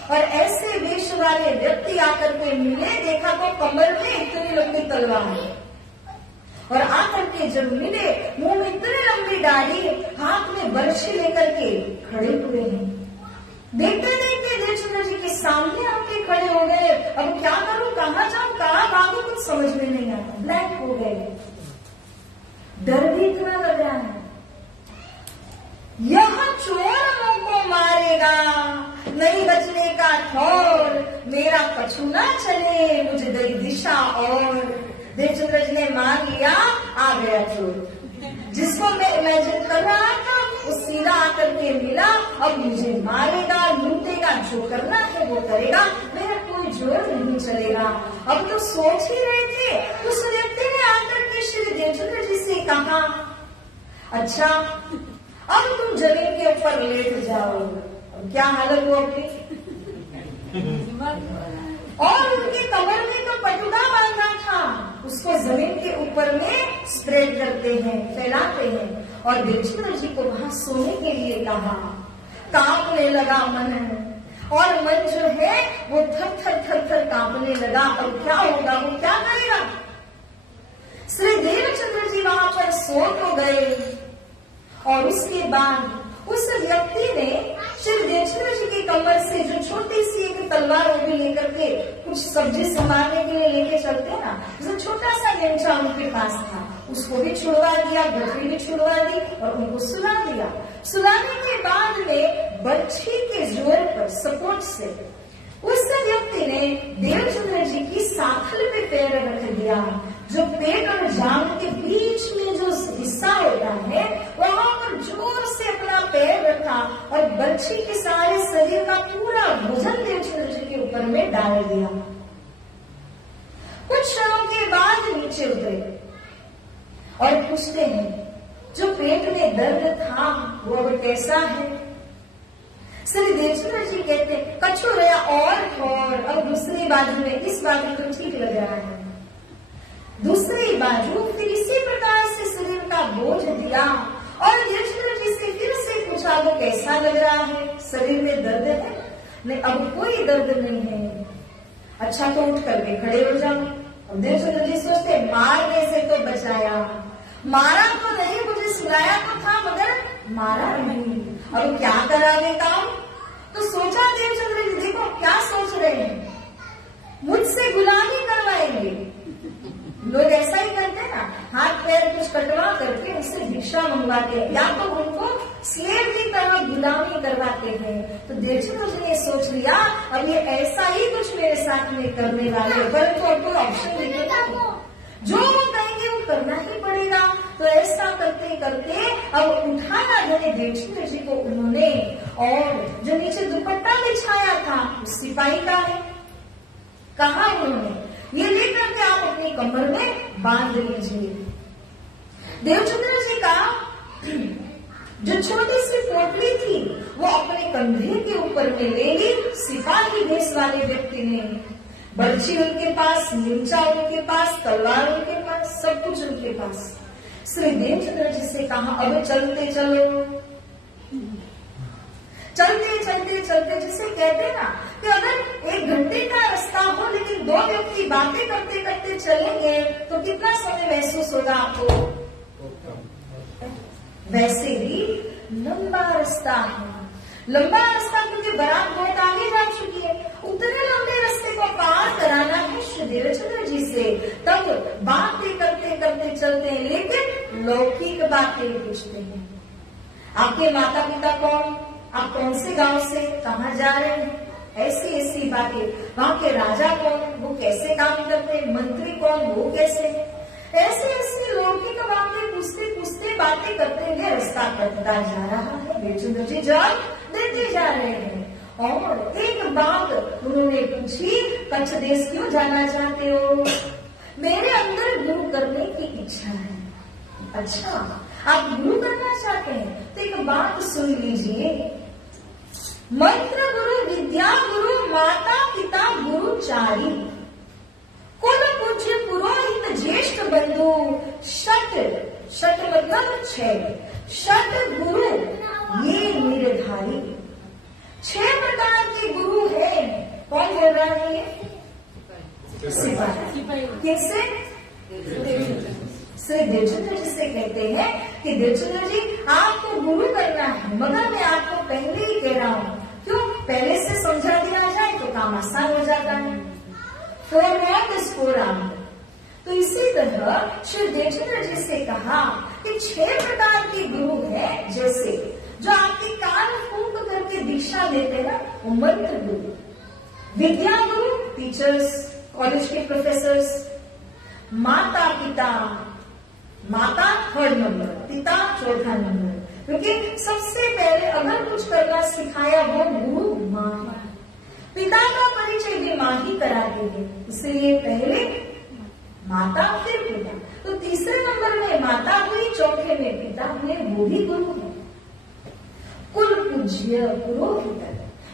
और ऐसे वेश वाले व्यक्ति आकर के मिले, देखा तो कमर में इतनी लंबी तलवार है, और आकर के जब मिले मुंह में इतनी लंबी दाढ़ी, हाथ में बरछी लेकर के खड़े हुए हैं। देखते देखते देवचंद्र जी के सामने आके खड़े हो गए। अब क्या करूं, कहाँ जाऊं, कहाँ भागूं, कुछ समझ में नहीं आया, ब्लैंक हो गए। डर भी इतना लग रहा है, यह चोर को मारेगा, नहीं बचने का ठौर, मेरा कछु ना चले, मुझे दई दिशा और। देवचंद्र जी ने मान लिया, आ गया चोर। जिसको मैं इमेजिन कर रहा था वो सीधा आकर के मिला, अब मुझे मारेगा, लूटेगा, जो करना है वो करेगा, मेरा कोई जोर नहीं चलेगा। अब तो सोच ही रहे थे, उस व्यक्ति ने आकर के श्री देवचंद्र जी से कहा, अच्छा अब तुम जमीन के ऊपर लेट जाओ। अब क्या हालत हो अपनी, और उनके कमर में तो पटुका बांधा था, उसको जमीन के ऊपर में स्प्रेड करते हैं, फैलाते हैं, और देवचंद्र जी को वहां सोने के लिए कहा। कांपने लगा मन, और मन जो है वो थर थर थर थर कांपने लगा। अब क्या होगा, वो क्या करेगा? श्री देवचंद्र जी वहां पर सो तो गए, और उसके बाद उस व्यक्ति ने श्री देवचंद्र जी की कमर से जो छोटी सी एक तलवार वो भी लेकर के, कुछ सब्जी संभालने के लिए लेके चलते हैं ना, जो छोटा सा लेंचा उनके पास था, उसको भी छुड़वा दिया, गठरी भी छुड़वा दी, और उनको सुला दिया। सुलाने के बाद में बरछी के जोर पर, सपोर्ट से, उस व्यक्ति ने देवचंद्र जी की साखल पे पैर रख दिया। जो पेट और जांघ के बीच में जो हिस्सा होता है, वहां पर जोर से अपना पैर रखा, और बरछी के सारे शरीर का पूरा वजन देवचंद्र जी के ऊपर में डाल दिया। कुछ क्षणों के बाद नीचे उतरे और पूछते हैं, जो पेट में दर्द था वो अब कैसा है? श्री देवचंद्र जी कहते, कछु रहा और अब दूसरी बाजू में, इस बाजू तो ठीक लग रहा है, दूसरी बाजू फिर इसी प्रकार से शरीर का बोझ दिया, और देवचंद्र जी से फिर से पूछा, वो कैसा लग रहा है, शरीर में दर्द है? नहीं, अब कोई दर्द नहीं है। अच्छा तो उठ करके खड़े हो जाओ। अब देवचंद्र जी सोचते, मारने से तो बचाया, मारा तो नहीं, मुझे सुलाया तो था मगर मारा नहीं, अब क्या करावे काम? तो सोचा देवचंद्र जी, देखो क्या सोच रहे हैं, मुझसे गुलामी करवाएंगे। लोग ऐसा ही करते हैं ना, हाथ पैर कुछ कटवा करके उनसे भिक्षा मंगवाते हैं, या तो उनको स्लेव की तरह गुलामी करवाते हैं। तो देवचंद्र जी ने सोच लिया, अब ये ऐसा ही कुछ मेरे साथ में करने वाले, परंतु अब कोई ऑप्शन नहीं है, जो वो कहेंगे वो करना ही पड़ेगा। तो ऐसा करते करते अब उठाया मैंने देवचंद्र जी को उन्होंने, और जो नीचे दुपट्टा बिछाया था उस सिपाही का है, कहा उन्होंने, ये लेकर के आप अपनी कमर में बांध लीजिए। देवचंद्र जी का जो छोटी सी पोटली थी वो अपने कंधे के ऊपर में ले ली। सिपाही भेष वाले व्यक्ति ने बर्छी उनके पास, निमचा उनके पास, तलवार उनके पास, सब कुछ उनके पास। श्री देवचंद्र जी से कहा, अब चलते चलो। चलते चलते चलते, जिसे कहते हैं ना कि अगर 1 घंटे का रास्ता हो लेकिन 2 व्यक्ति बातें करते करते चलेंगे तो कितना समय महसूस होगा आपको? वैसे ही लंबा रास्ता है, लंबा रास्ता, क्योंकि बारात बहुत आगे जा चुकी है, उतने लंबे रास्ते को पार कराना है श्री देवचंद्र बातें पूछते हैं। आपके माता पिता कौन, आप कौन से गांव से कहाँ जा रहे हैं, ऐसी ऐसी बातें। वहाँ के राजा कौन, वो कैसे काम करते, मंत्री कौन, वो कैसे, ऐसी ऐसी लौकिक बातें पूछते पूछते बातें करते हुए रास्ता कटता जा रहा है। बेचुंदर जी जवाब देते जा रहे हैं और एक बात उन्होंने पूछी, कच्छ देश क्यों जाना चाहते हो? मेरे अंदर गुरु करने की इच्छा है। अच्छा, आप गुरु करना चाहते हैं तो एक बात सुन लीजिए, मंत्र गुरु, विद्या गुरु, माता पिता गुरु चारी, कुल पूज्य पुरोहित ज्येष्ठ बंधु, शत मतलब 6, शत गुरु ये निर्धारी। 6 प्रकार के गुरु है। कौन बोल रहा है ये? सिपाही। किससे? श्री देवचंद्र जी से कहते हैं कि देवचंद्र जी आपको गुरु करना है, मगर मैं आपको पहले ही कह रहा हूँ, क्यों? पहले से समझा दिया जाए तो काम आसान हो जाता है। तो इसी तरह श्री देवचंद्र जी से कहा कि 6 प्रकार के गुरु हैं, जैसे जो आपके कान फूंक करके दीक्षा देते हैं वो मंत्र गुरु, विद्या गुरु टीचर्स, कॉलेज के प्रोफेसर्स, माता पिता, माता 3rd नंबर, पिता 4था नंबर, क्योंकि सबसे पहले अगर कुछ करना सिखाया वो गुरु माँ। पिता का परिचय भी माँ ही कराती है, इसलिए पहले माता फिर पिता। तो तीसरे नंबर में माता हुई, चौथे में पिता हुए, वो भी गुरु है। कुल पूज्य पुरोहित,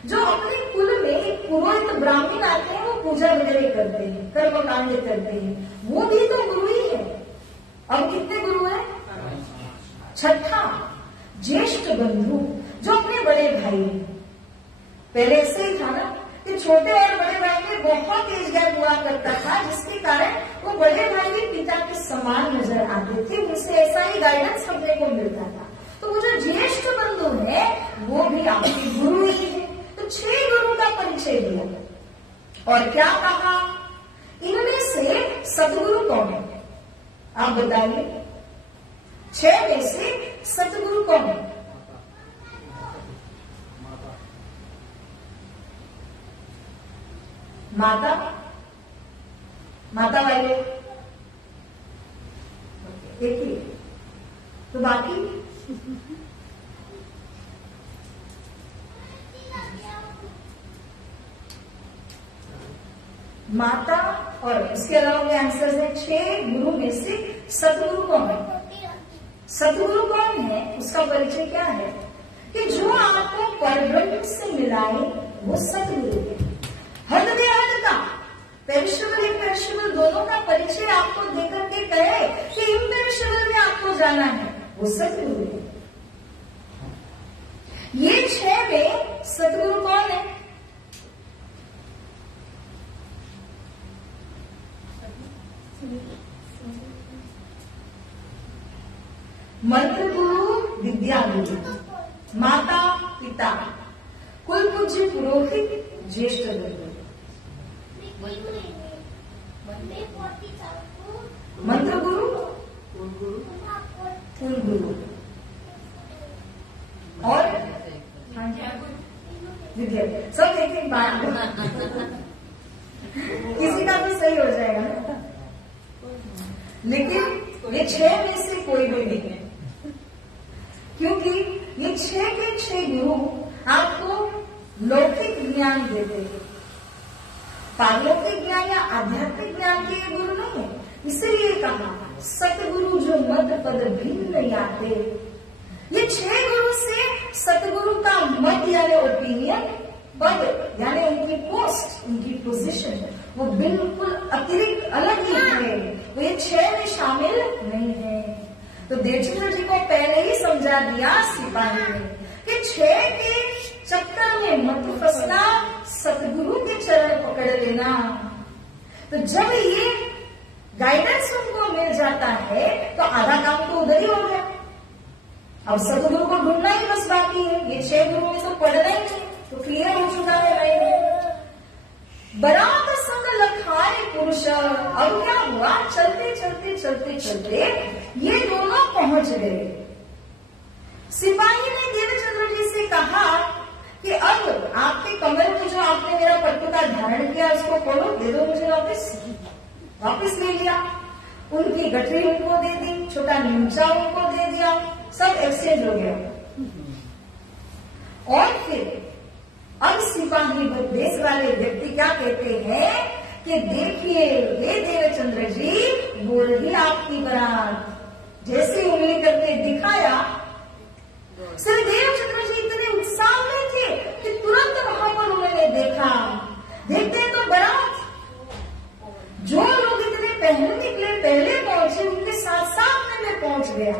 जो अपने कुल में एक पुरोहित ब्राह्मण आते हैं, वो पूजा वगैरह करते हैं, कर्म कांड करते हैं, वो भी तो गुरु ही है। अब कितने गुरु हैं? 6ठा ज्येष्ठ बंधु, जो अपने बड़े भाई हैं। पहले ऐसे ही था ना कि छोटे और बड़े भाई में बहुत एज गैप हुआ करता था, जिसके कारण वो बड़े भाई भी पिता के समान नजर आते थे, उनसे ऐसा ही गाइडेंस करने को मिलता था। तो वो जो ज्येष्ठ बंधु है वो भी आपके गुरु ही है। तो 6 गुरु का परिचय दिया और क्या कहा, इनमें से सतगुरु कौन है? आप बताइए, 6 में से सतगुरु कौन है? माता, माता वाले देखिए, तो बाकी माता और इसके अलावा के आंसर है 6 गुरु में से सतगुरु कौन है? सतगुरु कौन है उसका परिचय क्या है कि जो आपको परब्रह्म से मिलाए वो सतगुरु है। हद बेहद का, पेरिशेबल इम्पेरिशेबल दोनों का परिचय आपको देकर के कहे कि इम्पेरिशेबल में आपको जाना है, वो सतगुरु है। ये 6 में सतगुरु कौन है? मंत्र गुरु, विद्या गुरु, माता पिता, कुल पूज्य पुरोहित, ज्येष्ठ बंधु। मंत्र गुरु, कुल गुरु और विद्या। सब एक बात किसी का भी सही हो जाएगा ना, लेकिन ये 6 में से कोई भी नहीं है, क्योंकि ये 6 के 6 गुरु आपको लौकिक ज्ञान देते हैं, पारलौकिक ज्ञान या आध्यात्मिक ज्ञान के गुरु नहीं है। इसीलिए कहा सतगुरु जो मत पद भिन्न याते। ये 6 गुरु से सतगुरु का मत यानी ओपिनियन, पद यानी उनकी पोस्ट, उनकी पोजीशन, वो बिल्कुल अतिरिक्त अलग ही है, वो ये 6 में शामिल नहीं है। तो देवचंद्र जी को पहले ही समझा दिया सिपाही ने कि 6 के चक्कर में मत फंसना, सतगुरु के चरण पकड़ लेना। तो जब ये गाइडेंस उनको मिल जाता है तो आधा काम तो उधर ही हो गया। अब सतगुरु को ढूंढना ही बस बाकी है। ये 6 गुरु में तो पढ़ना ही नहीं, तो क्लियर हो चुका है भाई। बरात संग लखाए पुरुष। अब क्या हुआ, चलते चलते चलते चलते ये दोनों पहुंच गए इसको खोलो, दे दो मुझे वापस ले लिया। उनकी गठरी उनको दे दी, छोटा नीमचा उनको दे दिया, सब एक्सचेंज हो गया। और फिर अब सिपाही देश वाले व्यक्ति क्या कहते हैं कि देखिए ये देवचंद्र जी बोल ही आपकी बारात। जैसे उंगली करके दिखाया, श्री देवचंद्र जी इतने उत्साह में थे कि तुरंत वहां पर उन्होंने देखा। देखते तो बारात, जो लोग इतने पहले निकले, पहले पहुंचे, उनके साथ साथ में पहुंच गया।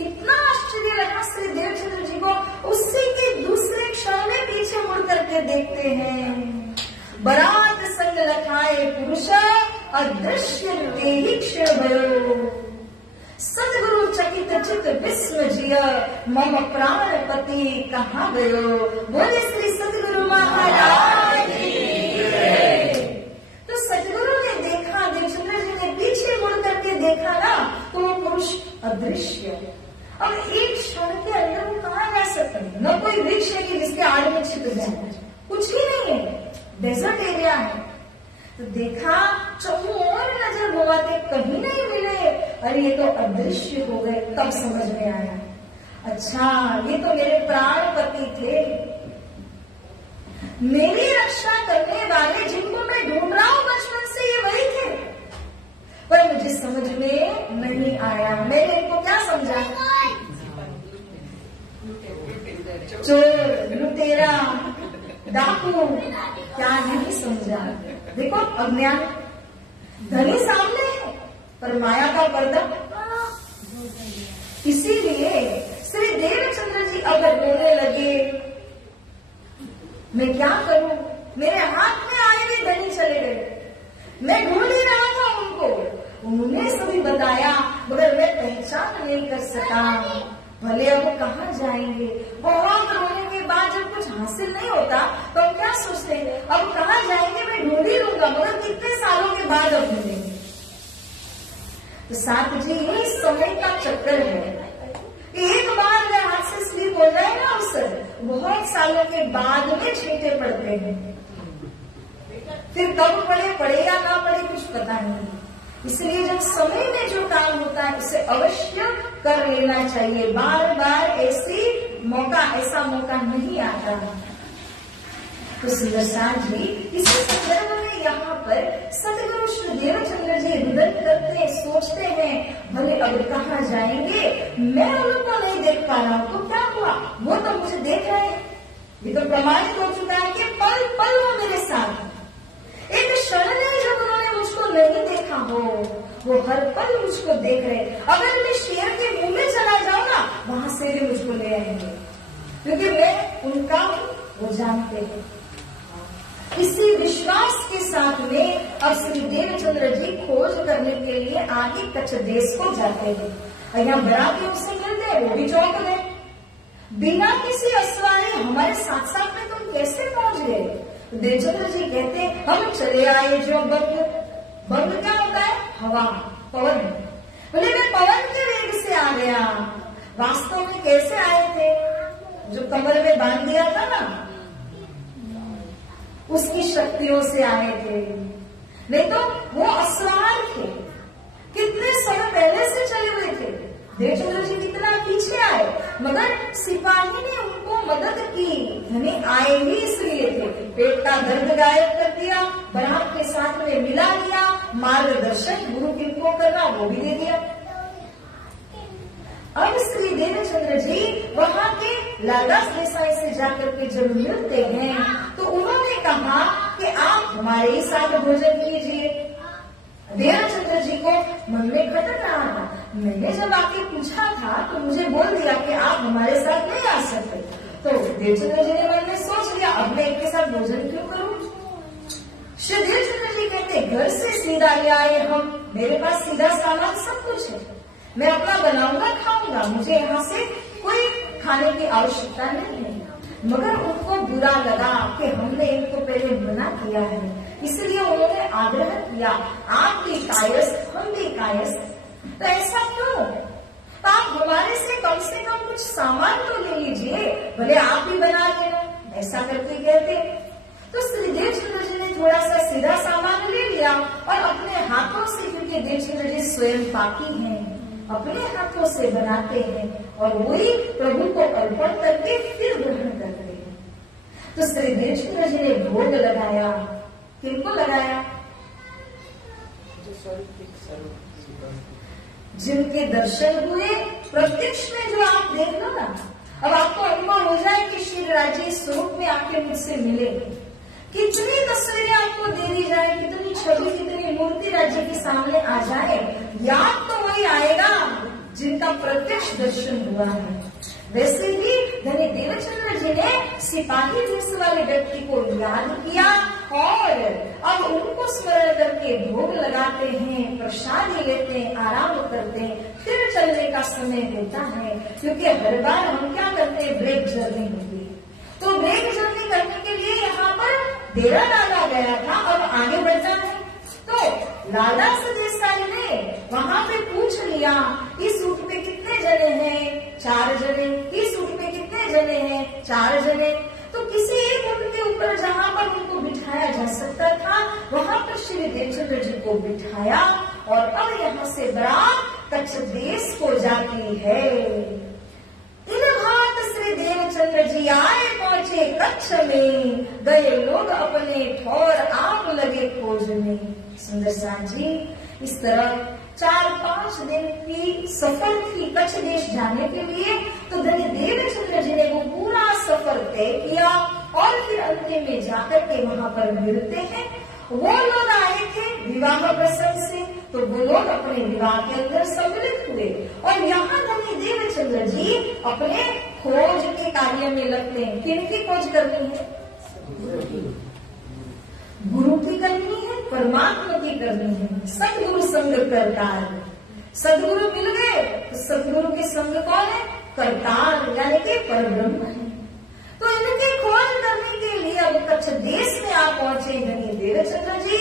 इतना आश्चर्य लगा श्री देवचंद्र जी को। उसी के दूसरे क्षण में पीछे मुड़ करके देखते हैं, बारात संग लखाए पुरुष अदृश्य ही क्षण भयो। सतगुरु चकित चित विस्म जिय मम प्राणपति कहाँ गयो। बोले श्री सतगुरु महाराज तो सतगुरु ने देखा, देवचंद्र जी ने पीछे मुड़ करके देखा ना, तो वो पुरुष अदृश्य। अब एक क्षण के अंदर वो कहाँ जा सकते हैं? न कोई वृक्ष है कि जिसके आड़ में छिप जाए, कुछ ही नहीं है, डेजर्ट एरिया है। तो देखा, चौकों और नजर घुमाते कहीं नहीं मिले। अरे ये तो अदृश्य हो गए। तब समझ में आया, अच्छा ये तो मेरे प्राणपति थे, मेरी रक्षा करने वाले, जिनको मैं ढूंढ रहा हूं बचपन से, ये वही थे। पर मुझे समझ में नहीं आया। मैंने इनको क्या समझा? चोर, लुटेरा, डाकू, क्या नहीं समझा। देखो अज्ञान, धनी सामने है पर माया का पर्दा। इसीलिए श्री देवचंद्र जी अगर रोने लगे, मैं क्या करूं, मेरे हाथ में आए हुए धनी चले गए, मैं ढूंढ ही रहा था उनको, उन्होंने सभी बताया मगर मैं पहचान नहीं कर सका। भले अब कहाँ जाएंगे? बहुत रोने के बाद जब कुछ हासिल नहीं होता तो हम क्या सोचते हैं, अब कहाँ जाएंगे, मैं ढूंढ ही लूंगा, मगर कितने सालों के बाद अब मिलेंगे। तो साथ जी ये समय का चक्कर है। एक बार अगर हाथ से स्लिप हो जाए ना अवसर, बहुत सालों के बाद में छींटे पड़ते हैं। फिर कब पड़े या ना पड़े कुछ पता नहीं। इसलिए जब समय में जो काम होता है उसे अवश्य कर लेना चाहिए। बार बार ऐसा मौका नहीं आता। तो सुंदरसार जी इस संदर्भ में यहाँ पर सतगुरु श्री देवचंद्र जी रुदन करते, सोचते हैं भले अब कहाँ जाएंगे, मैं उनको नहीं देख पा रहा हूँ तो क्या हुआ, वो तो मुझे देख रहे हैं। ये तो प्रमाणित हो चुका है कि पल पल वो मेरे साथ। एक क्षण में जब उन्होंने मुझको नहीं देखा हो, वो हर पल मुझको देख रहे। अगर मैं शेर के मुंह में चला जाऊं ना, वहां से भी मुझको ले आएंगे, क्योंकि मैं उनका वो जानते हैं। इसी विश्वास के साथ में अब श्री देवचंद्र जी खोज करने के लिए आगे कच्छ देश को जाते हैं। यहाँ बराती उससे मिलते हैं, वो भी चौंक गए। बिना किसी असवारे हमारे साथ साथ में तुम कैसे पहुंच गए? देवचंद्र जी कहते हैं हम चले आए जो बंग क्या होता है? हवा, पवन। बोले मैं पवन के वेग से आ गया। वास्तव में कैसे आए थे? जो कमर में बांध दिया था ना, उसकी शक्तियों से आए थे। नहीं तो वो असवार थे, कितने समय पहले से चले हुए थे। देवचंद्र जी कितना पीछे आए, मगर सिपाही ने उनको मदद की। धनी आए ही इसलिए थे, पेट का दर्द गायब कर दिया, बरात के साथ में मिला दिया, मार्गदर्शन गुरु किनको करना वो भी दे दिया। अब श्री देवचंद्र जी वहां के लालदास देसाई से जाकर के जब मिलते हैं तो उन्होंने कहा कि आप हमारे ही साथ भोजन कीजिए। देवचंद्र जी को मन में खटक रहा था। मैंने जब आके पूछा था तो मुझे बोल दिया कि आप हमारे साथ नहीं आ सकते। तो देवचंद्र जी ने मन में सोच लिया, अब मैं इनके साथ भोजन क्यों करूं? श्री देवचंद्र जी कहते घर से सीधा ले आए हम, मेरे पास सीधा सामान सब कुछ है, मैं अपना बनाऊंगा खाऊंगा, मुझे यहाँ से कोई खाने की आवश्यकता नहीं है। मगर उनको बुरा लगा कि हमने इनको पहले मना किया है, इसलिए उन्होंने आग्रह किया आप भी कायस्थ हम भी कायस्थ, तो ऐसा क्यों? तो आप हमारे से कम कुछ सामान तो ले लीजिए, भले आप भी बना लेना। ऐसा करके कहते तो श्री देवचंद्र जी ने थोड़ा सा लिया और अपने हाथों से, क्योंकि देवचंद्र जी स्वयं पाकी हैं, अपने हाथों से बनाते हैं और वही प्रभु को अर्पण करके फिर ग्रहण करते हैं। तो श्री देवचंद्र जी ने भोग लगाया, किनको लगाया? जिनके दर्शन हुए प्रत्यक्ष में, जो आप देख लो ना, अब आपको अनुभव हो जाए कि श्री राजे स्वरूप में आके मुझसे मिले। कितनी तस्वीरें आपको दे दी जाए, कितनी छवि, कितनी मूर्ति राज्य के सामने आ जाए, याद तो वही आएगा जिनका प्रत्यक्ष दर्शन हुआ है। वैसे ही धनी देवचंद्र जी ने सिपाही वेश वाले व्यक्ति को याद किया और अब उनको स्मरण करके भोग लगाते हैं, प्रसादी लेते हैं, आराम करते हैं, फिर चलने का समय होता है। क्योंकि हर बार हम क्या करते हैं, ब्रेक जर्नी होती है, तो ब्रेक जर्नी करने के लिए यहाँ पर डेरा डाला गया था, अब आगे बढ़ना है। तो लाला देसाई ने वहाँ पे पूछ लिया, इस रूट पे कितने जने हैं? 4 जने। इस रूट पे कितने जने हैं? 4 जने। तो किसी एक रूट के ऊपर जहाँ पर उनको बिठाया जा सकता था, वहाँ पर श्री देवचंद्र जी को बिठाया और अब यहाँ से बारात कच्छ देश को जाती है। इन भात श्री देवचंद्र जी आए पहुंचे कच्छ में, गए लोग अपने ठौर आप लगे खोज में। सुंदर साथ जी, इस तरह 4-5 दिन की सफर थी कच्छ देश जाने के लिए। तो धनी देवचंद्र जी ने वो पूरा सफर तय किया और फिर अंतिम में जाकर के वहाँ पर मिलते हैं। वो लोग आए थे विवाह प्रसंग से, तो वो लोग अपने विवाह के अंदर सम्मिलित हुए और यहाँ धनी देवचंद्र जी अपने खोज के कार्य में लगते हैं। किनकी खोज करनी है? गुरु की करनी है, परमात्मा की करनी है। सदगुरु संग करतार, सदगुरु मिल गए तो सदगुरु के संग कौन है? करतार, यानी कि परब्रह्म है। तो इनकी खोज करने के लिए अब कच्छ देश में आप पहुंचे धनी देवचंद्र जी।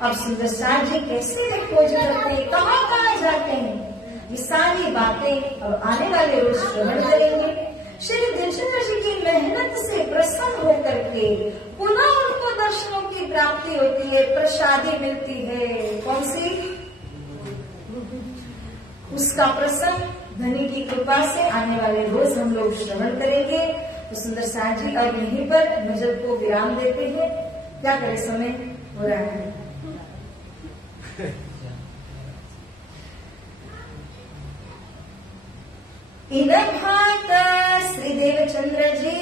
अब सुंदर साथ जी कैसे खोज करते हैं, कहाँ जाते हैं, ये सारी बातें अब आने वाले रोज श्रवण करेंगे। श्री देवचंद्र जी की मेहनत से प्रसन्न होकर के पुनः उनको दर्शनों की प्राप्ति होती है, प्रसादी मिलती है। कौन सी? उसका प्रसंग धनी की कृपा से आने वाले रोज हम लोग श्रवण करेंगे। तो सुंदर साथ जी अब यहीं पर नजर को विराम देते हैं। क्या करें, समय हो रहा है। इन भात श्री देवचंद्र जी